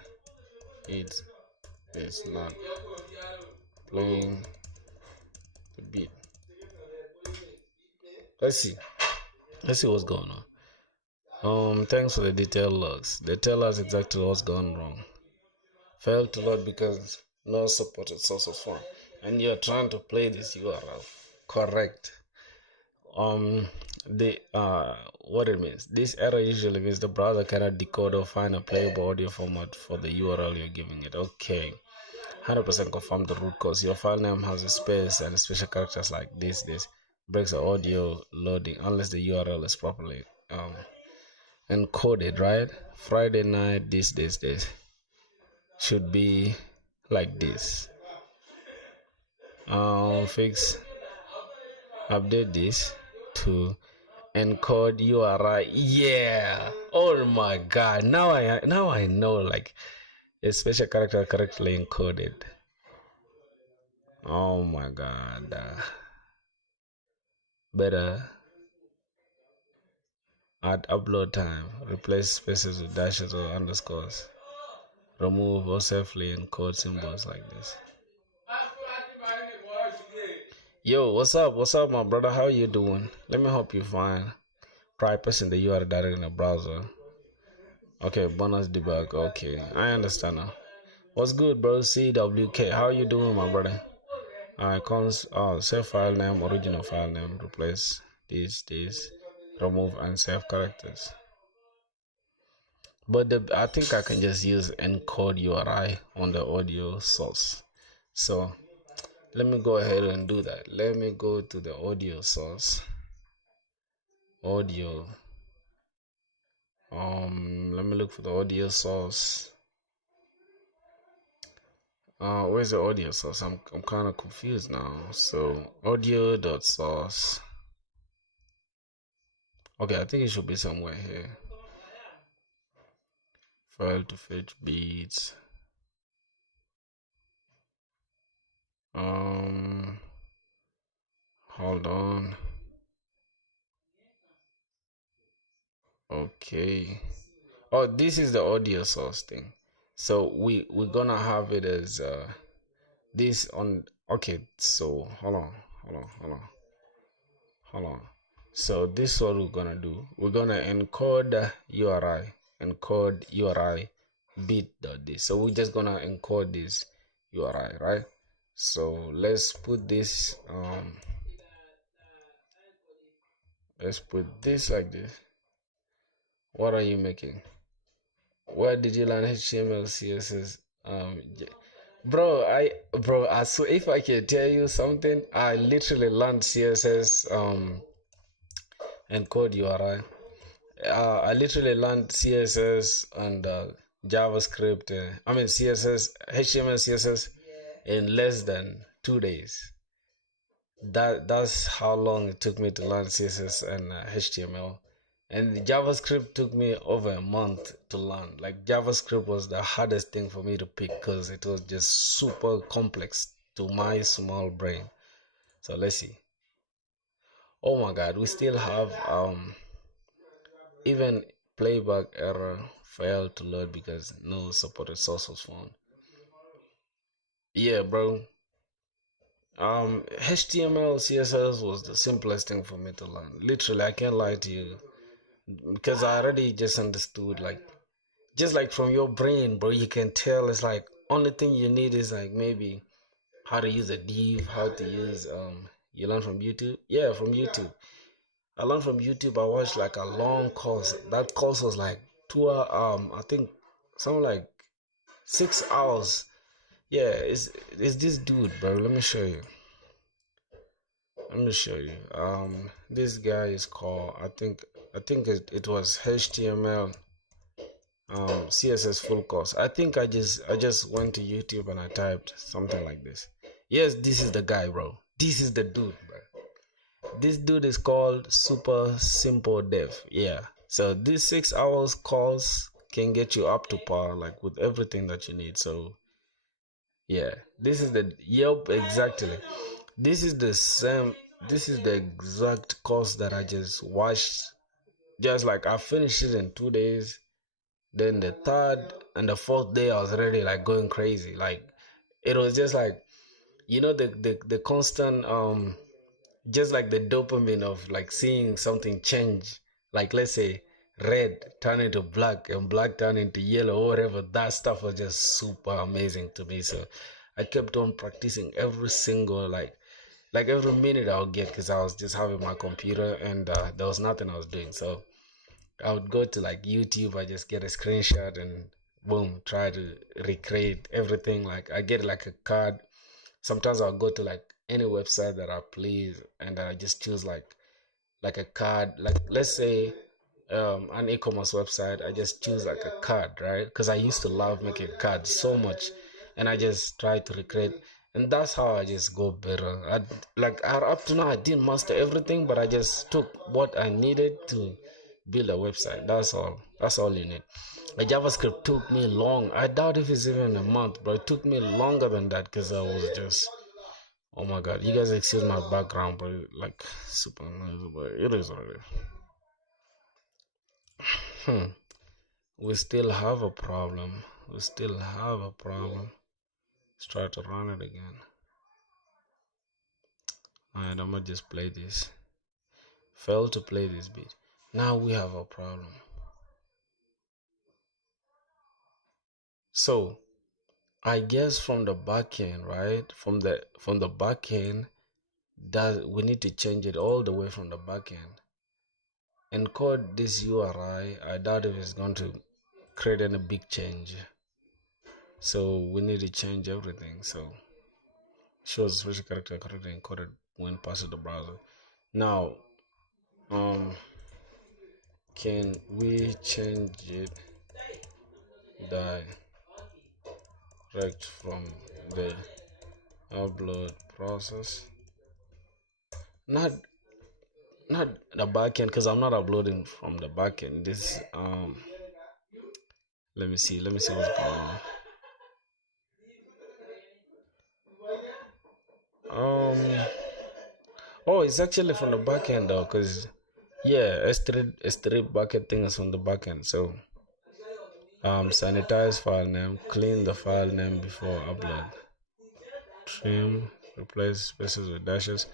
it is not playing the beat. let's see. Let's see what's going on. Thanks for the detailed logs. They tell us exactly what's gone wrong. Failed to load because no supported source of file. And you're trying to play this URL. Correct. The what it means. This error usually means the browser cannot decode or find a playable audio format for the URL you're giving it. Okay. 100% confirm the root cause. Your file name has a space and special characters like this breaks the audio loading unless the URL is properly encoded, right? Friday night this should be like this. Fix update this to encode URI. Yeah. Oh my god. Now I know, like, a special character correctly encoded. Oh my god. Better add upload time. Replace spaces with dashes or underscores. Remove or safely encode symbols like this. Yo, what's up? What's up, my brother? How you doing? Let me help you find practicing the URL directly in the browser. Okay, bonus debug. Okay, I understand now. What's good, bro? CWK. How you doing, my brother? Save file name, original file name. Replace this, remove and save characters. But I think I can just use encode URI on the audio source. So let me go ahead and do that. Let me go to the audio source. Audio. Let me look for the audio source. Where's the audio source? I'm kind of confused now. So audio.source. Okay, I think it should be somewhere here. File to fetch beats. Hold on. Okay. Oh, this is the audio source thing. So we're gonna have it as this on. Okay, so hold on. So this is what we're gonna do. We're gonna encode URI bit.this. So we're just gonna encode this URI, right? So let's put this let's put this like this. What are you making? Where did you learn HTML, CSS? Bro, I swear, if I can tell you something, I literally learned CSS and code URI. I literally learned CSS and JavaScript. CSS, HTML, CSS in less than 2 days. That's how long it took me to learn CSS and HTML. And the JavaScript took me over a month to learn. Like, JavaScript was the hardest thing for me to pick because it was just super complex to my small brain. So let's see. Oh my god, we still have even playback error failed to load because no supported source was found. Yeah, bro. HTML, CSS was the simplest thing for me to learn. Literally, I can't lie to you, because I already just understood, like, just like from your brain, bro, you can tell. It's like only thing you need is like maybe how to use a div, how to use you learn from YouTube. Yeah, from YouTube. I learned from YouTube. I watched like a long course. That course was like 2 hours, I think something like 6 hours. Yeah, it's this dude, bro. Let me show you. This guy is called, I think it was HTML CSS full course. I think I just went to YouTube and I typed something like this. Yes, this is the guy, bro. This is the dude, bro. This dude is called Super Simple Dev. Yeah. So this 6 hours course can get you up to par, like, with everything that you need. So yeah, this is the exactly. This is the same. This is the exact course that I just watched. Just like I finished it in 2 days. Then the third and the fourth day, I was already like going crazy. Like, it was just like, the constant just like the dopamine of like seeing something change, like let's say red turn into black and black turn into yellow or whatever. That stuff was just super amazing to me. So I kept on practicing every single like every minute I would get, because I was just having my computer and there was nothing I was doing. So I would go to like YouTube, I just get a screenshot and boom, try to recreate everything. Like I get like a card. Sometimes I'll go to like any website that I please and I just choose like a card. Like let's say an e-commerce website, I just choose like a card, right? Because I used to love making cards so much, and I just try to recreate, and that's how I just go better. Up to now, I didn't master everything, but I just took what I needed to build a website. That's all. That's all you need. A JavaScript took me long. I doubt if it's even a month, but it took me longer than that because I was just. Oh my god, you guys excuse my background, but like super noisy, but it is already. Hmm. We still have a problem. We still have a problem. Let's try to run it again. Alright, I'm gonna just play this. Fail to play this bit. Now we have a problem. So I guess from the back end, right? From the back end, that we need to change it all the way from the back end. Encode this URI. I doubt if it's going to create any big change. So we need to change everything. So shows special character correctly encoded when passed to the browser. Now, can we change it direct from the upload process? Not not the backend, because I'm not uploading from the backend. This let me see what's going on. Um oh, it's actually from the backend though, because yeah, S3 bucket thing is from the backend. So sanitize file name, clean the file name before upload. Trim, replace spaces with dashes,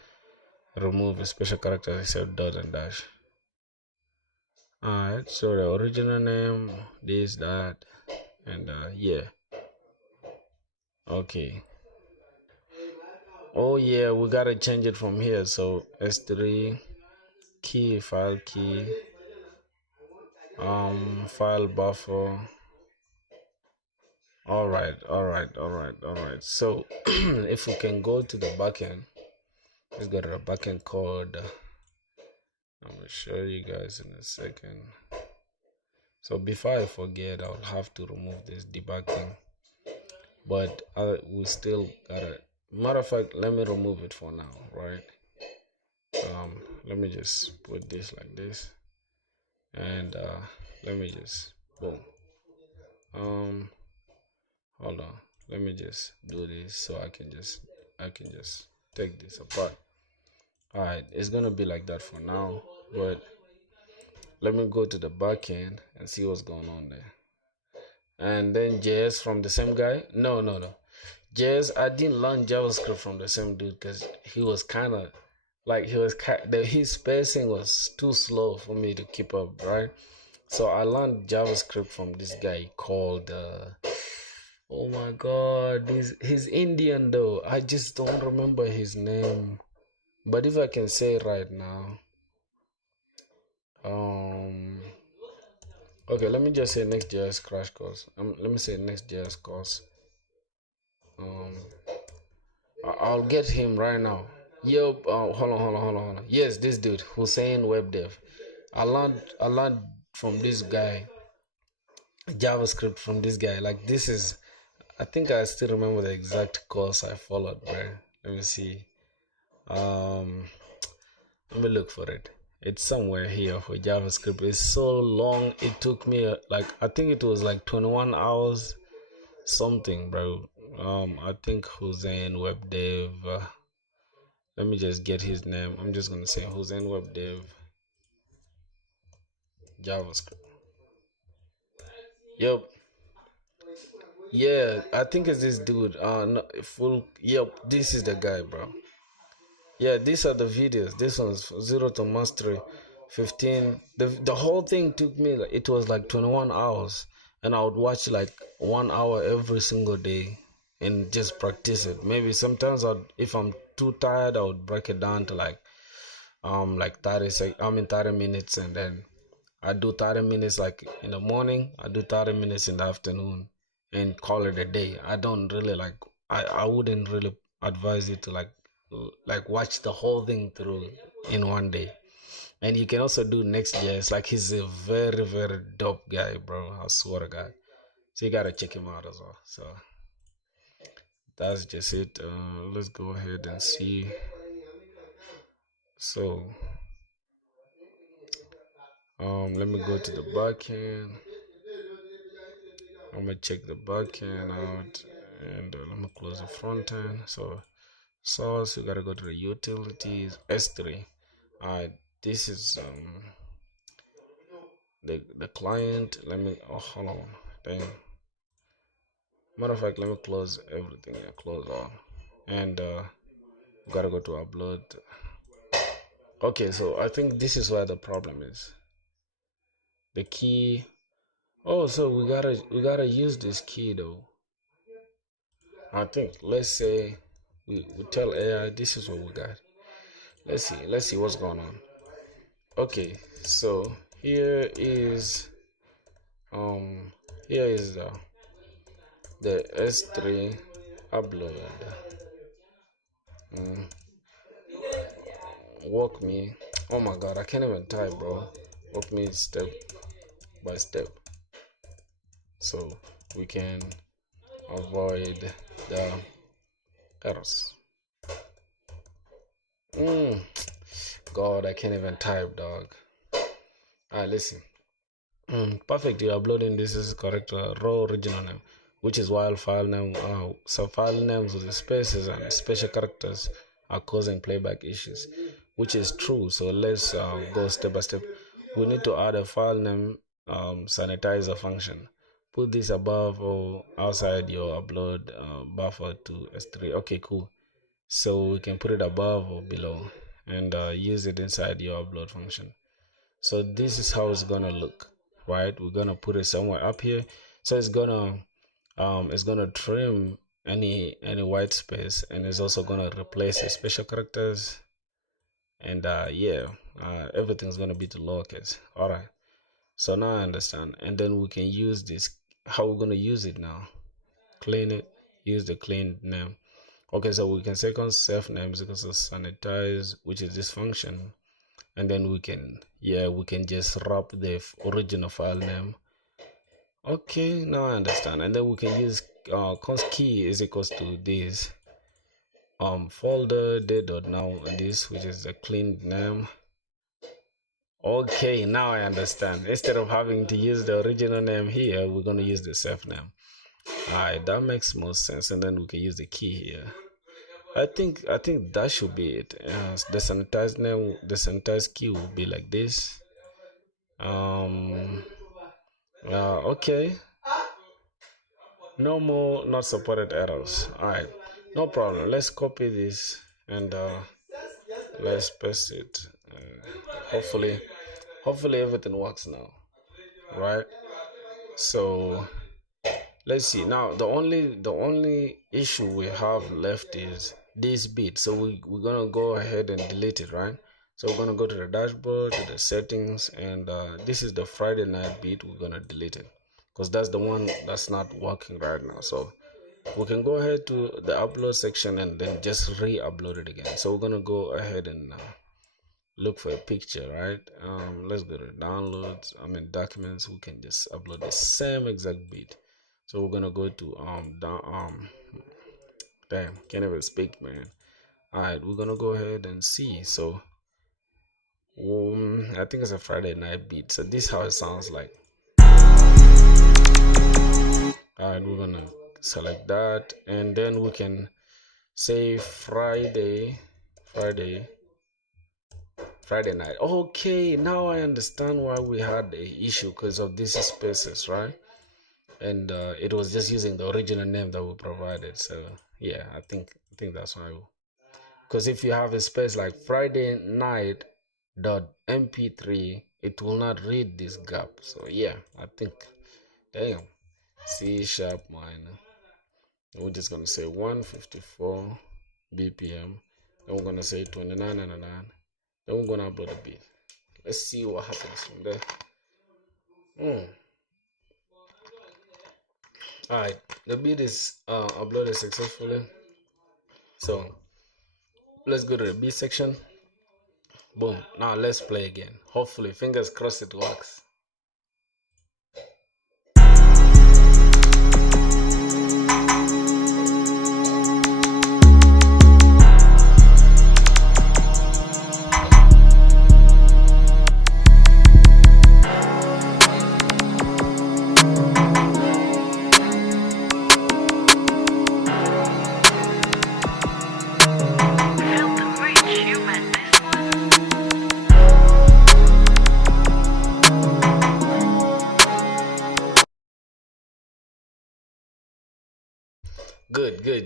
remove a special character except dot and dash. Alright, so the original name, this, that, and yeah. Okay. Oh yeah, we gotta change it from here. So S3 key, file key, file buffer. Alright. So if we can go to the backend, let's go to the backend code. I'm gonna show you guys in a second. So before I forget, I'll have to remove this debugging, but we still gotta. Matter of fact, let me remove it for now, right? Let me just put this like this, and let me just boom. Hold on. Let me just do this so I can just take this apart. All right, it's gonna be like that for now, but let me go to the back end and see what's going on there. And then JS from the same guy? No. JS, I didn't learn JavaScript from the same dude because he was kind of like his spacing was too slow for me to keep up, right? So I learned JavaScript from this guy called oh my god, he's Indian though. I just don't remember his name. But if I can say it right now, um okay, let me just say Next.js crash course. Let me say Next.js course. Um, I'll get him right now. Yep. Hold on. Yes, this dude, Hussein Web Dev. I learned from this guy JavaScript from this guy. Like this is, I think I still remember the exact course I followed, bro. Let me see. Um, let me look for it. It's somewhere here for JavaScript. It's so long. It took me like I think it was like 21 hours something, bro. I think Hussein Web Dev. Let me just get his name. I'm just gonna say Hussein Web Dev JavaScript. Yep. Yeah, I think it's this dude. No, full. Yep, this is the guy, bro. Yeah, these are the videos. This one's zero to mastery, 15. The whole thing took me. It was like 21 hours, and I would watch like 1 hour every single day, and just practice it. Maybe sometimes if I'm too tired, I would break it down to like 30 minutes, and then I do 30 minutes like in the morning. I do 30 minutes in the afternoon, and call it a day. I don't really like. I wouldn't really advise you to like watch the whole thing through in one day. And you can also do next year. It's like he's a very very dope guy, bro. I swear to God. So you gotta check him out as well. So that's just it. Let's go ahead and see. So let me go to the back end. I'm gonna check the back end out, and let me close the front end. So source, we gotta go to the utilities S3. Alright, this is the client. Let me hold on. Dang. Matter of fact, let me close everything. Yeah, close all, and we gotta go to upload. Okay, so I think this is where the problem is. The key. Oh, so we gotta use this key though. I think let's say we tell AI this is what we got. Let's see what's going on. Okay, so here is um here is the S3 upload. Mm, walk me. Oh my god, I can't even type, bro. Walk me step by step, so we can avoid the errors. Mm, God, I can't even type, dog. Alright, listen. Perfect. You're uploading this is correct raw original name, which is while file name. So file names with spaces and special characters are causing playback issues, which is true. So let's go step by step. We need to add a file name sanitizer function. Put this above or outside your upload buffer to S3. Okay, cool. So we can put it above or below and use it inside your upload function. So this is how it's gonna look, right? We're gonna put it somewhere up here, so it's gonna trim any white space, and it's also gonna replace the special characters, and yeah, everything's gonna be to lowercase. All right, so now I understand. And then we can use this. How we're gonna use it now? Clean it. Use the clean name. Okay, so we can second self names because of sanitize, which is this function, and then we can just wrap the original file name. Okay, now I understand. And then we can use const key is equals to this folder date.now and this, which is the clean name. Okay, now I understand. Instead of having to use the original name here, we're gonna use the self name. Alright, that makes more sense. And then we can use the key here. I think that should be it. The sanitized name, the sanitized key will be like this. Okay. No more not supported errors. Alright, no problem. Let's copy this and let's paste it. Hopefully everything works now, right? So let's see. Now the only issue we have left is this bit. So we're gonna go ahead and delete it, right? So we're gonna go to the dashboard, to the settings, and this is the Friday night bit. We're gonna delete it because that's the one that's not working right now. So we can go ahead to the upload section and then just re-upload it again. So we're gonna go ahead and look for a picture, right? Let's go to downloads. Documents. We can just upload the same exact bit. So we're gonna go to damn, can't even speak, man. All right, we're gonna go ahead and see. So I think it's a Friday night beat. So this is how it sounds like. All right, we're gonna select that, and then we can say Friday night. Okay, now I understand why we had the issue because of these spaces, right? And it was just using the original name that we provided. So yeah, I think that's why Because if you have a space like Friday night dot mp3, it will not read this gap. So yeah, I think, damn, C sharp minor. And we're just gonna say 154 BPM. Then we're gonna say 29.99. Then we're gonna upload a beat. Let's see what happens from there. Alright, the beat is uploaded successfully. So let's go to the beat section. Boom. Now let's play again. Hopefully, fingers crossed it works.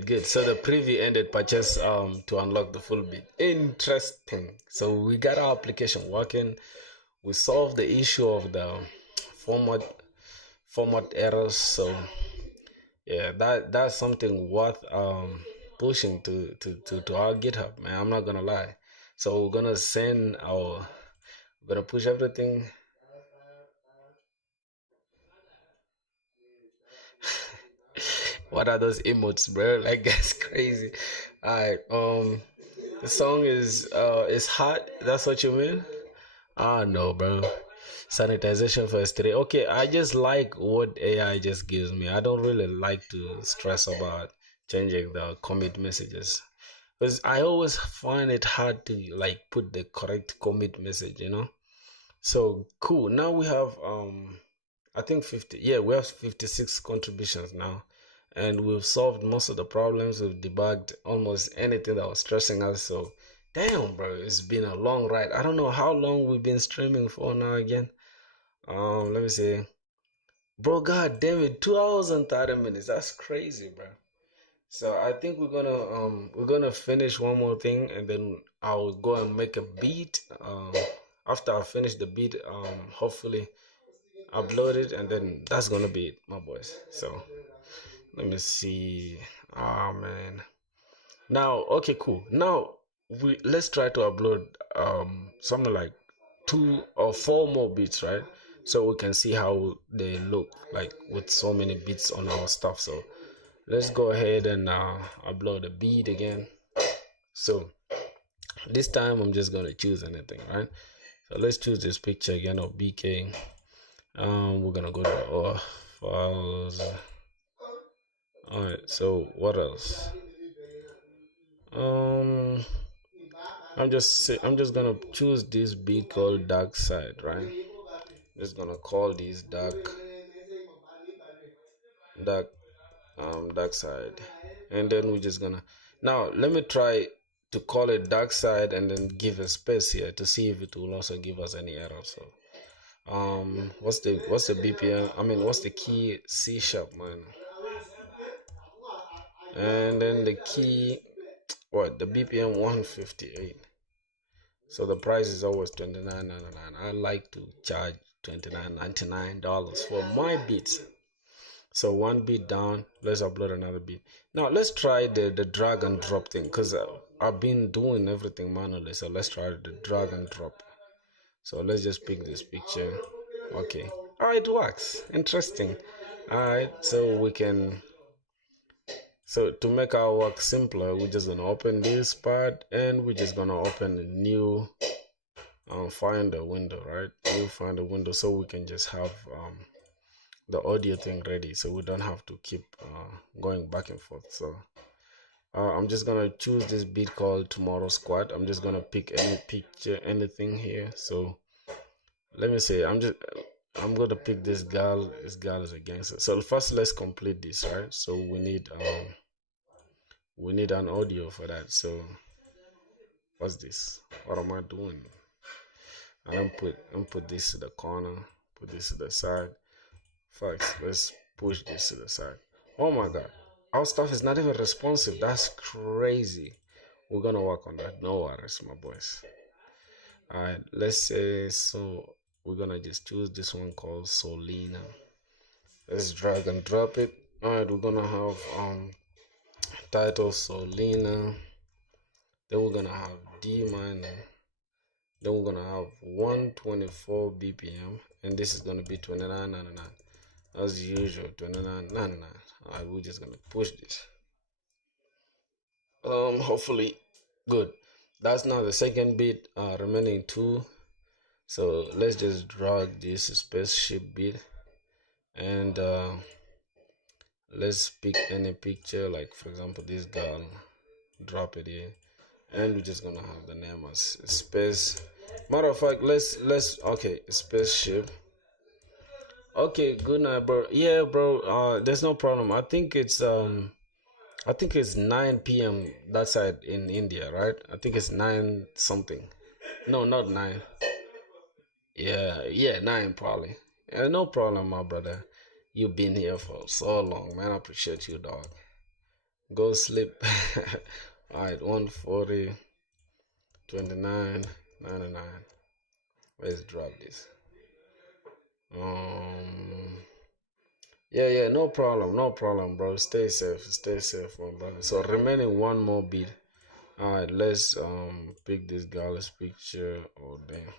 Good. So the preview ended by just to unlock the full beat. Interesting. So we got our application working. We solved the issue of the format errors. So yeah, that's something worth pushing to our GitHub, man. I'm not gonna lie. So we're gonna push everything. What are those emotes, bro? Like that's crazy. Alright, the song is hot. That's what you mean? Ah no, bro. Sanitization for S3. Okay, I just like what AI just gives me. I don't really like to stress about changing the commit messages. Because I always find it hard to like put the correct commit message, you know? So cool. Now we have I think 50, yeah, we have 56 contributions now, and we've solved most of the problems. We've debugged almost anything that was stressing us. So damn, bro, it's been a long ride. I don't know how long we've been streaming for now again. Let me see, bro. God damn it, 2 hours and 30 minutes. That's crazy, bro. So I think we're gonna finish one more thing, and then I'll go and make a beat. After I finish the beat, hopefully upload it, and then that's gonna be it, my boys. So let me see. Oh man. Now, okay, cool. Now let's try to upload something like 2 or 4 more beats, right? So we can see how they look like with so many beats on our stuff. So let's go ahead and upload a beat again. So this time I'm just gonna choose anything, right? So let's choose this picture again of BK. We're gonna go to our files. All right, so what else? um I'm just gonna choose this beat called Dark Side, right? Just gonna call this dark dark side, and then we're just gonna, now let me try to call it Dark Side and then give a space here to see if it will also give us any error. So what's the BPM, I mean what's the key? C sharp minor, and then the key, what, the BPM 158. So the price is always $29.99. I like to charge $29.99 for my beats. So one beat down, let's upload another beat. Now let's try the drag and drop thing, because I've been doing everything manually. So let's try the drag and drop. So let's just pick this picture. Okay. Oh, it works. Interesting. Alright, so we can, so to make our work simpler, we're just gonna open this part, and we're just gonna open a new find a window, right? New find a window, so we can just have the audio thing ready, so we don't have to keep going back and forth. So I'm just gonna choose this beat called Tomorrow Squad. I'm just gonna pick any picture, anything here. So let me say, I'm gonna pick this girl. This girl is a gangster. So first, let's complete this, right? So we need an audio for that. So what's this? What am I doing? And put this to the corner, put this to the side. Facts. Let's push this to the side. Oh my god, our stuff is not even responsive. That's crazy. we're gonna work on that. No worries, my boys. All right, let's say so. We're gonna just choose this one called Solina. Let's drag and drop it. All right, we're gonna have title Solina. Then we're gonna have D minor. Then we're gonna have 124 BPM, and this is gonna be 29.99 as usual. 29.99. All right, we're just gonna push this. Hopefully, good. That's now the second beat. Remaining two. So let's just drag this spaceship beat, and let's pick any picture, like for example this girl. Drop it here, and we're just gonna have the name as space. Matter of fact, let's okay, spaceship. Okay, good night, bro. Yeah, bro. There's no problem. I think it's 9 p.m. that side in India, right? I think it's 9 something. No, not 9. Yeah, 9 probably. Yeah, no problem, my brother. You've been here for so long, man. I appreciate you, dog. Go sleep. All right, 140, 29, 99. Let's drop this. Um, yeah, no problem, bro. Stay safe, my brother. So remaining one more beat. All right, let's pick this gala's picture. Oh damn,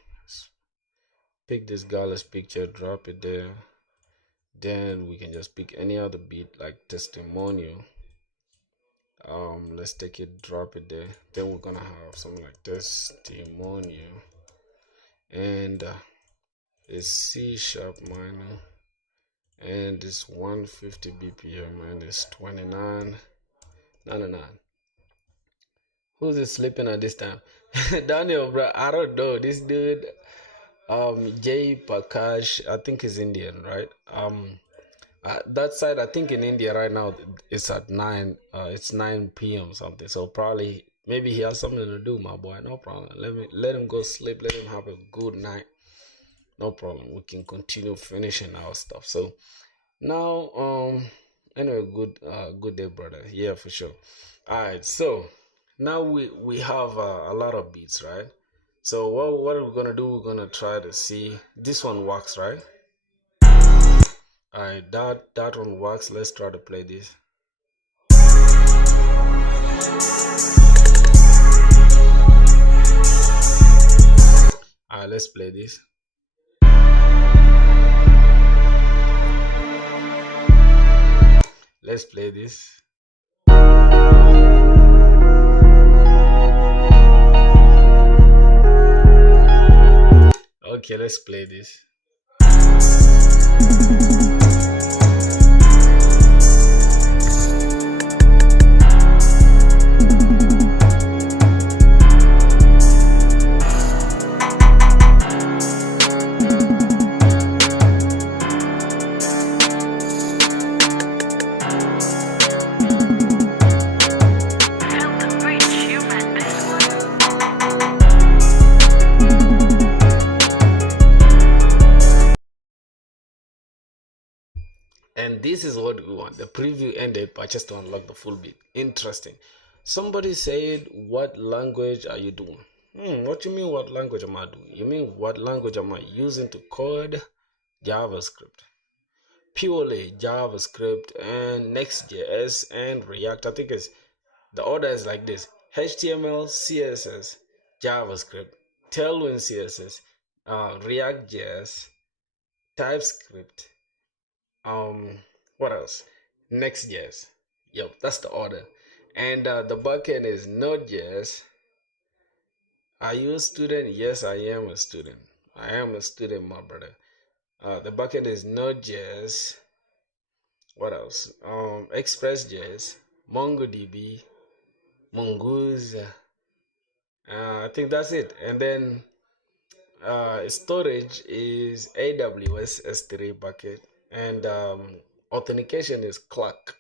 pick this gala's picture, drop it there. Then we can just pick any other beat like testimonial. Let's take it, drop it there. Then we're gonna have something like testimonial, and it's C sharp minor, and it's 150 BPM, and it's 29.99. Who's it sleeping at this time? Daniel, bro. I don't know. This dude, Jay Prakash, I think he's Indian, right? That side, I think in India right now it's at 9. It's 9 p.m. something. So probably maybe he has something to do, my boy. No problem. Let him go sleep. Let him have a good night. No problem. We can continue finishing our stuff. So now, anyway, good day, brother. Yeah, for sure. All right. So now we have a lot of beats, right? So what are we gonna do? We're gonna try to see this one works, right? All right, that one works. Let's try to play this. All right, let's play this. Let's play this. Okay, let's play this. And this is what we want. The preview ended, but just to unlock the full beat. Interesting. Somebody said, what language are you doing? What you mean, what language am I doing? You mean, what language am I using to code? JavaScript. Purely JavaScript and Next.js and React. I think it's the order is like this: HTML, CSS, JavaScript, Tailwind CSS, React.js, TypeScript, what else? Next.js. Yep, that's the order. And the backend is Node.js. Are you a student? Yes, I am a student. I am a student, my brother. The backend is Node.js. What else? Express.js, MongoDB, Mongoose. I think that's it. And then storage is AWS S3 bucket, and authentication is Clark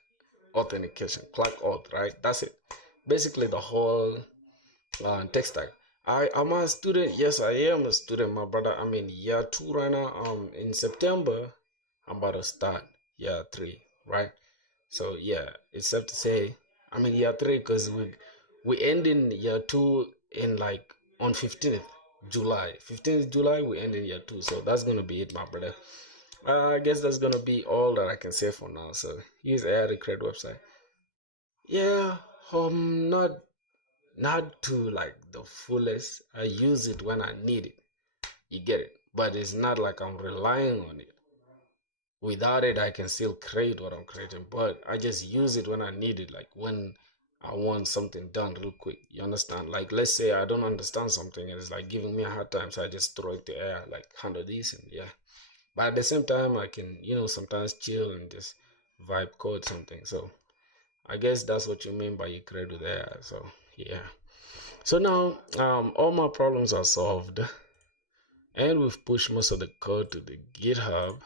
authentication, Clark Auth, right? That's it. Basically, the whole tech stack. I'm a student. Yes, I am a student, my brother. I'm in year 2 right now. In September, I'm about to start year 3, right? So yeah, it's safe to say I'm in year 3 because we end in year 2 in like on 15th July. 15th July we end in year 2. So that's gonna be it, my brother. I guess that's gonna be all that I can say for now. So use AI Recruit website. Yeah, not to like the fullest. I use it when I need it. You get it? But it's not like I'm relying on it. Without it, I can still create what I'm creating, but I just use it when I need it, like when I want something done real quick. You understand? Like, let's say I don't understand something and it's like giving me a hard time, so I just throw it to air, like handle this and yeah. But at the same time, I can, sometimes chill and just vibe code something. So I guess that's what you mean by you create with AI. So yeah. So now, all my problems are solved, and we've pushed most of the code to the GitHub.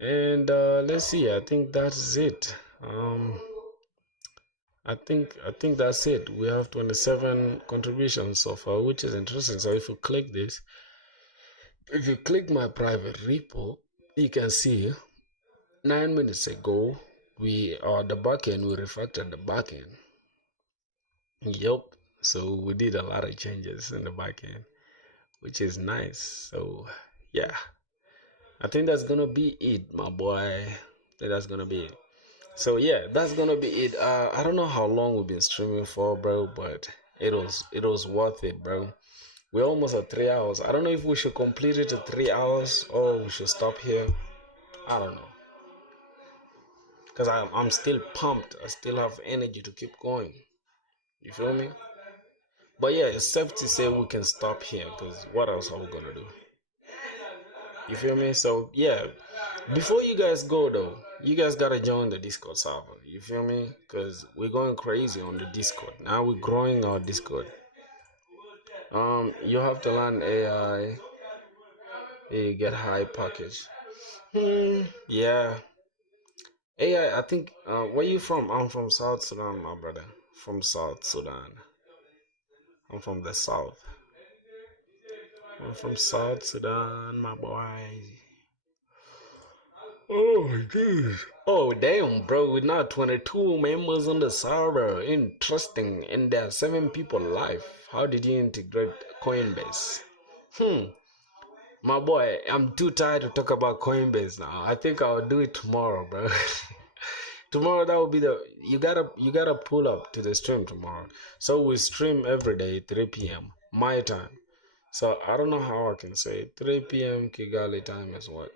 And let's see. I think that's it. I think that's it. We have 27 contributions so far, which is interesting. So if you click my private repo, you can see 9 minutes ago we the backend we refactored the backend. Yep. So we did a lot of changes in the backend, which is nice. So yeah, I think that's gonna be it, my boy. I think that's gonna be it. So yeah, that's gonna be it. I don't know how long we've been streaming for, bro, but it was worth it, bro. We're almost at 3 hours. I don't know if we should complete it at 3 hours or we should stop here. I don't know, cause I'm still pumped. I still have energy to keep going. You feel me? But yeah, it's safe to say we can stop here, cause what else are we gonna do? You feel me? So yeah, before you guys go though, you guys gotta join the Discord server. You feel me? Cause we're going crazy on the Discord. Now we're growing our Discord. You have to learn AI. You get high package. Yeah. AI. I think. Where you from? I'm from South Sudan, my brother. From South Sudan. I'm from the south. I'm from South Sudan, my boy. Oh my goodness. Oh damn, bro, we're now 22 members on the server. Interesting. And there are 7 people live. How did you integrate Coinbase? My boy, I'm too tired to talk about Coinbase now. I think I'll do it tomorrow, bro. Tomorrow that will be you gotta pull up to the stream tomorrow. So we stream every day 3 p.m. my time. So I don't know how I can say 3 p.m. Kigali time is what?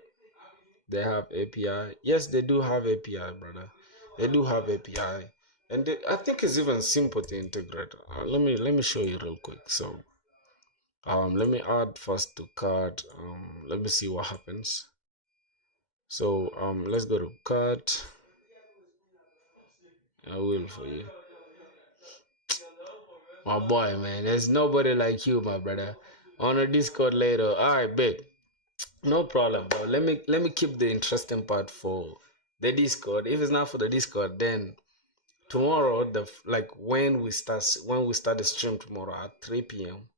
They have API. Yes, they do have API, brother. They do have API, and I think it's even simple to integrate. Let me show you real quick. So, let me add first to cart. Let me see what happens. So, let's go to cart. I will for you, my boy, man. There's nobody like you, my brother. On a Discord later. All right, babe. No problem, bro. Let me keep the interesting part for the Discord. If it's not for the Discord, then tomorrow when we start the stream tomorrow at 3 p.m.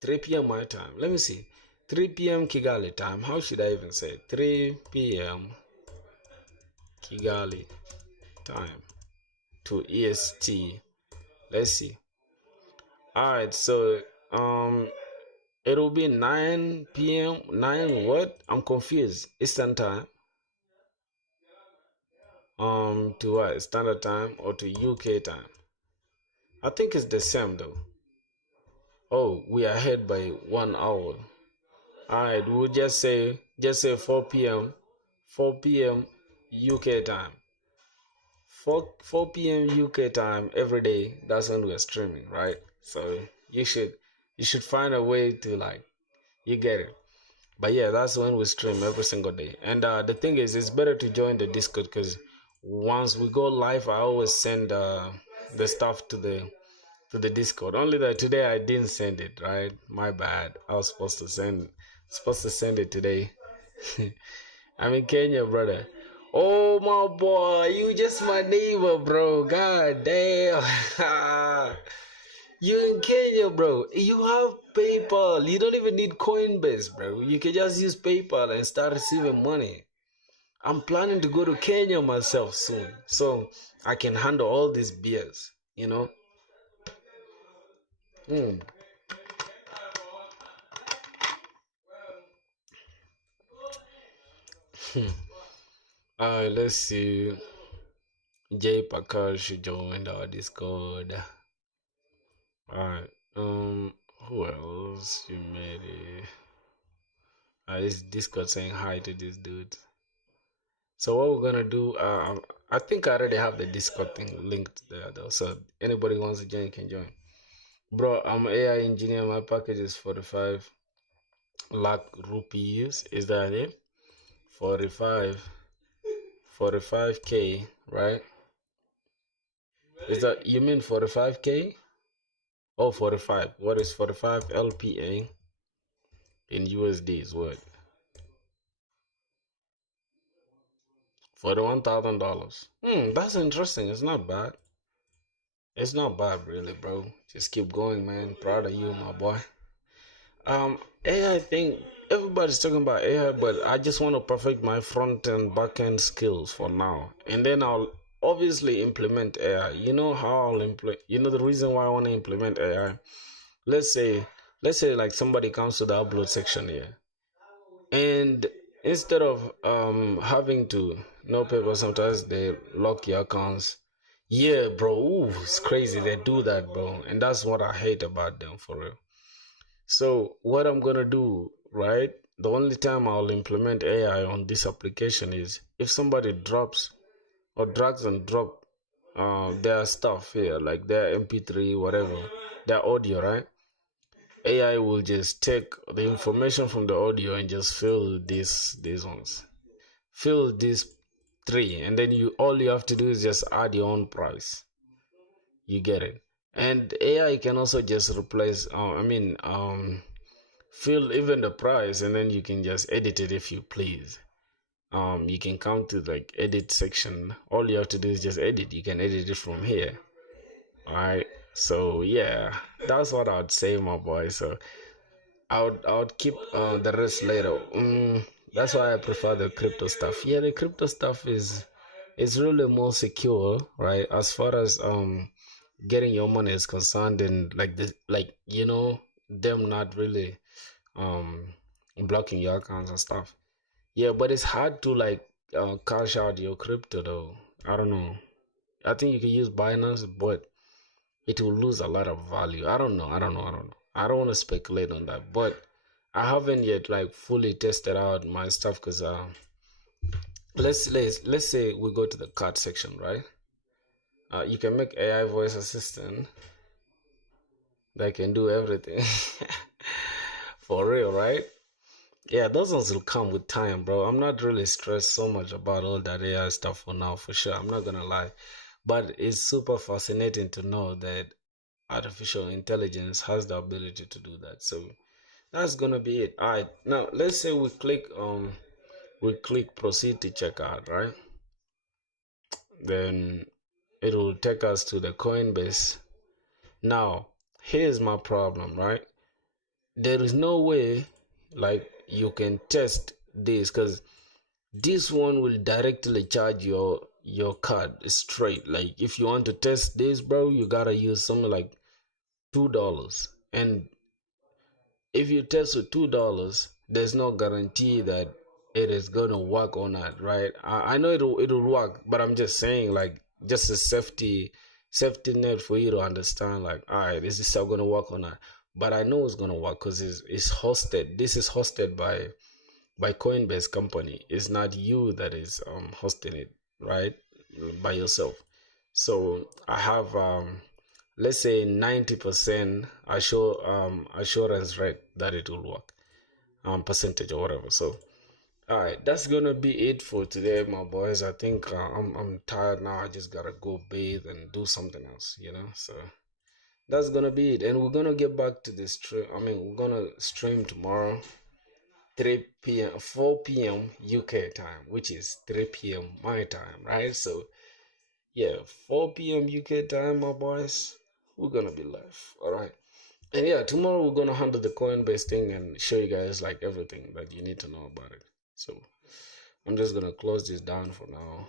3 p.m. my time. Let me see. 3 p.m. Kigali time. How should I even say it? 3 p.m. Kigali time to EST. Let's see. Alright, so it'll be 9 p.m. 9 what? I'm confused. Eastern time. To what? Standard time or to UK time? I think it's the same though. Oh, we are ahead by 1 hour. Alright, we'll just say 4 p.m. 4 p.m. UK time. 4 p.m. UK time every day. That's when we're streaming, right? So you should find a way to like you get it. But yeah, that's when we stream every single day. And the thing is, it's better to join the Discord because once we go live, I always send the stuff to the Discord. Only that today I didn't send it, right? My bad. I was supposed to send it today. I'm in Kenya, brother. Oh my boy, you just my neighbor, bro. God damn. You in Kenya, bro. You have PayPal. You don't even need Coinbase, bro. You can just use PayPal and start receiving money. I'm planning to go to Kenya myself soon, so I can handle all these beers, you know. Hmm. Let's see. Jay Prakash joined our Discord. Alright. Who else you made it? This Discord saying hi to this dude. So what we're gonna do? I think I already have the Discord thing linked there though. So anybody who wants to join can join. Bro, I'm an AI engineer. My package is 45 lakh rupees. Is that it? 45, 45K, right? Is that you mean 45K? Oh, 45. What is 45 LPA in USD is what? $41,000. That's interesting. It's not bad. It's not bad, really, bro. Just keep going, man. Proud of you, my boy. AI thing. Everybody's talking about AI, but I just want to perfect my front and back end skills for now, and then I'll obviously implement AI. You know how I'll implement. You know the reason why I want to implement AI. Let's say, like somebody comes to the upload section here, and instead of having to no paper, sometimes they lock your accounts. Yeah, bro. Ooh, it's crazy. They do that, bro, and that's what I hate about them for real. So what I'm gonna do, right? The only time I'll implement AI on this application is if somebody drops or drags and drop their stuff here, like their MP3, whatever, their audio, right? AI will just take the information from the audio and just fill these ones, fill these three, and then all you have to do is just add your own price. You get it? And AI can also just replace. Fill even the price, and then you can just edit it if you please. You can come to like edit section. All you have to do is just edit. You can edit it from here. All right. So yeah, that's what I'd say, my boy. So I would keep the rest later. That's why I prefer the crypto stuff. Yeah, the crypto stuff is really more secure, right? As far as getting your money is concerned, and like this, like them not really um blocking your accounts and stuff. Yeah, but it's hard to like cash out your crypto though. I don't know. I think you can use Binance, but it will lose a lot of value. I don't know. I don't want to speculate on that, but I haven't yet like fully tested out my stuff because let's say we go to the card section, right? You can make AI voice assistant that can do everything for real, right? Yeah, those ones will come with time, bro. I'm not really stressed so much about all that AI stuff for now, for sure. I'm not gonna lie. But it's super fascinating to know that artificial intelligence has the ability to do that. So that's gonna be it. Alright, now let's say we click proceed to checkout, right? Then it will take us to the Coinbase. Now, here's my problem, right? There is no way like you can test this because this one will directly charge your card straight. Like if you want to test this, bro, you gotta use something like $2. And if you test with $2, there's no guarantee that it is gonna work or not, right? I know it'll work, but I'm just saying like just a safety net for you to understand like, all right, is this still gonna work or not? But I know it's gonna work because it's hosted. This is hosted by Coinbase company. It's not you that is hosting it, right? By yourself. So I have let's say 90% assurance rate that it will work, percentage or whatever. So all right, that's gonna be it for today, my boys. I think I'm tired now. I just gotta go bathe and do something else, So that's gonna be it, and we're gonna get back to the stream. I mean, we're gonna stream tomorrow, 3 p.m., 4 p.m. UK time, which is 3 p.m. my time, right? So yeah, 4 p.m. UK time, my boys. We're gonna be live, all right. And yeah, tomorrow we're gonna handle the Coinbase thing and show you guys like everything that you need to know about it. So I'm just gonna close this down for now.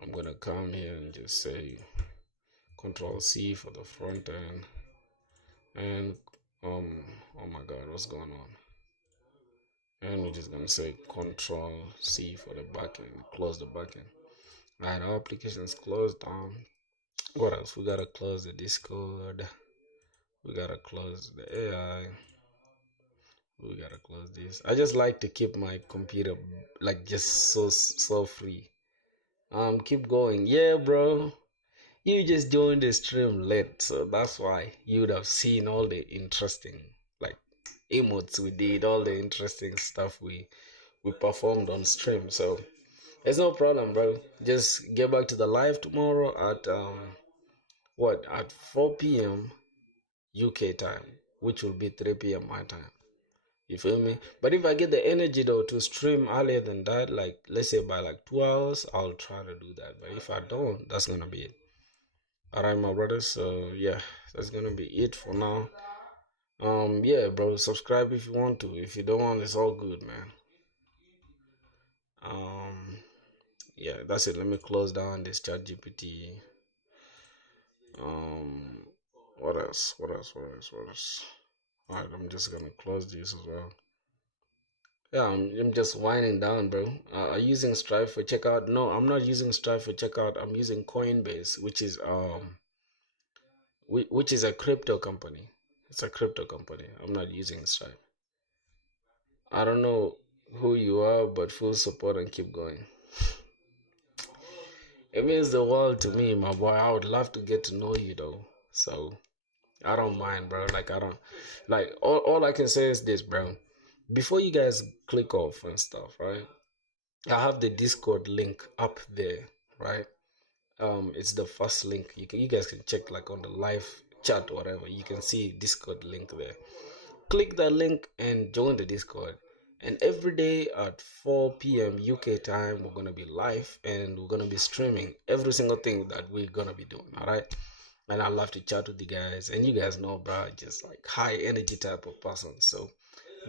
I'm gonna come here and just say Control C for the front end. and oh my god, what's going on? And we're just gonna say Control C for the backend, close the backend. Alright, our application is closed. What else? We gotta close the Discord. We gotta close the AI. We gotta close this. I just like to keep my computer like just so free. Keep going. Yeah, bro. You just joined the stream late, so that's why you would have seen all the interesting like emotes we did, all the interesting stuff we performed on stream. So it's no problem, bro. Just get back to the live tomorrow at at 4 p.m. UK time, which will be 3 p.m. my time. You feel me? But if I get the energy though to stream earlier than that, like let's say by like 2 hours, I'll try to do that. But if I don't, that's gonna be it. Alright, my brothers. So yeah, that's gonna be it for now. Yeah, bro. Subscribe if you want to. If you don't want, it's all good, man. Yeah, that's it. Let me close down this chat GPT. Um, what else? What else? What else? What else? Alright, I'm just gonna close this as well. Yeah, I'm just winding down, bro. Are you using Stripe for checkout? No, I'm not using Stripe for checkout. I'm using Coinbase, which is a crypto company. It's a crypto company. I'm not using Stripe. I don't know who you are, but full support and keep going. It means the world to me, my boy. I would love to get to know you though. So I don't mind, bro. Like I don't like all I can say is this, bro. Before you guys click off and stuff, right? I have the Discord link up there, right? It's the first link. You guys can check like on the live chat or whatever. You can see Discord link there. Click that link and join the Discord. And every day at 4 p.m. UK time, we're gonna be live and we're gonna be streaming every single thing that we're gonna be doing. All right. And I love to chat with you guys. And you guys know, bro, just like high energy type of person. So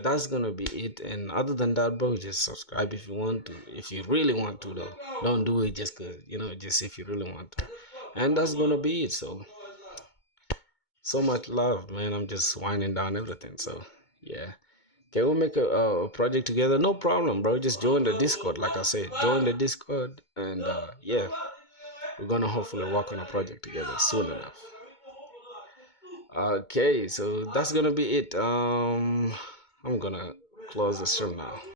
that's gonna be it. And other than that, bro, just subscribe if you want to. If you really want to, though, don't do it just cause just if you really want to. And that's gonna be it. So much love, man. I'm just winding down everything. So yeah. Can we make a project together? No problem, bro. Just join the Discord, like I said. Join the Discord, and yeah, we're gonna hopefully work on a project together soon enough. Okay, so that's gonna be it. I'm gonna close the stream now.